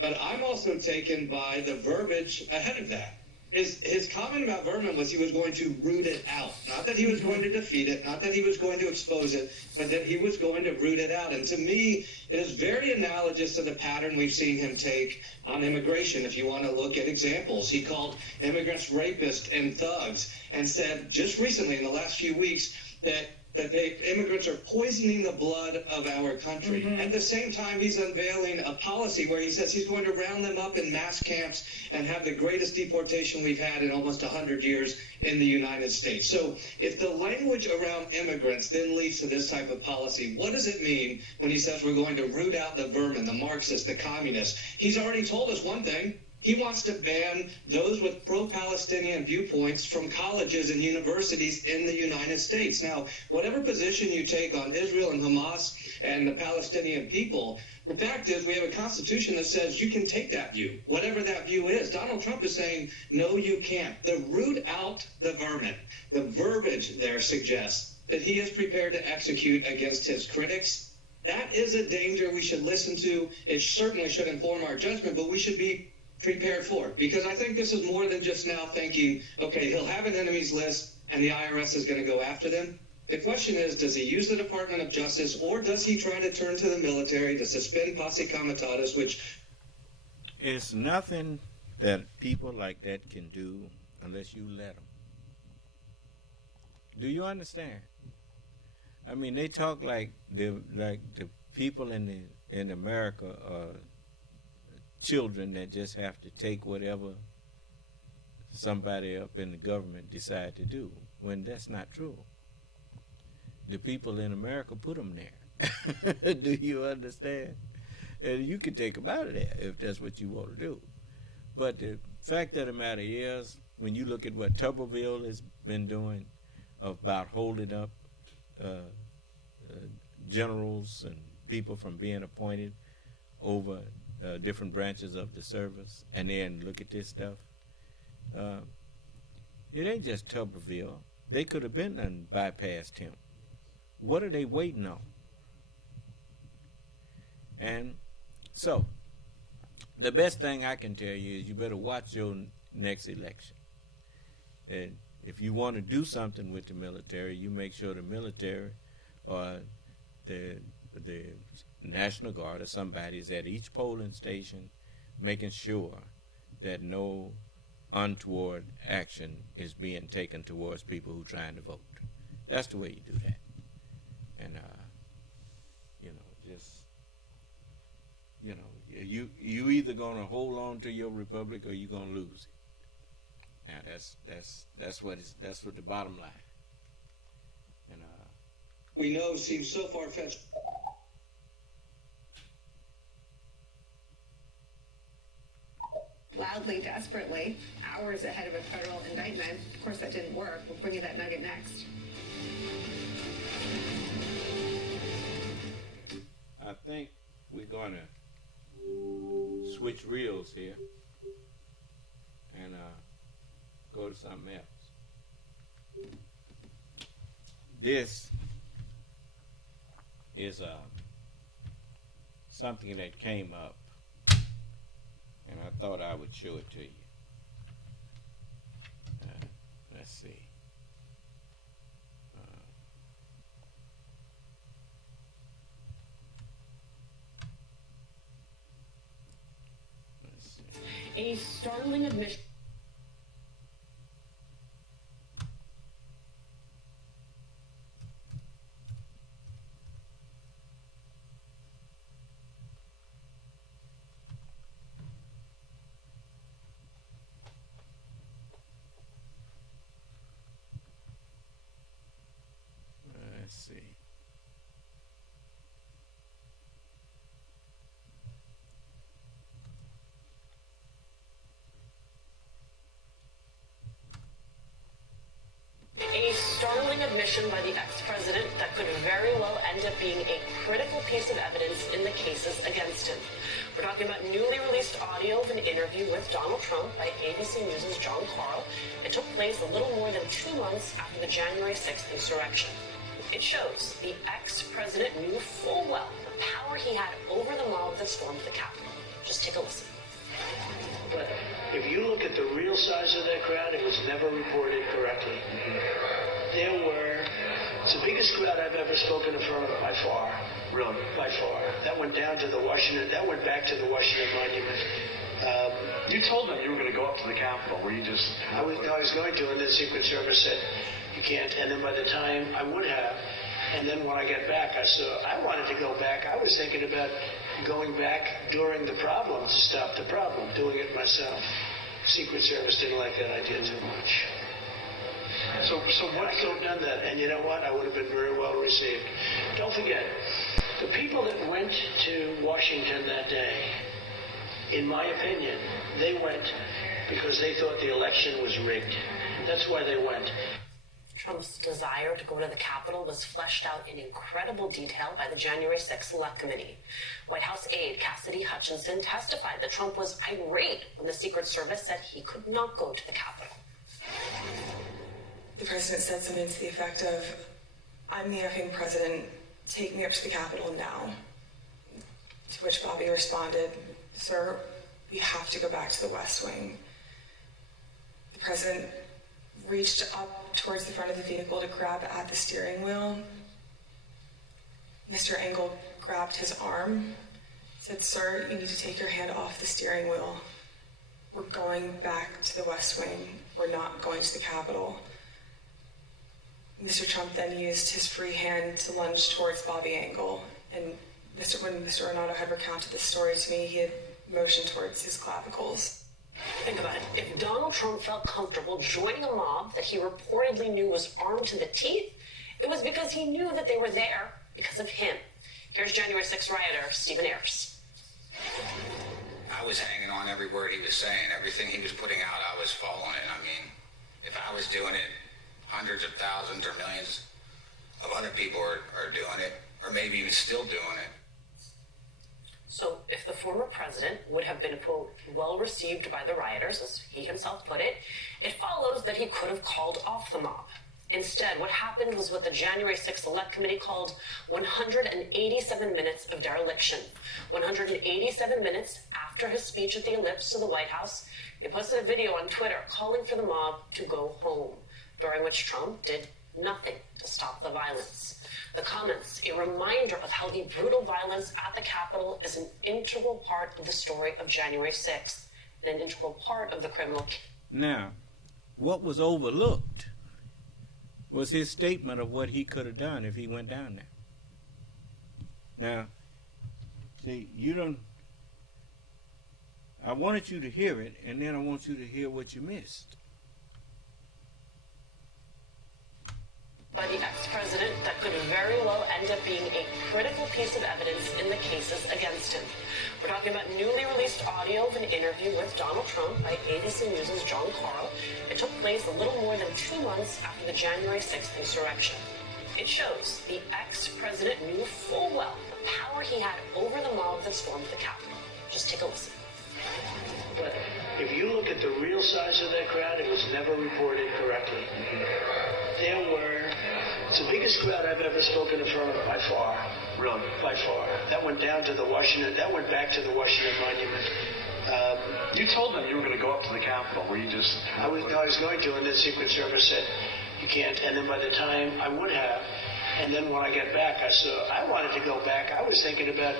But I'm also taken by the verbiage ahead of that. His comment about vermin was he was going to root it out. Not that he was going to defeat it, not that he was going to expose it, but that he was going to root it out. And to me, it is very analogous to the pattern we've seen him take on immigration. If you want to look at examples, he called immigrants rapists and thugs and said just recently in the last few weeks that immigrants are poisoning the blood of our country. Mm-hmm. At the same time, he's unveiling a policy where he says he's going to round them up in mass camps and have the greatest deportation we've had in almost 100 years in the United States. So if the language around immigrants then leads to this type of policy, what does it mean when he says we're going to root out the vermin, the Marxists, the communists? He's already told us one thing. He wants to ban those with pro-Palestinian viewpoints from colleges and universities in the United States. Now, whatever position you take on Israel and Hamas and the Palestinian people, the fact is we have a constitution that says you can take that view, whatever that view is. Donald Trump is saying, no, you can't. The root out the vermin, the verbiage there suggests that he is prepared to execute against his critics. That is a danger we should listen to. It certainly should inform our judgment, but we should be prepared for it, because I think this is more than just now thinking, okay, he'll have an enemies list and the IRS is going to go after them. The question is, does he use the Department of Justice, or does he try to turn to the military to suspend posse comitatus, which it's nothing that people like that can do unless you let them. Do you understand? I mean, they talk like the people in America are children that just have to take whatever somebody up in the government decide to do, when that's not true. The people in America put them there. Do you understand? And you can take them out of there if that's what you want to do. But the fact of the matter is, when you look at what Tuberville has been doing about holding up generals and people from being appointed over different branches of the service, and then look at this stuff. It ain't just Tuberville. They could have been done bypassed him. What are they waiting on? And so, the best thing I can tell you is you better watch your next election. And if you want to do something with the military, you make sure the military or the National Guard or somebody is at each polling station making sure that no untoward action is being taken towards people who are trying to vote. That's the way you do that. And, you either going to hold on to your republic or you're going to lose it. Now, that's what the bottom line. And we know seems so far-fetched. Loudly, desperately, hours ahead of a federal indictment. Of course, that didn't work. We'll bring you that nugget next. I think we're going to switch reels here and go to something else. This is something that came up, and I thought I would show it to you. see. A startling admission. Let's see. A startling admission by the ex-president that could very well end up being a critical piece of evidence in the cases against him. We're talking about newly released audio of an interview with Donald Trump by ABC News' John Karl. It took place a little more than 2 months after the January 6th insurrection. It shows the ex-president knew full well the power he had over the mob that stormed the Capitol. Just take a listen. But if you look at the real size of that crowd, it was never reported correctly. It's the biggest crowd I've ever spoken in front of by far. Really? By far. That went down to the Washington, that went back to the Washington Monument. You told them you were going to go up to the Capitol. Were you just... I was going to, and the Secret Service said, you can't. And then by the time I would have, and then when I got back, I wanted to go back. I was thinking about going back during the problem to stop the problem, doing it myself. Secret Service didn't like that idea too much. So what? I could have done that, and you know what? I would have been very well received. Don't forget, the people that went to Washington that day, in my opinion, they went because they thought the election was rigged. That's why they went. Trump's desire to go to the Capitol was fleshed out in incredible detail by the January 6th Select Committee. White House aide Cassidy Hutchinson testified that Trump was irate when the Secret Service said he could not go to the Capitol. The president said something to the effect of, I'm the effing president, take me up to the Capitol now. To which Bobby responded, sir, we have to go back to the West Wing. The president reached up towards the front of the vehicle to grab at the steering wheel. Mr. Engel grabbed his arm, said, sir, you need to take your hand off the steering wheel. We're going back to the West Wing. We're not going to the Capitol. Mr. Trump then used his free hand to lunge towards Bobby Engel. And when Mr. Renato had recounted this story to me, he had motioned towards his clavicles. Think about it. If Donald Trump felt comfortable joining a mob that he reportedly knew was armed to the teeth, it was because he knew that they were there because of him. Here's January 6th rioter Stephen Ayers. I was hanging on every word he was saying. Everything he was putting out, I was following it. I mean, if I was doing it, hundreds of thousands or millions of other people are doing it, or maybe even still doing it. So if the former president would have been, quote, well received by the rioters, as he himself put it, it follows that he could have called off the mob. Instead, what happened was what the January 6th Select Committee called 187 minutes of dereliction. 187 minutes after his speech at the Ellipse to the White House, he posted a video on Twitter calling for the mob to go home, during which Trump did nothing to stop the violence. The comments, a reminder of how the brutal violence at the Capitol is an integral part of the story of January 6th, and an integral part of the criminal. Now, what was overlooked was his statement of what he could have done if he went down there. Now, see, I wanted you to hear it, and then I want you to hear what you missed. By the ex-president that could very well end up being a critical piece of evidence in the cases against him. We're talking about newly released audio of an interview with Donald Trump by ABC News' John Karl. It took place a little more than 2 months after the January 6th insurrection. It shows the ex-president knew full well the power he had over the mob that stormed the Capitol. Just take a listen. But if you look at the real size of that crowd, it was never reported correctly. It's the biggest crowd I've ever spoken in front of by far. Really? By far. That went down to the Washington, that went back to the Washington Monument. You told them you were going to go up to the Capitol. Were you just... I was going to, and the Secret Service said, you can't. And then by the time I would have, and then when I get back, I wanted to go back. I was thinking about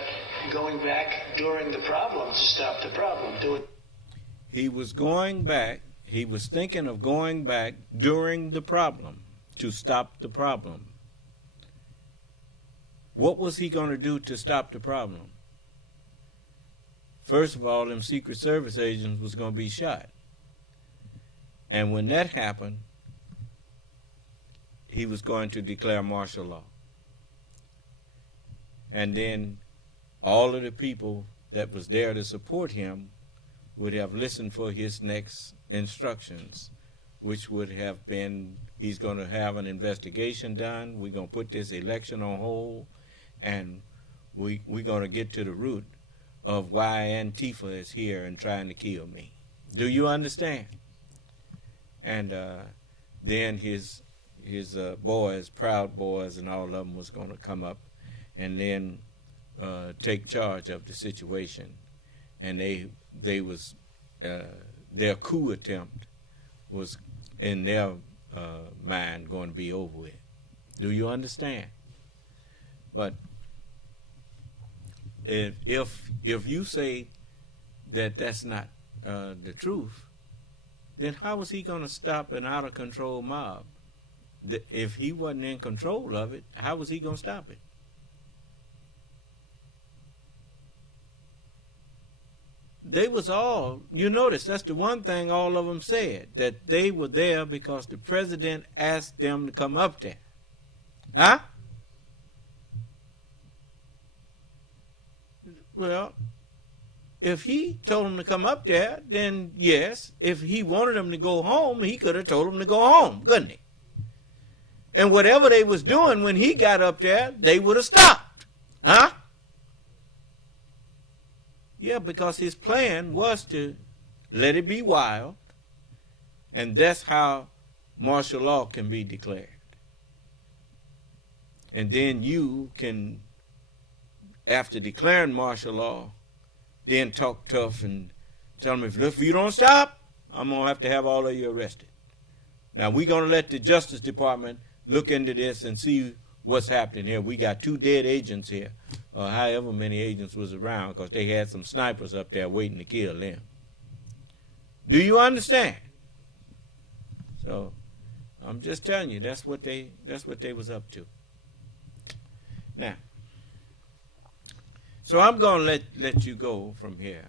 going back during the problem to stop the problem. He was going back. He was thinking of going back during the problem to stop the problem. What was he going to do to stop the problem? First of all, them Secret Service agents was going to be shot. And when that happened, he was going to declare martial law. And then all of the people that was there to support him would have listened for his next instructions, which would have been, he's going to have an investigation done, we're going to put this election on hold, and we're going to get to the root of why Antifa is here and trying to kill me. Do you understand? And then his boys, Proud Boys, and all of them was going to come up and then take charge of the situation. And they was their coup attempt was in their mind going to be over with. Do you understand? But if you say that that's not the truth, then how was he going to stop an out of control mob? If he wasn't in control of it, how was he going to stop it? They was all, you notice, that's the one thing all of them said, that they were there because the president asked them to come up there. Huh? Well, if he told them to come up there, then yes. If he wanted them to go home, he could have told them to go home, couldn't he? And whatever they was doing when he got up there, they would have stopped. Huh? Yeah, because his plan was to let it be wild, and that's how martial law can be declared. And then you can, after declaring martial law, then talk tough and tell them, if you don't stop, I'm going to have all of you arrested. Now, we're going to let the Justice Department look into this and see what's happening here. We got 2 dead agents here, or however many agents was around, because they had some snipers up there waiting to kill them. Do you understand? So, I'm just telling you, that's what they was up to. Now, so I'm going to let you go from here.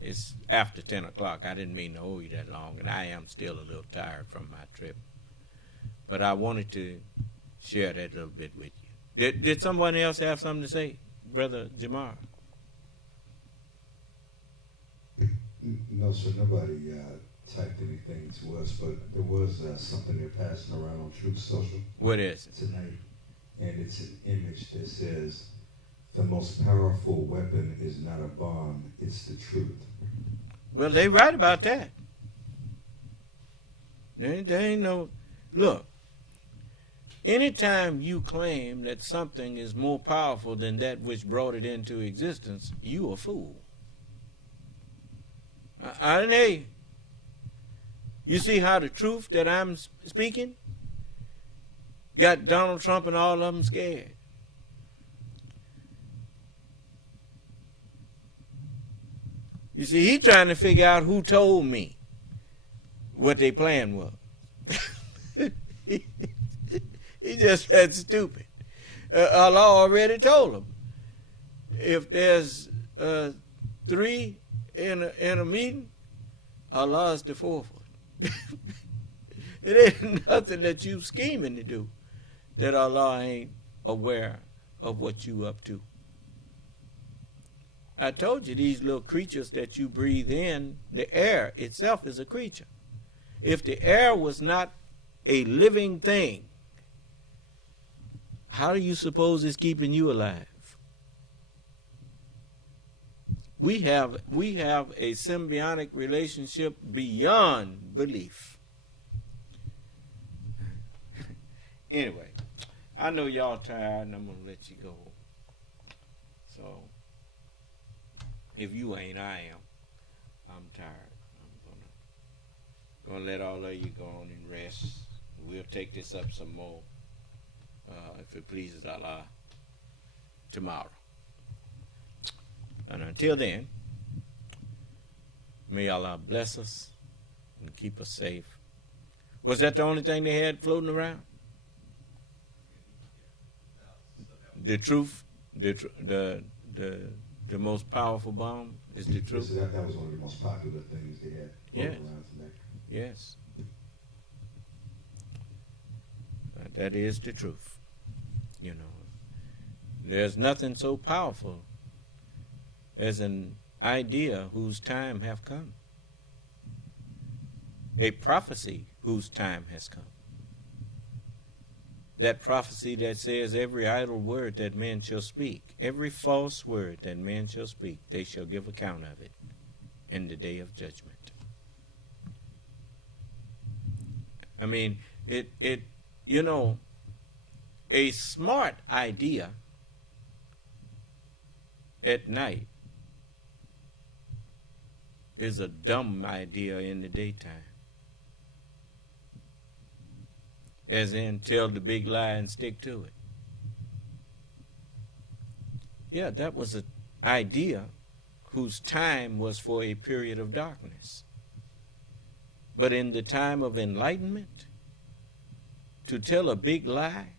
It's after 10 o'clock. I didn't mean to hold you that long, and I am still a little tired from my trip. But I wanted to share that a little bit with you. Did someone else have something to say? Brother Jamar? No, sir. Nobody typed anything to us, but there was something they're passing around on Truth Social. What is it? Tonight. And it's an image that says, the most powerful weapon is not a bomb, it's the truth. Well, they right about that. There ain't no... Look, anytime you claim that something is more powerful than that which brought it into existence, you a fool. I didn't hear you. You see how the truth that I'm speaking got Donald Trump and all of them scared. You see, he trying to figure out who told me what their plan was. He just that stupid. Allah already told him. If there's 3 in a meeting, Allah is the 4th one. It ain't nothing that you scheming to do that Allah ain't aware of what you up to. I told you these little creatures that you breathe in, the air itself is a creature. If the air was not a living thing, how do you suppose it's keeping you alive? We have a symbiotic relationship beyond belief. Anyway, I know y'all tired and I'm going to let you go. So, if you ain't, I am. I'm tired. I'm gonna let all of you go on and rest. We'll take this up some more, if it pleases Allah, tomorrow. And until then, may Allah bless us and keep us safe. Was that the only thing they had floating around? The truth, the most powerful bomb is the truth. So that was one of the most popular things they had floating around tonight. Yes. That is the truth. You know, there's nothing so powerful as an idea whose time have come. A prophecy whose time has come. That prophecy that says every idle word that men shall speak, every false word that men shall speak, they shall give account of it in the day of judgment. I mean, you know, a smart idea at night is a dumb idea in the daytime. As in, tell the big lie and stick to it. Yeah, that was an idea whose time was for a period of darkness. But in the time of enlightenment, to tell a big lie,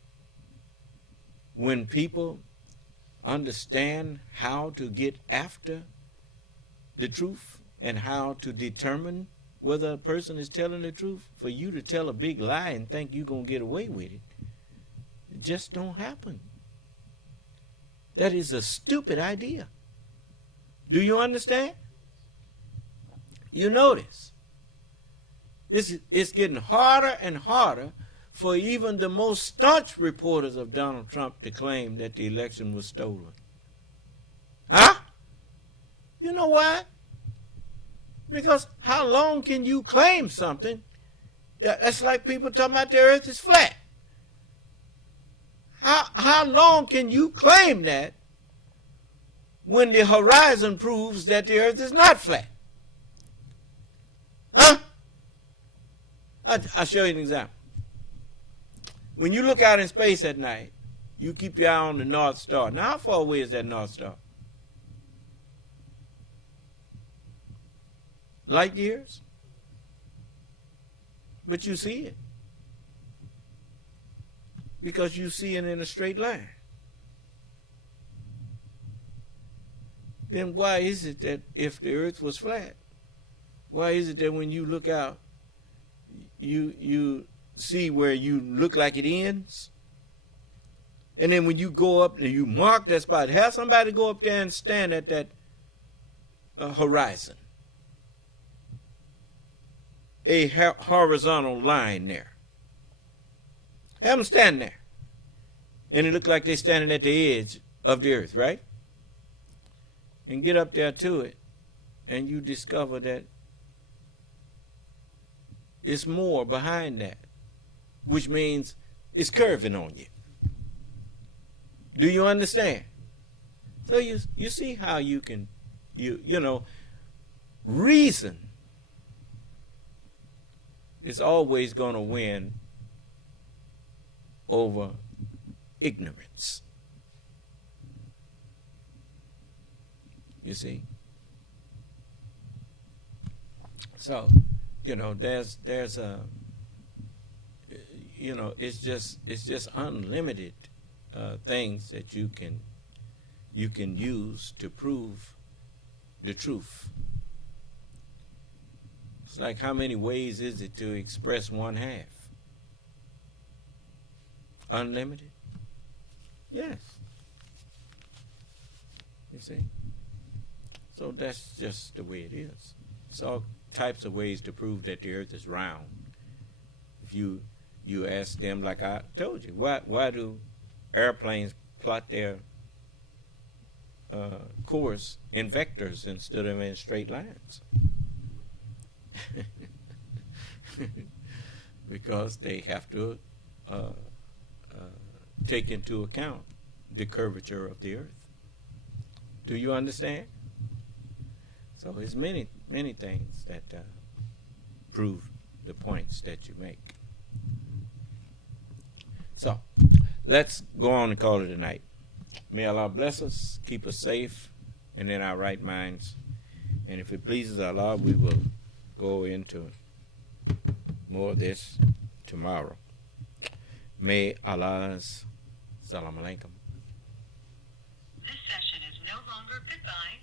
when people understand how to get after the truth and how to determine whether a person is telling the truth, for you to tell a big lie and think you're going to get away with it, it just don't happen. That is a stupid idea. Do you understand? You notice, it's getting harder and harder for even the most staunch reporters of Donald Trump to claim that the election was stolen. Huh? You know why? Because how long can you claim something? That's like people talking about the earth is flat. How long can you claim that when the horizon proves that the earth is not flat? Huh? I'll show you an example. When you look out in space at night, you keep your eye on the North Star. Now, how far away is that North Star? Light years? But you see it. Because you see it in a straight line. Then why is it that if the earth was flat, why is it that when you look out, you see where you look like it ends? And then when you go up and you mark that spot, have somebody go up there and stand at that horizon. A horizontal line there. Have them stand there. And it look like they're standing at the edge of the earth, right? And get up there to it, and you discover that it's more behind that, which means it's curving on you. Do you understand? So you see how you can, you know, reason is always going to win over ignorance. You see? So, you know, there's a, you know, it's just unlimited things that you can use to prove the truth. It's like, how many ways is it to express one half? Unlimited? Yes. You see? So that's just the way it is. It's all types of ways to prove that the earth is round. If you ask them, like I told you, why do airplanes plot their course in vectors instead of in straight lines? Because they have to take into account the curvature of the earth. Do you understand? So there's many many things that prove the points that you make. So, let's go on and call it a night. May Allah bless us, keep us safe, and in our right minds. And if it pleases Allah, we will go into more of this tomorrow. May Allah's Salam Alaikum. This session is no longer goodbye.